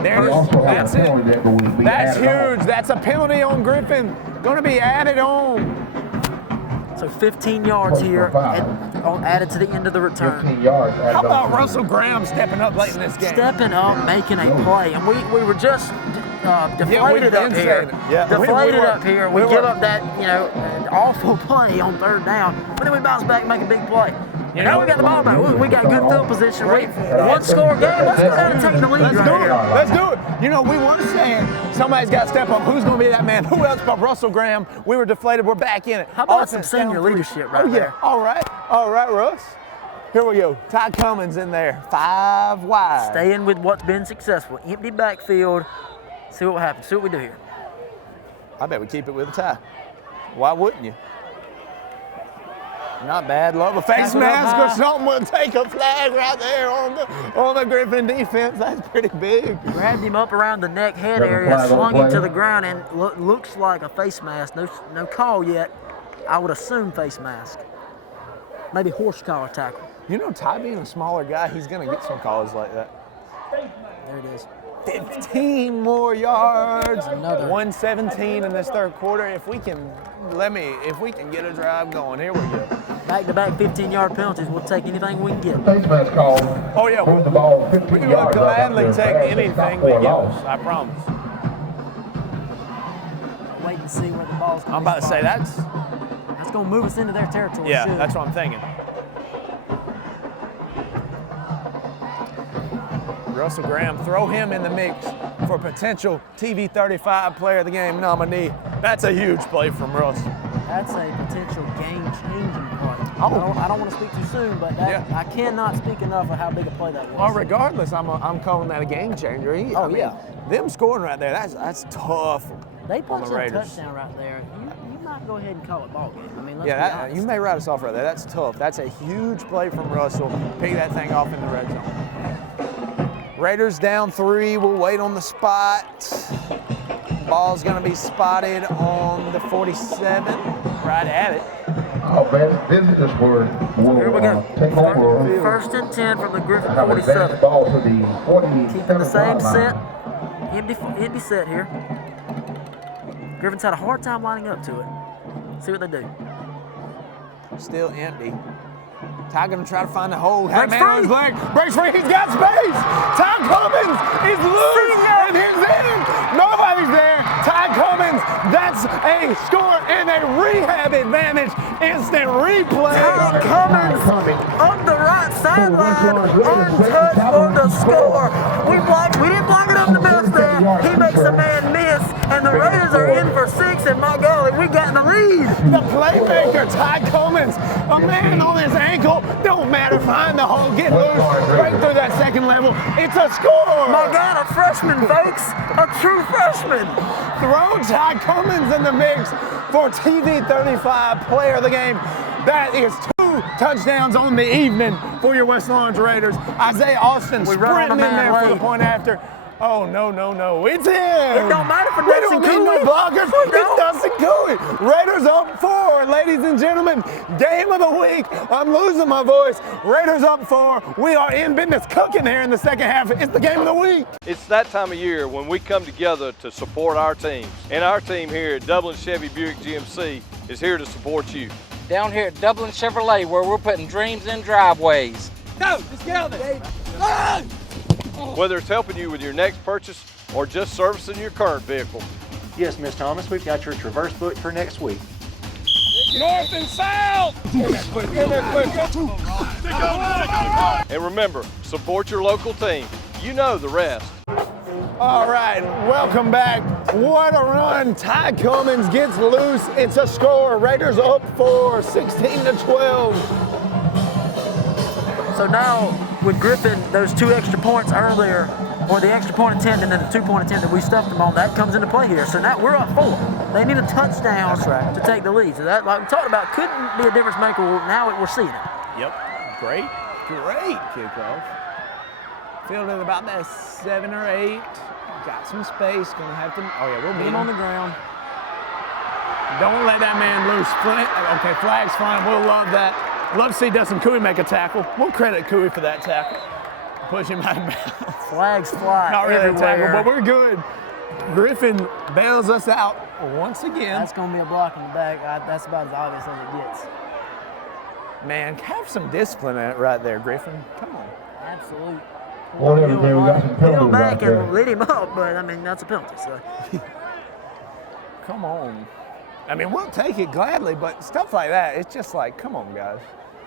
That's it. That's huge. That's a penalty on Griffin. Going to be added on. So 15 yards here and added to the end of the return. 15 yards. How about Russell Graham stepping up late in this game? Stepping up, making a play. And we were just deflated up here. Deflated up here. We give up that, an awful play on 3rd down. But then we bounce back and make a big play. Now we got the ball back. We got good field position. One score game. Let's go down and take the lead. Let's do it. Let's do it. We were saying somebody's got to step up. Who's going to be that man? Who else but Russell Graham? We were deflated. We're back in it. How about some senior leadership right there? All right. All right, Russ. Here we go. Ty Cummins in there. 5 wide. Staying with what's been successful. Empty backfield. See what happens. See what we do here. I bet we keep it with a tie. Why wouldn't you? Not bad. Love a face mask or something. We'll take a flag right there on the Griffin defense. That's pretty big. Grabbed him up around the neck, head area, slung him to the ground, and looks like a face mask. No call yet. I would assume face mask. Maybe horse collar tackle. Ty being a smaller guy, he's going to get some calls like that. There it is. 15 more yards. Another 117 in this 3rd quarter. If we can get a drive going, here we go. Back-to-back 15-yard penalties. We'll take anything we can get. Face mask call. Oh yeah, Move the ball 15 we will yards gladly up take after anything for they a give loss. us. I promise. Wait and see where the ball's going. I'm about to say that's going to move us into their territory. Yeah, that's what I'm thinking. Russell Graham, throw him in the mix for potential TV 35 player of the game nominee. That's a huge play from Russ. That's a potential game-changing play. I don't want to speak too soon, but I cannot speak enough of how big a play that was. Well, regardless, I'm calling that a game changer. Them scoring right there, that's tough. They punched a touchdown right there. You might go ahead and call it ball game. Let's be honest. You may write us off right there. That's tough. That's a huge play from Russell. Pick that thing off in the red zone. Raiders down 3. We'll wait on the spot. Ball's going to be spotted on the 47. Right at it. Visitors will take over. 1st and 10 from the Griffin Have 47. advanced ball to the 47. Keeping the same set. Empty set here. Griffin's had a hard time lining up to it. See what they do. Still empty. Ty gonna try to find a hole. Breaks Man on his leg. Breaks free. He's got space. Ty Cummins is loose and he's in. Nobody's there. Ty Cummins. That's a score and a rehab advantage. Instant replay. Ty Cummins on the right sideline, untouched for the score. We didn't block it up the middle there. He makes a man miss, and the Raiders are in for 6. And my golly, we got the lead. The playmaker, Ty Cummins, a man on his ankle. Don't matter, find the hole, get loose, break through that second level. It's a score. My God, a freshman, folks, a true freshman. Throw Ty Cummins in the mix for TV 35 player of the game. That is 2 touchdowns on the evening for your West Lawrence Raiders. Isaiah Austin sprinting in there for the point after. Oh, no. It's him. It don't matter for We Dustin don't need no blockers. It's Dustin Cooley. Raiders up 4, ladies and gentlemen. Game of the week. I'm losing my voice. Raiders up 4. We are in business cooking here in the second half. It's the game of the week. It's that time of year when we come together to support our teams. And our team here at Dublin Chevy Buick GMC is here to support you. Down here at Dublin Chevrolet, where we're putting dreams in driveways. Go, let's get on this. Whether it's helping you with your next purchase or just servicing your current vehicle. Yes, Miss Thomas, we've got your Traverse booked for next week. North and south. And remember, support your local team. You know the rest. All right, welcome back. What a run. Ty Cummins gets loose. It's a score. Raiders up 4, 16-12. So now with Griffin, those 2 extra points earlier, or the extra point attempt and then the 2-point attempt that we stuffed them on, that comes into play here. So now we're up 4. They need a touchdown to take the lead. So that, like we talked about, couldn't be a difference maker. Well, now we're seeing it. Yep, great kickoff. Fielded about that 7 or 8. Got some space, gonna have to, we'll beat him on the ground. Don't let that man loose. Okay, flag's fine, we'll love that. Love to see Dustin Cooey make a tackle. We'll credit Cooey for that tackle. Push him out of bounds. Flags fly Not really everywhere. a tackle, but we're good. Griffin bails us out once again. That's going to be a block in the back. That's about as obvious as it gets. Man, have some discipline right there, Griffin. Come on. Absolute. Whatever, we got some Peel penalties back out there. and lit him up, but I mean, that's a penalty. So. Come on. I mean, we'll take it gladly, but stuff like that, it's just like, come on, guys.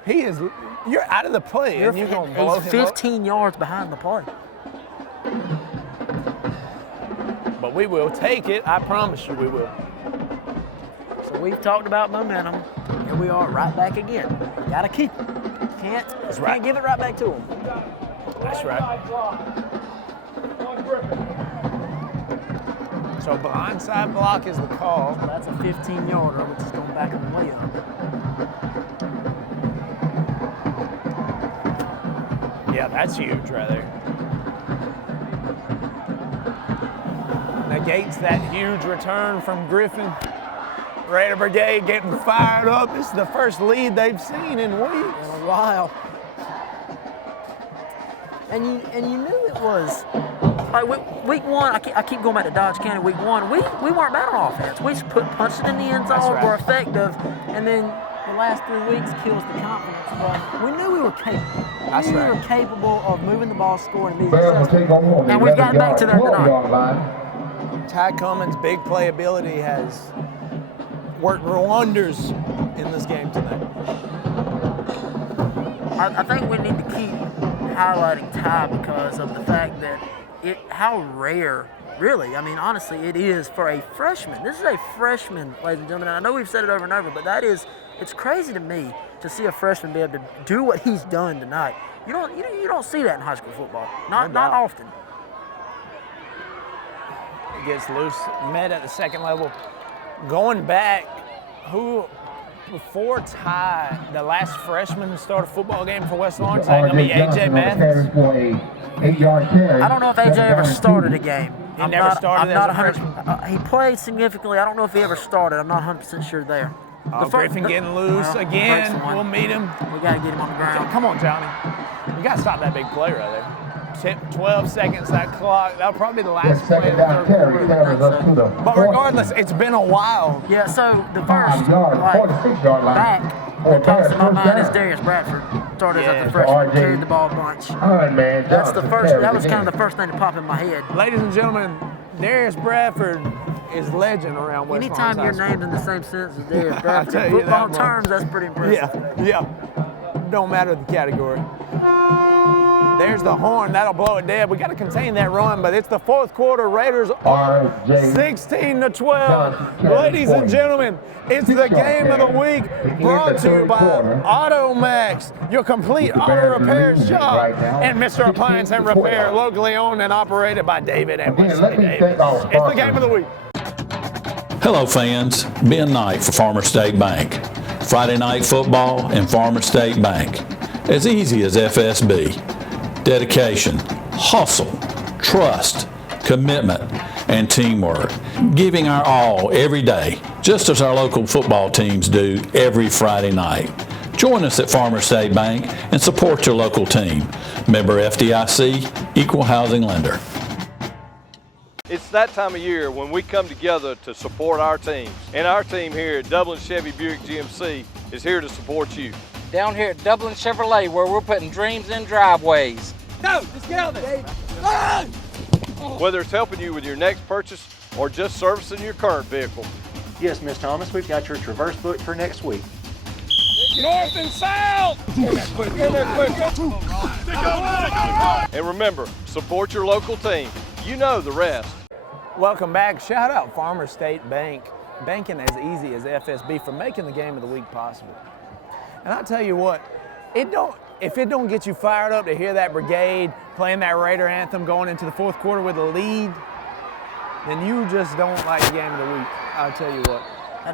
You're out of the play, and you're going to blow him up. He's 15 yards behind the play. But we will take it. I promise you we will. So we've talked about momentum. Here we are, right back again. You got to keep it. Can't give it right back to him. That's right. So blindside block is the call. So that's a 15-yarder, which is going back on the way up. Yeah, that's huge right there. Negates that huge return from Griffin. Raider Brigade getting fired up. This is the first lead they've seen in weeks. In a while. And you knew it was like week one. I keep going back to Dodge County. Week one, we weren't bad on offense. We just punched it in the end zone. We're effective, and then the last 3 weeks kills the confidence. But we knew we were capable. We were capable of moving the ball, scoring, and being successful. And we've gotten back to that tonight. Ty Cummins' big playability has worked wonders in this game tonight. I think we need to keep highlighting Ty because of the fact that how rare, really, I mean, honestly, it is for a freshman. This is a freshman, ladies and gentlemen. And I know we've said it over and over, but it's crazy to me to see a freshman be able to do what he's done tonight. You don't see that in high school football. Not often. It gets loose, met at the second level. Going back, before Ty, the last freshman to start a football game for West Lawrence, that going to be A.J. Mathis. For a 8-yard carry. I don't know if A.J. ever started a game. He never started as a freshman? He played significantly. I don't know if he ever started. I'm not 100% sure there. Griffin getting loose again. We'll meet him. We got to get him on the ground. Come on, Johnny. You got to stop that big play right there. 12 seconds, that clock. That'll probably be the last play of the third quarter. But regardless, it's been a while. Yeah, so the first back that pops in my mind is Darius Bradford. Started as a freshman, carried the ball a bunch. That's the first. That was kind of the first thing to pop in my head. Ladies and gentlemen, Darius Bradford is legend around West Anytime Lawrence you're named in the same sentence as Darius I'll Bradford, tell in you football that terms, that's pretty impressive. Yeah. Don't matter the category. There's the horn. That'll blow it dead. We got to contain that run, but it's the fourth quarter. Raiders are 16-12. Ladies and gentlemen, it's the game of the week brought to you by AutoMax, your complete auto repair shop, and Mr. Appliance and Repair, locally owned and operated by David and Wesley Davis. It's the game of the week. Hello fans, Ben Knight for Farmer State Bank. Friday night football and Farmer State Bank. As easy as FSB. Dedication, hustle, trust, commitment, and teamwork. Giving our all every day, just as our local football teams do every Friday night. Join us at Farmer State Bank and support your local team. Member FDIC, Equal Housing Lender. It's that time of year when we come together to support our teams. And our team here at Dublin Chevy Buick GMC is here to support you. Down here at Dublin Chevrolet, where we're putting dreams in driveways. Go! Let's get on there! Whether it's helping you with your next purchase or just servicing your current vehicle. Yes, Miss Thomas, we've got your Traverse booked for next week. North and south! And remember, support your local team. You know the rest. Welcome back. Shout out Farmer State Bank, banking as easy as FSB, for making the game of the week possible. And I'll tell you what, if it don't get you fired up to hear that brigade playing that Raider anthem going into the fourth quarter with a lead, then you just don't like the game of the week. I'll tell you what.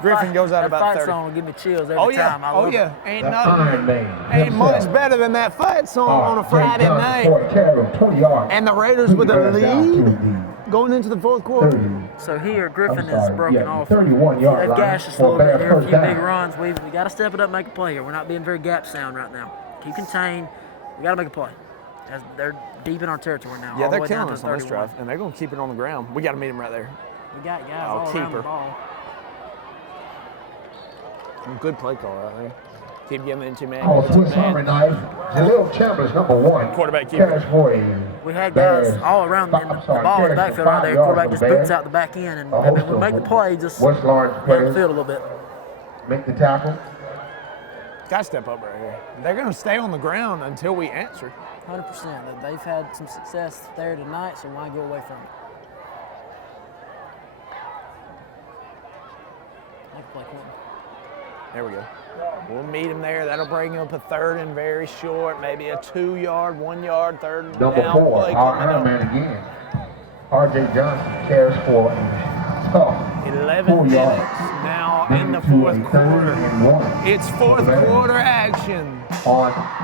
Griffin goes out about 30. That fight song will give me chills every time. I love it. Ain't much better than that fight song on a Friday night. And the Raiders with a lead going into the fourth quarter. So here, Griffin is broken off. 31-yard They've gashed us a little bit here. A few big runs. We got to step it up and make a play here. We're not being very gap sound right now. Keep contained. We got to make a play. They're deep in our territory now. Yeah, they're killing us on this drive, and they're going to keep it on the ground. We got to meet them right there. We got guys all around the ball. Good play call right there. Keep giving it to man. Oh, Swiss Army knife. Jaleel Chambers, number 1. Quarterback keeper. Carries for a We had guys all around the ball in the backfield right there. Quarterback just boots out the back end, and I mean, we make the play just West Lawrence down the players field a little bit. make the tackle. Got to step up right here. They're going to stay on the ground until we answer. 100%. They've had some success there tonight, so why go away from it? There we go. We'll meet him there. That'll bring him up a 3rd and very short, maybe a 2-yard, 1-yard, 3rd and Number down 4, play our coming up. Ironman again. R.J. Johnson cares for a tough 11 4 minutes yards. now in the 4th quarter. It's 4th quarter action.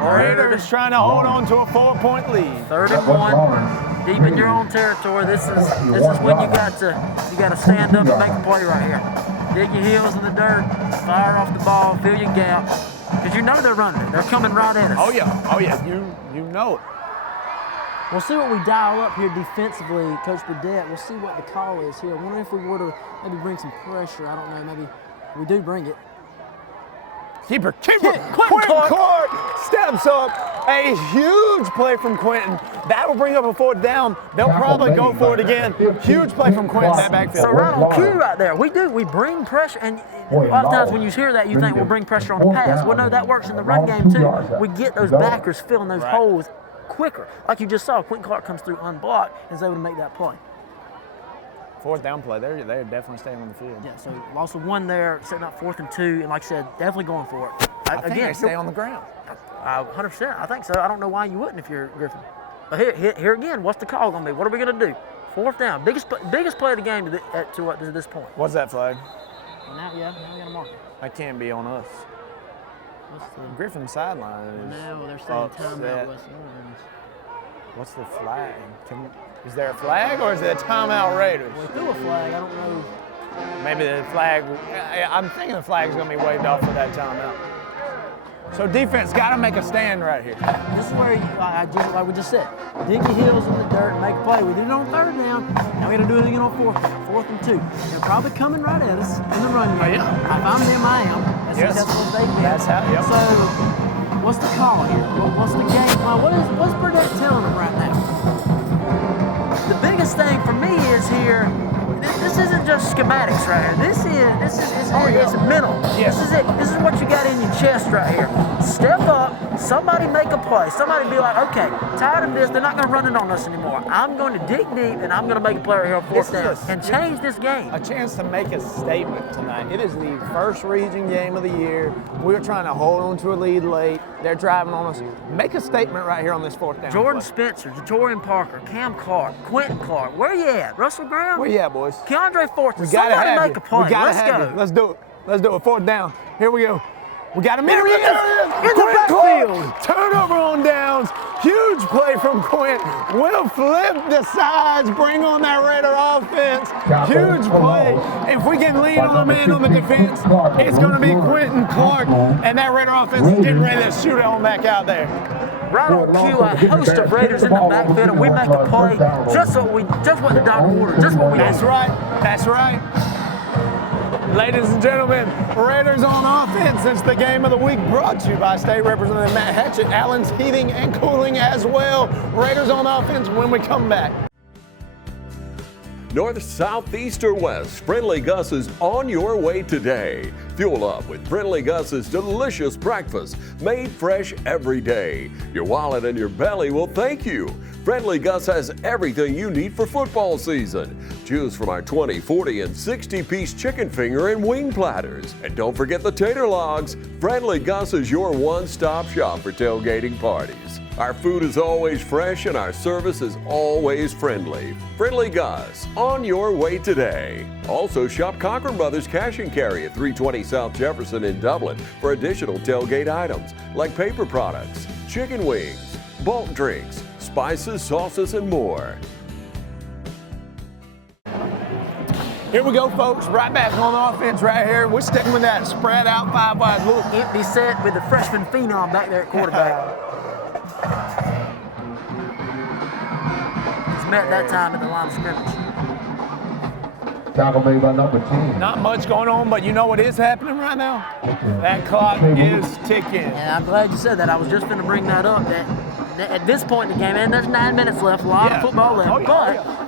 Raiders trying to hold on to a 4-point lead. 3rd and 1, deep in your own territory. This is when you got to stand up and make a play right here. Dig your heels in the dirt, fire off the ball, fill your gap, because you know they're running it. They're coming right at us. Oh yeah, you know it. We'll see what we dial up here defensively, Coach Burdett. We'll see what the call is here. I wonder if we were to maybe bring some pressure. I don't know, maybe we do bring it. Keeper, Quentin Clark steps up. A huge play from Quentin. That will bring up a 4th down. They'll probably go for it again. Huge play from Quentin in that backfield. So right on cue right there. We bring pressure, and a lot of times when you hear that, you think we'll bring pressure on the pass. Well, no, that works in the run game too. We get those backers filling those holes quicker. Like you just saw, Quentin Clark comes through unblocked and is able to make that play. 4th down play, they're definitely staying on the field. Yeah, so loss of 1 there, setting up 4th and 2, and like I said, definitely going for it. I think they stay on the ground. 100%, I think so. I don't know why you wouldn't if you're Griffin. But here again, what's the call going to be? What are we going to do? 4th down, biggest play of the game to this point. What's that flag? Well, now we got a marker. That can't be on us. What's the Griffin sideline is now they're saying timeout West Orange. What's the flag? Is there a flag or is it a timeout Raiders? We threw a flag, I don't know. Maybe the flag, I'm thinking the flag's going to be waved off for that timeout. So defense got to make a stand right here. This is where, like we just said, dig your heels in the dirt and make a play. We did it on 3rd down. Now we got to do it again on 4th and 2. They're probably coming right at us in the run game. Yeah. If I'm them, I am. That's what they did. That's how, yep. So, what's the call here? What's the game plan? What's Burdett telling them right now? The biggest thing for me is here, this isn't just schematics right here. This is mental. Yes. This is it. This is what you got in your chest right here. Step up, somebody make a play. Somebody be like, okay, tired of this, they're not going to run it on us anymore. I'm going to dig deep and I'm going to make a play right here on 4th down and change this game. A chance to make a statement tonight. It is the first region game of the year. We're trying to hold on to a lead late. They're driving on us. Make a statement right here on this 4th down. Jordan play. Spencer, Jatorian Parker, Cam Clark, Quentin Clark. Where you at? Russell Brown? Where you at, boys? Keandre Fortune. We gotta Somebody have make you. a play. We gotta Let's have go. you. Let's do it. Let's do it. 4th down. Here we go. We got him in There he is. In the backfield. Turnover on downs. Huge play from Quint. Will flip the sides, bring on that Raider offense. Huge play. If we can lean on a man on the defense, it's going to be Quentin Clark. And that Raider offense is getting ready to shoot it on back out there. Right on cue, a host of Raiders in the backfield, and we make a play. Just what the doctor ordered. Just what we That's did. right. That's right. Ladies and gentlemen, Raiders on offense. It's the game of the week brought to you by State Representative Matt Hatchett, Allen's Heating and Cooling as well. Raiders on offense when we come back. North, south, east, or west, Friendly Gus is on your way today. Fuel up with Friendly Gus's delicious breakfast, made fresh every day. Your wallet and your belly will thank you. Friendly Gus has everything you need for football season. Choose from our 20, 40, and 60-piece chicken finger and wing platters. And don't forget the tater logs. Friendly Gus is your one-stop shop for tailgating parties. Our food is always fresh and our service is always friendly. Friendly Gus, on your way today. Also shop Cochran Brothers Cash and Carry at 320 South Jefferson in Dublin for additional tailgate items like paper products, chicken wings, bulk drinks, spices, sauces, and more. Here we go, folks. Right back on offense right here. We're sticking with that spread out 5-wide look. Empty set with the freshman phenom back there at quarterback. He's met that time at the line of scrimmage. Tackle made by number 10. Not much going on, but you know what is happening right now? That clock is ticking. And I'm glad you said that. I was just going to bring that up. That at this point in the game, and there's 9 minutes left, a lot of football left,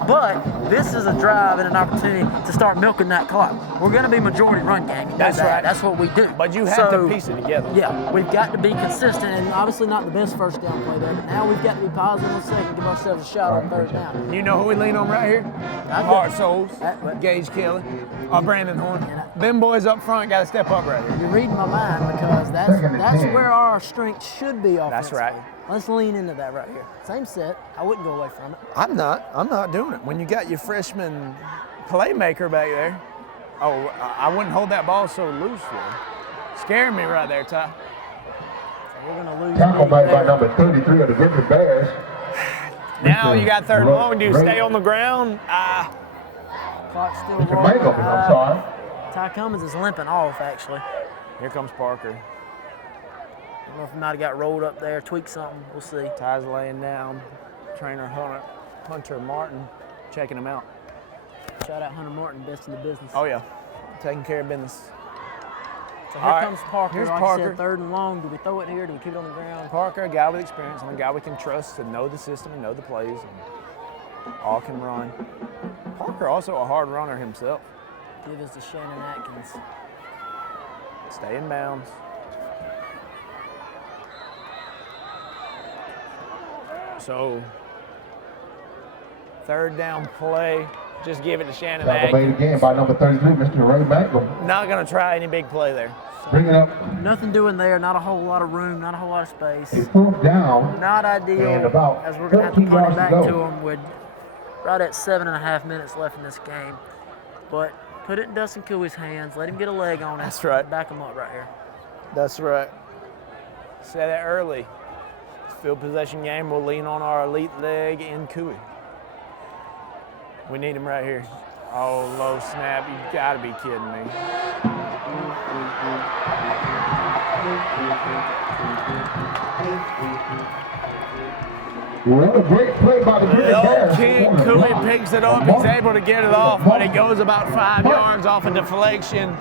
but this is a drive and an opportunity to start milking that clock. We're going to be majority run game. That's right. That's what we do. But you have to piece it together. Yeah, we've got to be consistent, and obviously not the best first down play there, but now we've got to be positive in a second, give ourselves a shot on third down. You know who we lean on right here? Hard Souls, Gage Kelly, Brandon Horn. Them boys up front got to step up right here. You're reading my mind because that's where our strength should be offensively. That's right. Let's lean into that right here. Same set. I wouldn't go away from it. I'm not doing it. When you got your freshman playmaker back there, I wouldn't hold that ball so loose for you. Scaring me right there, Ty. So we're going to lose. Tackle made by number 33 of the Griffin Bears. Now you got third and long. Do you stay on the ground? Clock's still Mr. rolling. Mangum, I'm sorry. Ty Cummins is limping off, actually. Here comes Parker. I don't know if he might have got rolled up there, tweaked something. We'll see. Ty's laying down. Trainer Hunter Martin checking him out. Shout out Hunter Martin, best in the business. Oh, yeah. Taking care of business. So here comes Parker. Here's like Parker. I said, third and long. Do we throw it here? Do we keep it on the ground? Parker, a guy with experience and a guy we can trust and know the system and know the plays and all can run. Parker also a hard runner himself. Give us to Shannon Atkins. Stay in bounds. So, third down play. Just give it to Shannon Tackle made Atkins. again by number 33, Mr. Ray Mangum. Not going to try any big play there. Bring it up. Nothing doing there. Not a whole lot of room. Not a whole lot of space. A fourth down. Not ideal. And about as we're going to have to 14 punt it yards back to to go. them with right at 7.5 minutes left in this game. But put it in Dustin Cooey's hands. Let him get a leg on it. That's right. Back him up right here. That's right. Say that early. Field possession game, we'll lean on our elite leg in Cooey. We need him right here. Oh, low snap. You gotta be kidding me. What a great play by the Griffin Low Bears. kick, Cooey picks it up. He's able to get it off, but it goes about 5 yards off a deflection.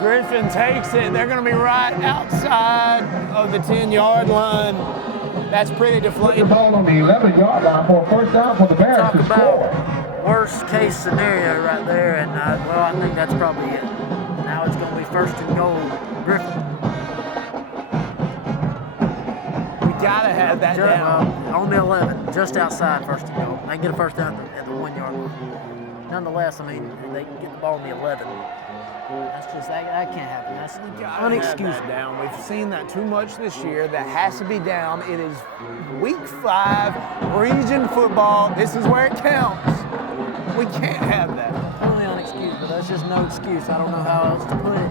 Griffin takes it. They're going to be right outside of the 10-yard line. That's pretty deflating. The ball on the 11-yard line for a first down for the Bears Talk to about score. worst case scenario right there, and well, I think that's probably it. Now it's going to be first and goal, Griffin. We got to have that down. On the 11, just outside first and goal. They get a first down at the 1-yard line. Nonetheless, I mean, they can get the ball on the 11. That's just, that can't happen. That's unexcusable. Down. We've seen that too much this year. That has to be down. It is week 5, region football. This is where it counts. We can't have that. Totally unexcusable. That's just no excuse. I don't know how else to put it.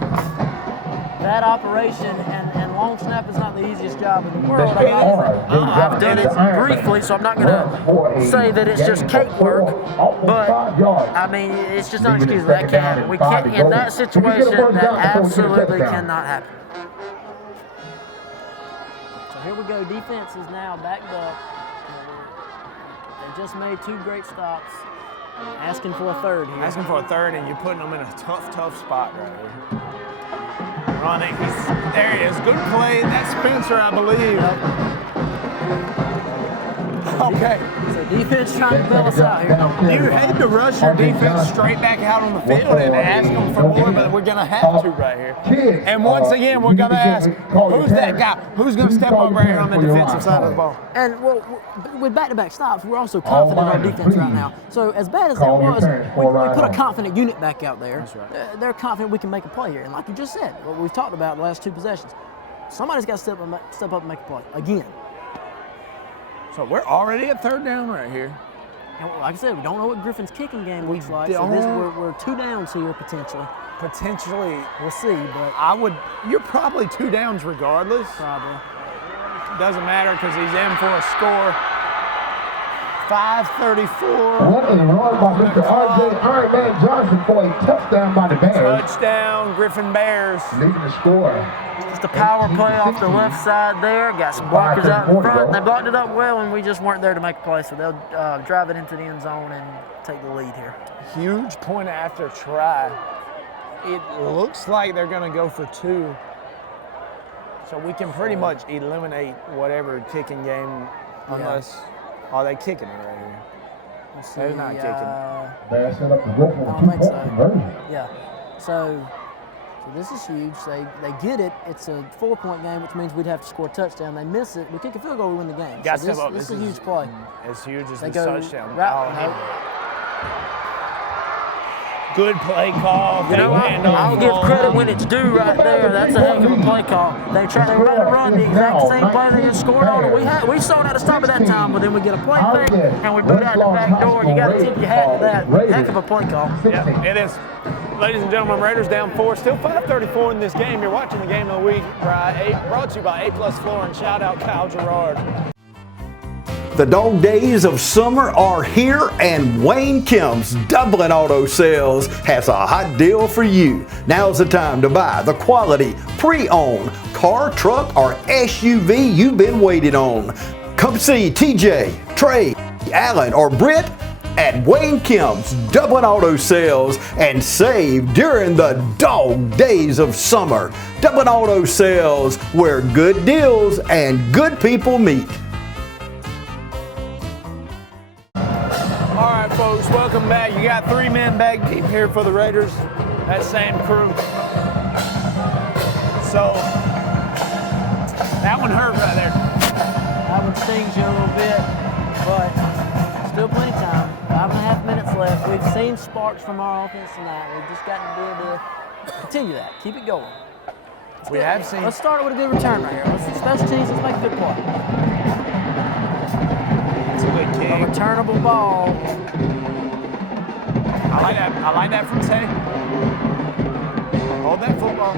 That operation and long snap is not the easiest job in the world. I mean, I've done it briefly, so I'm not going to say that it's just cake work, but I mean, it's just unexcusable. That can't happen. We can't, in that situation, that absolutely cannot happen. So here we go. Defense is now backed up. They just made 2 great stops. Asking for a third here. Asking for a third, and you're putting them in a tough spot right here. Running, there he is. Good play. That's Spencer, I believe. Okay. So defense trying to bail us out here. You hate to rush your defense straight back out on the field and ask them for more, but we're going to have to right here. And once again, we're going to ask, who's that guy? Who's going to step up right here on the defensive side of the ball? And well, with back-to-back stops, we're also confident in our defense right now. So as bad as that was, we put a confident unit back out there. That's right. They're confident we can make a play here. And like you just said, what we've talked about the last 2 possessions, somebody's got to step up and make a play again. So we're already at third down right here. And like I said, we don't know what Griffin's kicking game looks like. So we're 2 downs here potentially. Potentially, we'll see. But you're probably 2 downs regardless. Probably. Doesn't matter because he's in for a score. 5:34. What a run by Mr. R.J. Iron Man Johnson for a touchdown by the Bears. Touchdown, Griffin Bears. Leading the score. Just a power play off the left side there. Got some blockers out in front. They blocked it up well, and we just weren't there to make a play, so they'll drive it into the end zone and take the lead here. Huge point after try. It looks like they're going to go for 2. So we can pretty much eliminate whatever kicking game unless, are they kicking it right here? They're not kicking. They're set up to go for a 2-point conversion. Yeah. So this is huge. They get it. It's a 4-point game, which means we'd have to score a touchdown. They miss it. We kick a field goal, we win the game. Got so this is a huge play. As huge as They the go touchdown. Good play call. You know, I'll give credit when it's due right there. That's a heck of a play call. They ran to run the exact same play they just scored on it. We saw how to stop at that time, but then we get a play fake and we boot out the back door. You got to tip your hat to that. Heck of a play call. Yeah, it is. Ladies and gentlemen, Raiders down 4. Still 5:34 in this game. You're watching the Game of the Week brought to you by A+ Flooring. Shout out Kyle Gerard. The dog days of summer are here, and Wayne Kemp's Dublin Auto Sales has a hot deal for you. Now's the time to buy the quality pre-owned car, truck, or SUV you've been waiting on. Come see TJ, Trey, Alan, or Britt at Wayne Kemp's Dublin Auto Sales and save during the dog days of summer. Dublin Auto Sales, where good deals and good people meet. All right, folks, welcome back. You got 3 men back deep here for the Raiders. That same crew. So, that one hurt right there. That one stings you a little bit, but still plenty of time. 5.5 minutes left. We've seen sparks from our offense tonight. We've just got to be able to continue that. Keep it going. Let's start with a good return right here. Special teams, let's make a good play. It's a good kick. A returnable ball. I like that from Tay. Hold that football.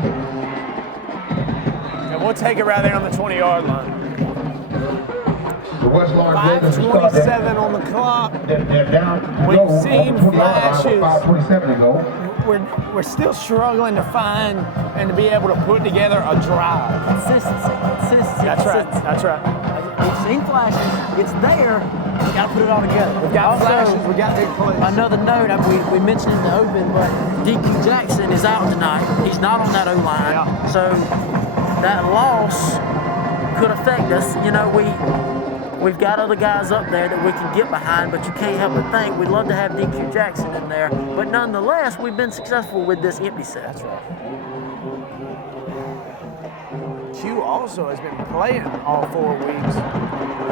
And we'll take it right there on the 20-yard line. 5:27 on the clock. We've seen flashes. We're still struggling to find and to be able to put together a drive. Consistency. That's right. We've seen flashes. It's there. We got to put it all together. We've got flashes. We got big plays. Another note. We mentioned in the open, but DQ Jackson is out tonight. He's not on that O-line. Yeah. So that loss could affect us. You know, We've got other guys up there that we can get behind, but you can't help but think we'd love to have DQ Jackson in there. But nonetheless, we've been successful with this empty set. That's right. Q also has been playing all 4 weeks.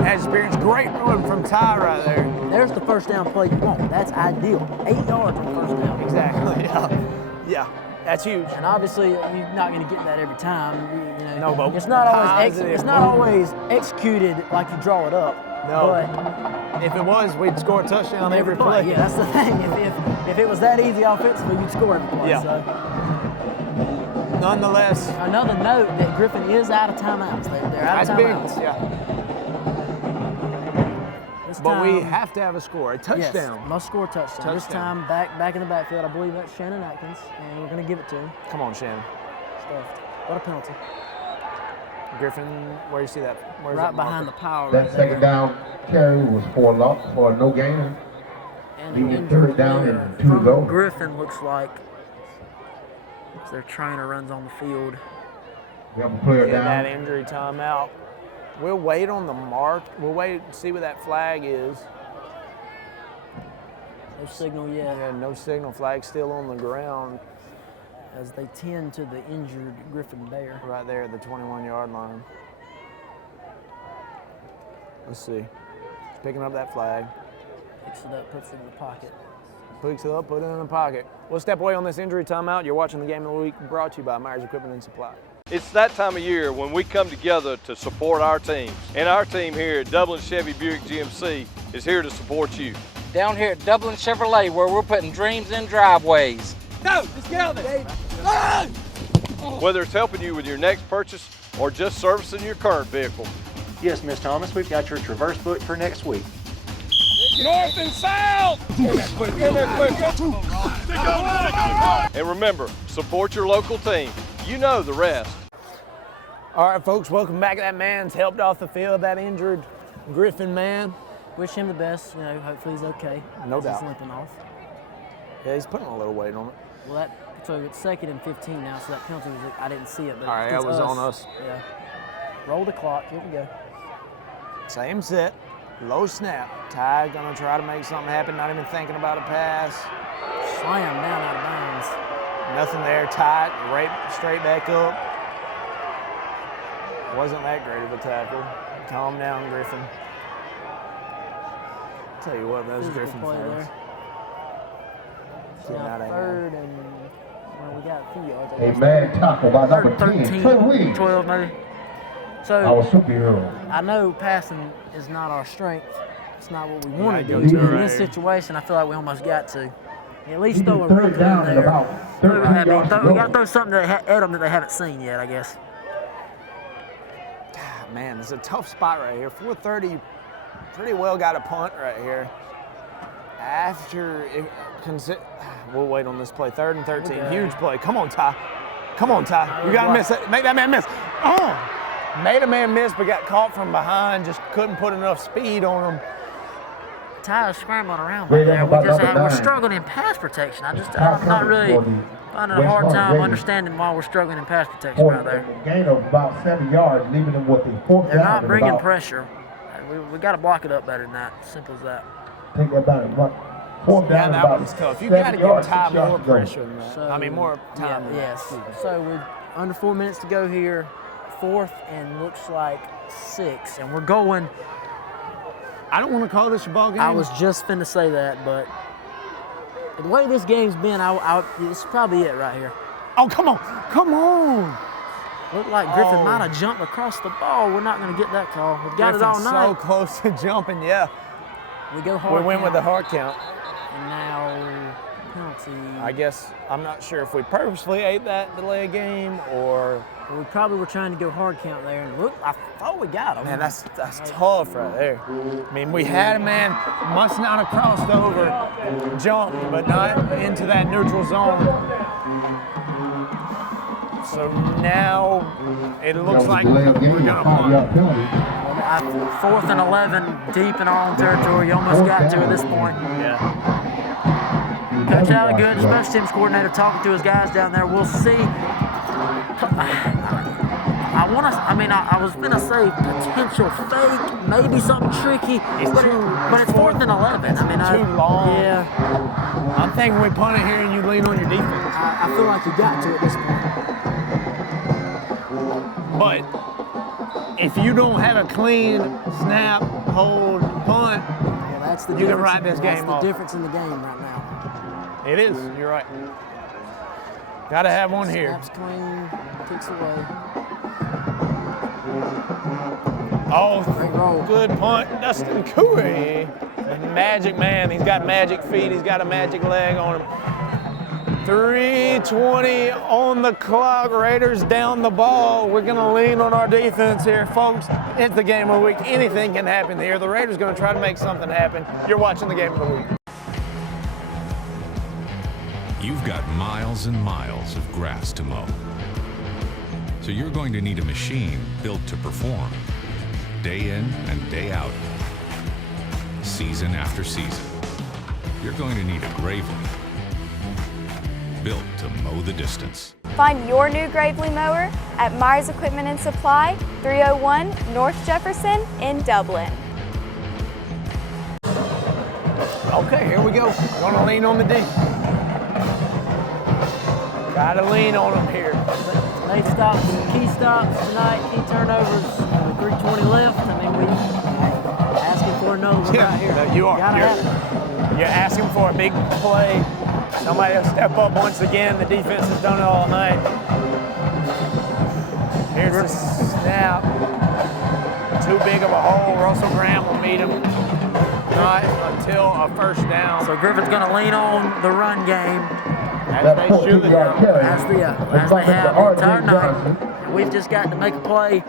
Has experienced great run from Ty right there. There's the first down play you want. That's ideal. 8 yards on first down. Exactly. Yeah. That's huge. And obviously, you're not going to get that every time. No, but it's not always executed like you draw it up. No. But if it was, we'd score a touchdown every play. Yeah, that's the thing. If it was that easy offensively, you'd score every play. Yeah. So. Nonetheless. Another note that Griffin is out of timeouts. They're out of timeouts. Yeah. But we have to have a score, a touchdown. Yes, must score a touchdown. This time back in the backfield, I believe that's Shannon Atkins, and we're going to give it to him. Come on, Shannon. Stuffed. What a penalty. Griffin, where do you see that? Where's right that behind the power. That second down carry was for a no gain. And third down and 2 to go. Griffin looks like their trainer runs on the field. We have a player Get down. that injury timeout. We'll wait on the mark. We'll wait and see what that flag is. No signal yet. Yeah, no signal. Flag still on the ground. As they tend to the injured Griffin Bear. Right there at the 21-yard line. Let's see. He's picking up that flag. Picks it up, puts it in the pocket. Picks it up, put it in the pocket. We'll step away on this injury timeout. You're watching the Game of the Week, brought to you by Myers Equipment and Supply. It's that time of year when we come together to support our teams. And our team here at Dublin Chevy Buick GMC is here to support you. Down here at Dublin Chevrolet, where we're putting dreams in driveways. Go, let's get out there. Whether it's helping you with your next purchase or just servicing your current vehicle. Yes, Miss Thomas, we've got your Traverse booked for next week. North and south. And remember, support your local team. You know the rest. All right, folks, welcome back. That man's helped off the field, that injured Griffin man. Wish him the best. You know, hopefully he's okay. No doubt. He's limping off. Yeah, he's putting a little weight on it. Well, so it's 2nd and 15 now, so that penalty was, I didn't see it. But all right, that was on us. Yeah. Roll the clock. Here we go. Same set. Low snap. Ty gonna try to make something happen, not even thinking about a pass. Slam down out of bounds. Nothing there. Tight, right, straight back up. Wasn't that great of a tackle. Calm down, Griffin. Tell you what, those Griffin fans. Now 3rd and, well, we got a few yards. A man tackle by number 10, 12 maybe. So, our superhero. I know passing is not our strength. It's not what we want to do. But in this situation, I feel like we almost got to. At least throw a rookie in there. We got to throw something at them that they haven't seen yet, I guess. God, man, it's a tough spot right here. 4:30, pretty well got a punt right here. We'll wait on this play. 3rd and 13, okay. Huge play. Come on, Ty. Come on, Ty. You got to miss it. Make that man miss. Oh! Made a man miss, but got caught from behind. Just couldn't put enough speed on him. Ty's scrambling around right there. We're struggling in pass protection. I'm not really finding a hard time understanding why we're struggling in pass protection right there. Gain of about 7 yards, leaving them with the 4th down. They're not bringing pressure. We got to block it up better than that. Simple as that. Think about it. 4th down. Yeah, that one's tough. You got to give Ty more pressure than that. So, more time. Yes. So we're under 4 minutes to go here. 4th and looks like 6, and we're going. I don't want to call this a ball game. I was just finna say that, but the way this game's been, this is probably it right here. Oh, come on. Come on. Looked like Griffin might have jumped across the ball. We're not going to get that call. We've got it all night. So close to jumping, yeah. We go hard. We went with the hard count. And now penalty. I guess I'm not sure if we purposely ate that delay game or. We probably were trying to go hard count there, and look, I thought we got him. Man, that's tough right there. I mean, we had a man, must not have crossed over, jumped, but not into that neutral zone. So now it looks like we're gonna punt. 4th and 11, deep in our own territory. You almost got to at this point. Yeah. Coach Alligood, special teams coordinator, talking to his guys down there. We'll see. I was gonna say potential fake, maybe something tricky, but it's 4th and 11. Too long. Yeah. I'm thinking we punt it here and you lean on your defense. I feel like you got to at this point. But if you don't have a clean snap, hold, punt, that's the you can write this game off. That's the difference in the game right now. It is. You're right. Got to have one here. Snaps clean, kicks away. Oh, good punt. Dustin Cooey, the magic man. He's got magic feet. He's got a magic leg on him. 3:20 on the clock. Raiders down the ball. We're going to lean on our defense here, folks. It's the game of the week. Anything can happen here. The Raiders going to try to make something happen. You're watching the game of the week. You've got miles and miles of grass to mow. So you're going to need a machine built to perform, day in and day out, season after season. You're going to need a Gravely, built to mow the distance. Find your new Gravely mower at Myers Equipment and Supply, 301 North Jefferson in Dublin. Okay, here we go. Gonna lean on the D. Gotta lean on them here. Late stops, key stops tonight, key turnovers, 3:20 left. We asking for another one right here. No, you are. You're asking for a big play. Somebody will step up once again. The defense has done it all night. Here's the snap. Too big of a hole. Russell Graham will meet him. Not until a first down. So Griffin's going to lean on the run game. As they should have. As they have the entire night. We've just got to make a play.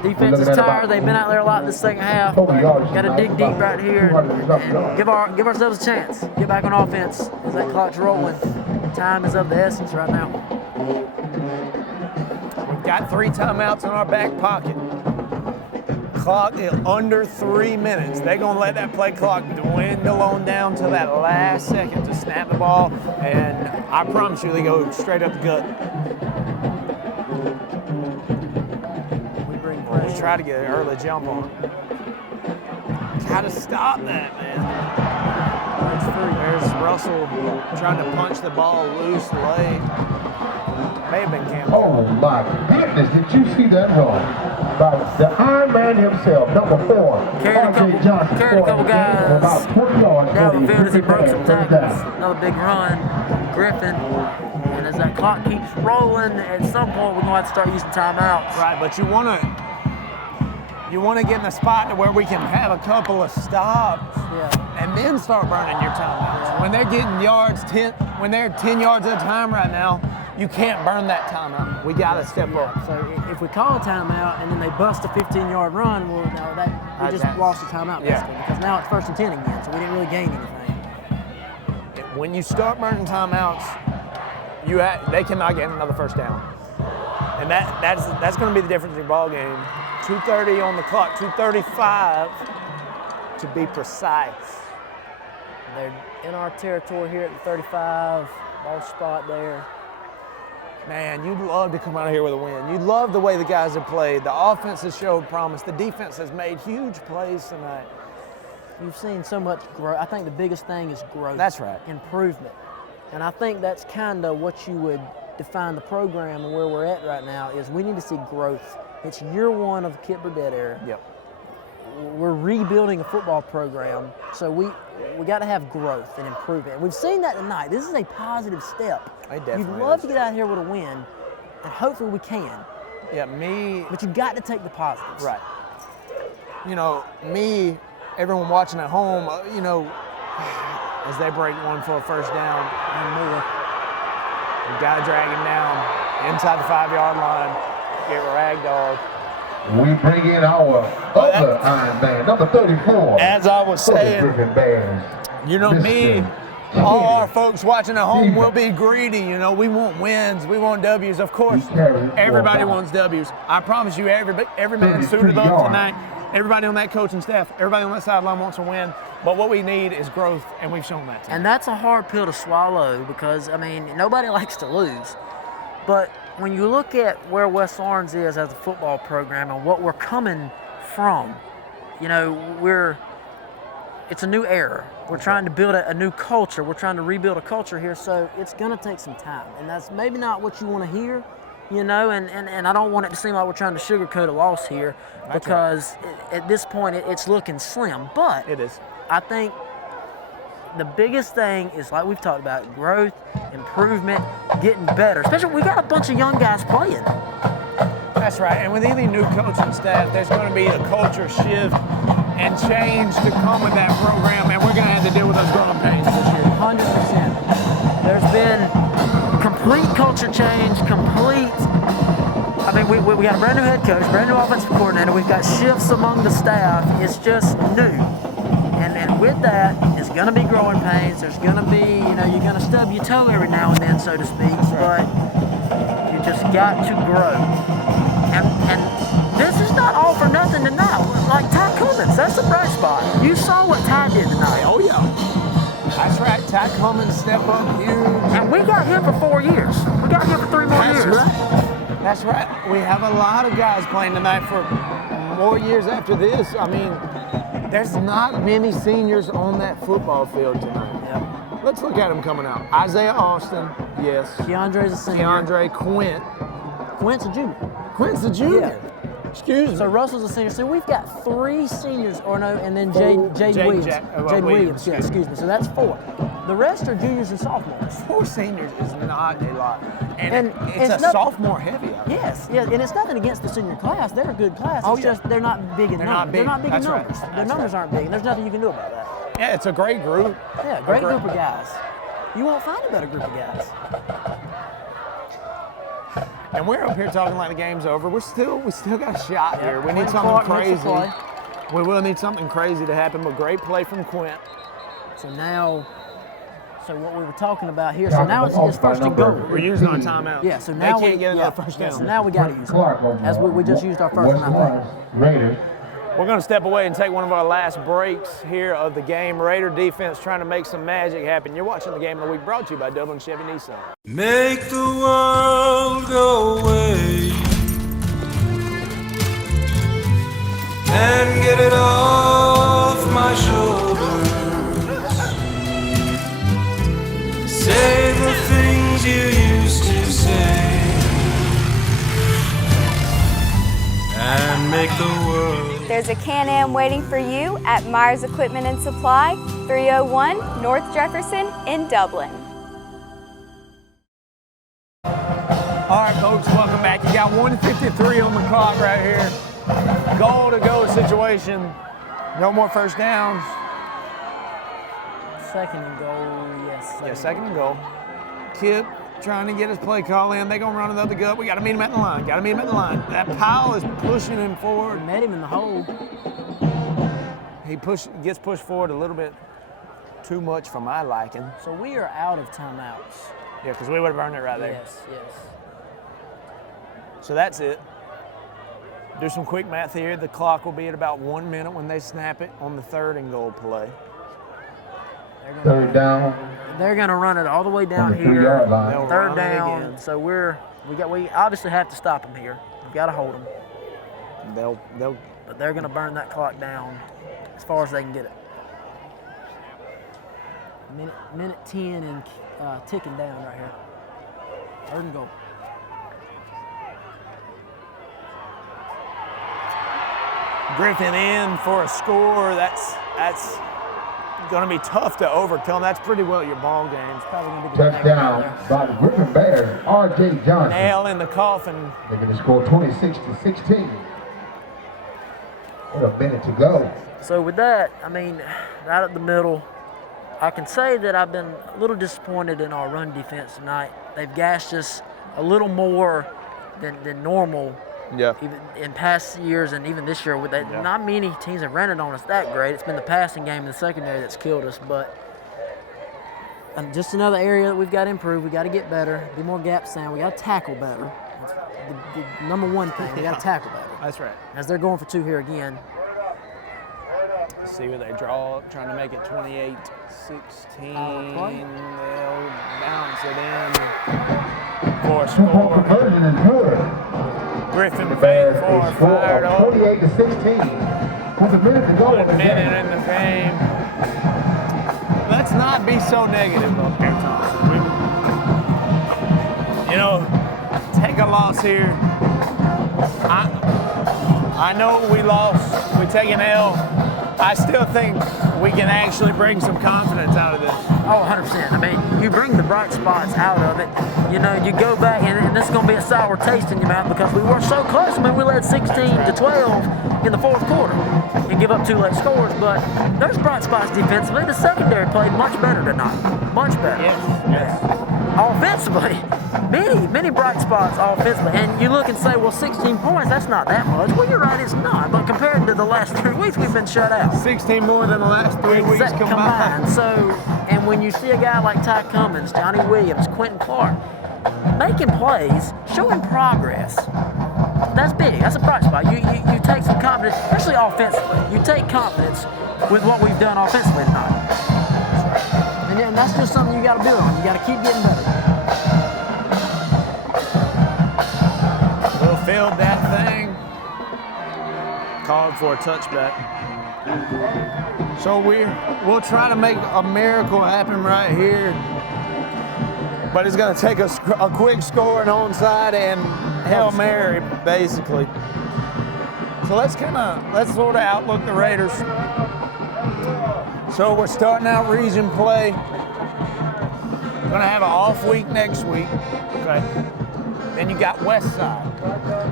Defense is tired. They've been out there a lot this second half. Got to dig deep right here and give ourselves a chance. Get back on offense as that clock's rolling. Time is of the essence right now. We've Got 3 timeouts in our back pocket. Clock is under 3 minutes. They're going to let that play clock dwindle on down to that last second to snap the ball, and I promise you they go straight up the gut. We'll try to get an early jump on it. Gotta stop that, man. There's Russell trying to punch the ball loose late. May have been Campbell. Oh my goodness, did you see that run? By the Iron Man himself, number 4. Carried a couple guys about 20 yards. down the field as he broke some tackles. Another big run, Griffin. And as that clock keeps rolling, at some point we're going to have to start using timeouts. Right, but you want to get in a spot to where we can have a couple of stops, and then start burning your timeouts. Yeah. When they're getting yards, when they're 10 yards at a time right now, you can't burn that timeout. We got to step up. So if we call a timeout and then they bust a 15-yard run, well, no, we just lost the timeout basically, because now it's 1st and 10 again, so we didn't really gain anything. When you start burning timeouts, they cannot get another first down, and that's going to be the difference in the ball game. 2:30 on the clock, 2:35 to be precise. They're in our territory here at the 35, ball spot there. Man, you'd love to come out of here with a win. You'd love the way the guys have played. The offense has showed promise. The defense has made huge plays tonight. You've seen so much growth. I think the biggest thing is growth. That's right. Improvement. And I think that's kind of what you would define the program and where we're at right now is we need to see growth. It's year 1 of the Kip Burdett era. Yep. We're rebuilding a football program, so we got to have growth and improvement. And we've seen that tonight. This is a positive step. You'd love to get out here with a win, and hopefully we can. Yeah, But you got to take the positives. Right. You know, everyone watching at home, as they break one for a first down and more, you got to drag him down inside the 5-yard line, get ragdolled. We bring in our other Iron Man, number 34. As I was saying, all our folks watching at home will be greedy. We want wins, we want W's. Of course, everybody wants W's. I promise you, every man suited up tonight. Everybody on that coaching staff, everybody on that sideline wants a win. But what we need is growth, and we've shown that tonight. And that's a hard pill to swallow because, nobody likes to lose. But when you look at where West Orange is as a football program and what we're coming from, it's a new era. We're trying to build a new culture. We're trying to rebuild a culture here, so it's going to take some time. And that's maybe not what you want to hear, and I don't want it to seem like we're trying to sugarcoat a loss here because at this point it's looking slim. But it is. I think the biggest thing is, like we've talked about, growth, improvement, getting better. Especially we got a bunch of young guys playing. That's right, and with any new coaching staff, there's going to be a culture shift and change to come with that program, and we're going to have to deal with those growing pains this year. 100%. There's been complete culture change, we got a brand new head coach, brand new offensive coordinator, we've got shifts among the staff. It's just new. And with that, it's going to be growing pains. There's going to be, you're going to stub your toe every now and then, so to speak, but you just got to grow. And this is not all for nothing tonight. Like Ty Cummins, that's the bright spot. You saw what Ty did tonight. Oh, yeah. That's right. Ty Cummins step up huge. And we got him for 4 years. We got him for 3 more years. That's right. We have a lot of guys playing tonight for more years after this. There's not many seniors on that football field tonight. Yeah. Let's look at them coming out. Isaiah Austin, yes. Keandre's a senior. Keandre, Quint's a junior. Quint's a junior. Yeah. Excuse me. So Russell's a senior. So we've got 3 seniors, and then Jay Williams. Yeah, excuse me. So that's 4. The rest are juniors and sophomores. 4 seniors is not a lot. And it's a sophomore heavy out there. Yes, and it's nothing against the senior class. They're a good class. It's just they're not big in numbers. They're not big in numbers. Their numbers aren't big, and there's nothing you can do about that. Yeah, it's a great group. Yeah, great group of guys. You won't find a better group of guys. And we're up here talking like the game's over. We still got a shot here. We need something crazy. We will need something crazy to happen, but great play from Quint. So now So what we were talking about here, so now it's first and goal. We're using our timeout. Yeah, so now they can't get another first down. So now we got to use it. As we just used our first one, I think. We're going to step away and take one of our last breaks here of the game. Raider defense trying to make some magic happen. You're watching the Game of the Week brought to you by Dublin Chevy Nissan. Make the world go away and get it off my shoulders. Say the things you used to say and make the world. There's a Can-Am waiting for you at Myers Equipment and Supply, 301 North Jefferson in Dublin. All right, folks, welcome back. You got 1:53 on the clock right here. Goal-to-go situation. No more first downs. Second and goal, yes. Yeah, second and goal. Kip trying to get his play call in. They're going to run another gut. We got to meet him at the line. Got to meet him at the line. That Powell is pushing him forward. Met him in the hole. He gets pushed forward a little bit too much for my liking. So we are out of timeouts. Yeah, because we would have burned it right there. Yes, yes. So that's it. Do some quick math here. The clock will be at about 1 minute when they snap it on the third and goal play. Third down. They're going to run it all the way down On the here. 3-yard line. Third down. So we obviously have to stop them here. We've got to hold them. But they're going to burn that clock down as far as they can get it. Minute 10 and ticking down right here. Third and goal. Griffin in for a score. That's going to be tough to overcome. That's pretty well your ball game. It's probably going to be the Touchdown by the Griffin Bears, R.J. Johnson. nail in the coffin. They're going to score 26-16. What a minute to go. So with that, I mean, right up the middle, I can say that I've been a little disappointed in our run defense tonight. They've gashed us a little more than normal. Yeah. Even in past years and even this year, not many teams have ran it on us that great. It's been the passing game and the secondary that's killed us. But just another area that we've got to improve. We got to get better, be more gap sound. We got to tackle better. That's the number one thing. We got to tackle better. That's right. As they're going for two here again. See where they draw up, trying to make it 28-16. They'll bounce it in for a score. Conversion is good. Griffin Bears fade forward, fired up. 28-16. With a minute to go. 1 minute in the game. Let's not be so negative up here, Thompson. Take a loss here. I know we lost. We take an L. I still think we can actually bring some confidence out of this. Oh, 100%. I mean, you bring the bright spots out of it. You go back, and this is going to be a sour taste in your mouth because we were so close. I mean, we led 16-12 in the fourth quarter and give up 2 late scores. But there's bright spots defensively. The secondary played much better tonight. Much better. Yes. Offensively, many bright spots offensively. And you look and say, well, 16 points, that's not that much. Well, you're right, it's not. But compared to the last 3 weeks, we've been shut out. 16 more than the last 3 weeks combined. So, and when you see a guy like Ty Cummins, Johnny Williams, Quentin Clark, making plays, showing progress, that's big. That's a bright spot. You take some confidence, especially offensively. You take confidence with what we've done offensively tonight. And that's just something you got to build on. You got to keep getting better. We'll field that thing. Called for a touchback. So we'll try to make a miracle happen right here. But it's going to take a quick score and onside and Hail Mary, basically. So let's sort of outlook the Raiders. So we're starting out region play. We're going to have an off week next week. Okay. Then you got West Side.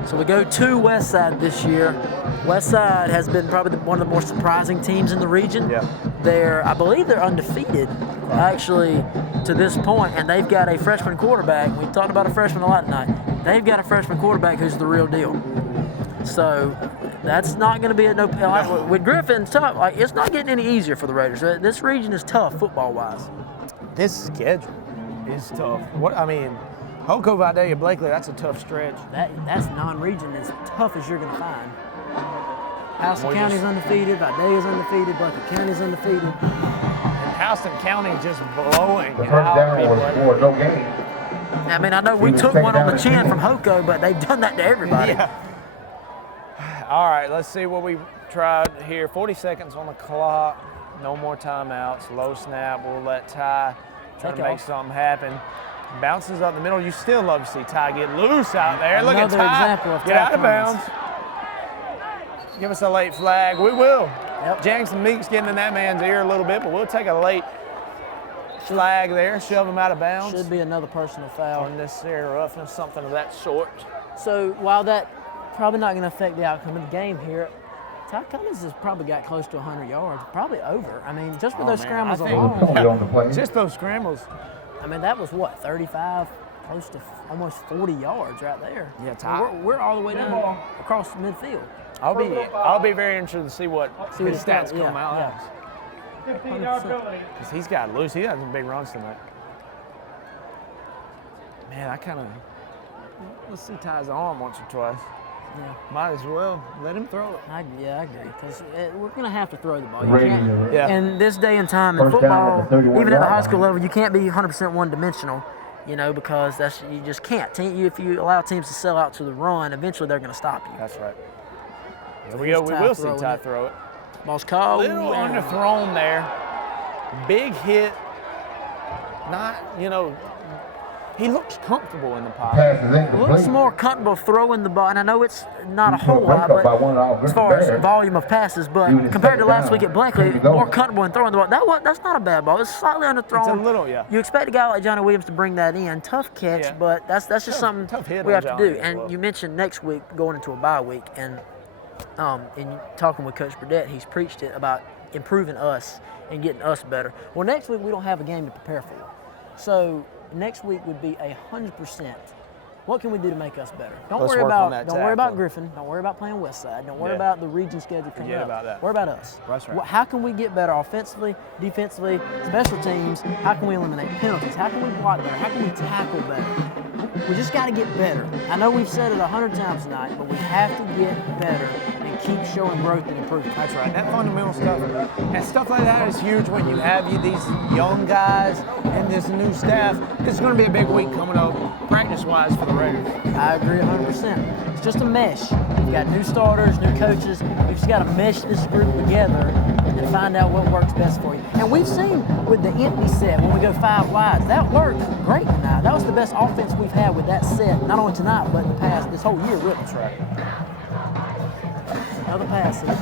So we go to West Side this year. West Side has been probably one of the more surprising teams in the region. Yeah. I believe they're undefeated, actually, to this point, and they've got a freshman quarterback. We talked about a freshman a lot tonight. They've got a freshman quarterback who's the real deal. So that's not going to be with Griffin. Tough. It's not getting any easier for the Raiders. This region is tough football-wise. This schedule is tough. Holco, Vidalia, Blakely, that's a tough stretch. That's non-region as tough as you're going to find. Houston County's undefeated, Vidalia's undefeated, Blakely County's undefeated. And Houston County just blowing The first down was for no gain. I mean, I know we took one on the chin from Holco, but they've done that to everybody. Yeah. All right, let's see what we tried here. 40 seconds on the clock. No more timeouts. Low snap. We'll let Ty try to make something happen. Bounces up the middle. You still love to see Ty get loose out there. Look at Another Ty. example of Get Ty out of Cummins. bounds. Give us a late flag. We will. Yep. Jackson Meeks getting in that man's ear a little bit, but we'll take a late flag there. Shove him out of bounds. Should be another personal foul. Unnecessary roughness, something of that sort. So while that probably not going to affect the outcome of the game here, Ty Cummins has probably got close to 100 yards, probably over. I mean, just with those scrambles alone. Just those scrambles. I mean, that was what, 35, close to almost 40 yards right there. Yeah, Ty. We're all the way down across midfield. I'll be very interested to see what his stats come out as. 15-yard penalty. Because he's got loose. He has some big runs tonight. Man, let's see Ty's arm once or twice. Yeah. Might as well let him throw it. I agree. Because we're going to have to throw the ball. And this day and time in football, even at the high school level, you can't be 100% one-dimensional, because you just can't. If you allow teams to sell out to the run, eventually they're going to stop you. That's right. Here we go. We will see Ty throw it. Ball's called. Little underthrown there. Big hit. Not, he looks comfortable in the pocket. Looks more comfortable throwing the ball, and I know it's not a whole lot, but as far as volume of passes, but compared to last week at Blakely, more comfortable in throwing the ball. That's not a bad ball. It's slightly underthrown. It's a little, yeah. You expect a guy like Johnny Williams to bring that in. Tough catch, but that's just something we have to do. And you mentioned next week going into a bye week, and in talking with Coach Burdett, he's preached it about improving us and getting us better. Well, next week we don't have a game to prepare for. So next week would be 100%. What can we do to make us better? Don't worry about Griffin. Don't worry about playing Westside. Don't worry about the region schedule coming up. About that. Worry about us. That's right. How can we get better offensively, defensively, special teams? How can we eliminate penalties? How can we block better? How can we tackle better? We just got to get better. I know we've said it 100 times tonight, but we have to get better and keep showing growth and improvement. That's right. That fundamental stuff. And stuff like that is huge when you have these young guys and this new staff. This is going to be a big week coming up, practice-wise, for the Raiders. I agree 100%. It's just a mesh. We've got new starters, new coaches. We've just got to mesh this group together and find out what works best for you. And we've seen with the empty set, when we go 5 wides, that worked great tonight. That was the best offense we've had with that set, not only tonight, but in the past, this whole year, really. That's right. Another pass here.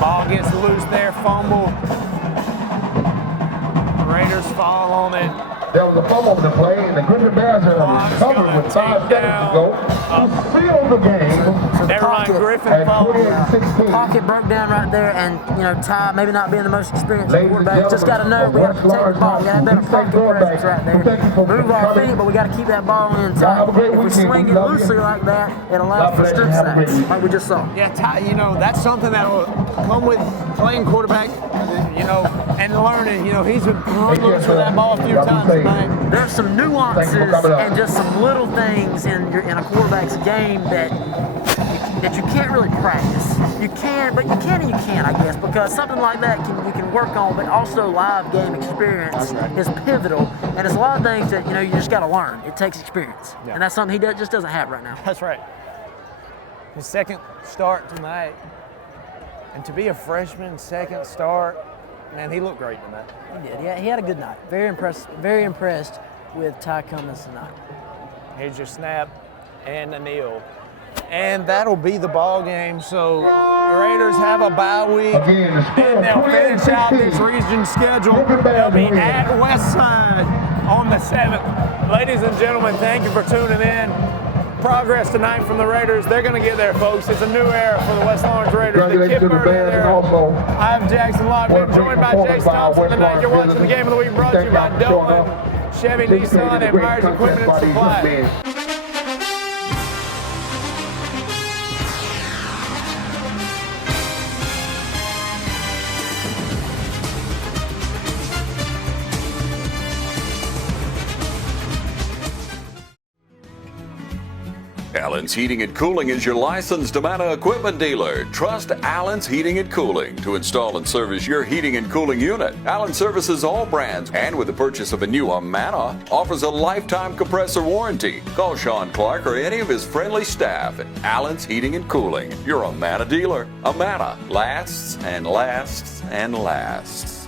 Ball gets loose there, fumble. The Raiders fall on it. There was a fumble on the play, and the Griffin Bears are covered with 5 seconds to go. Seal the game. So the pocket, Griffin the pocket broke down right there, and Ty, maybe not being the most experienced quarterback, just got to know we got to protect the ball. We got to have better pocket presence right there. Move our feet, but we got to keep that ball in tight. If we swing it loosely like that, it allows for strip sacks, like we just saw. Yeah, Ty, that's something that will come with playing quarterback, and learning. He's run loose with that ball a few times tonight. There's some nuances and just some little things in a quarterback's game that you can't really practice. You can, but you can and you can't, I guess, because something like that you can work on, but also live game experience is pivotal, and it's a lot of things that you just got to learn. It takes experience, and that's something he just doesn't have right now. That's right. His second start tonight, and to be a freshman, second start, man, he looked great tonight. He did. Yeah, he had a good night. Very impressed with Ty Cummins tonight. Here's your snap and a kneel. And that'll be the ball game. So the Raiders have a bye week, and they'll finish out this region schedule. They'll be at Westside on the 7th. Ladies and gentlemen, thank you for tuning in. Progress tonight from the Raiders. They're going to get there, folks. It's a new era for the West Lawrence Raiders. The Kip Burton era. I'm Jackson Lockwood, joined by Jace Thompson tonight. You're watching the Game of the Week, brought to you by Dolan, Chevy, Nissan, and Myers Equipment and Supply. Allen's Heating and Cooling is your licensed Amana equipment dealer. Trust Allen's Heating and Cooling to install and service your heating and cooling unit. Allen services all brands, and with the purchase of a new Amana, offers a lifetime compressor warranty. Call Sean Clark or any of his friendly staff at Allen's Heating and Cooling, your Amana dealer. Amana lasts and lasts and lasts.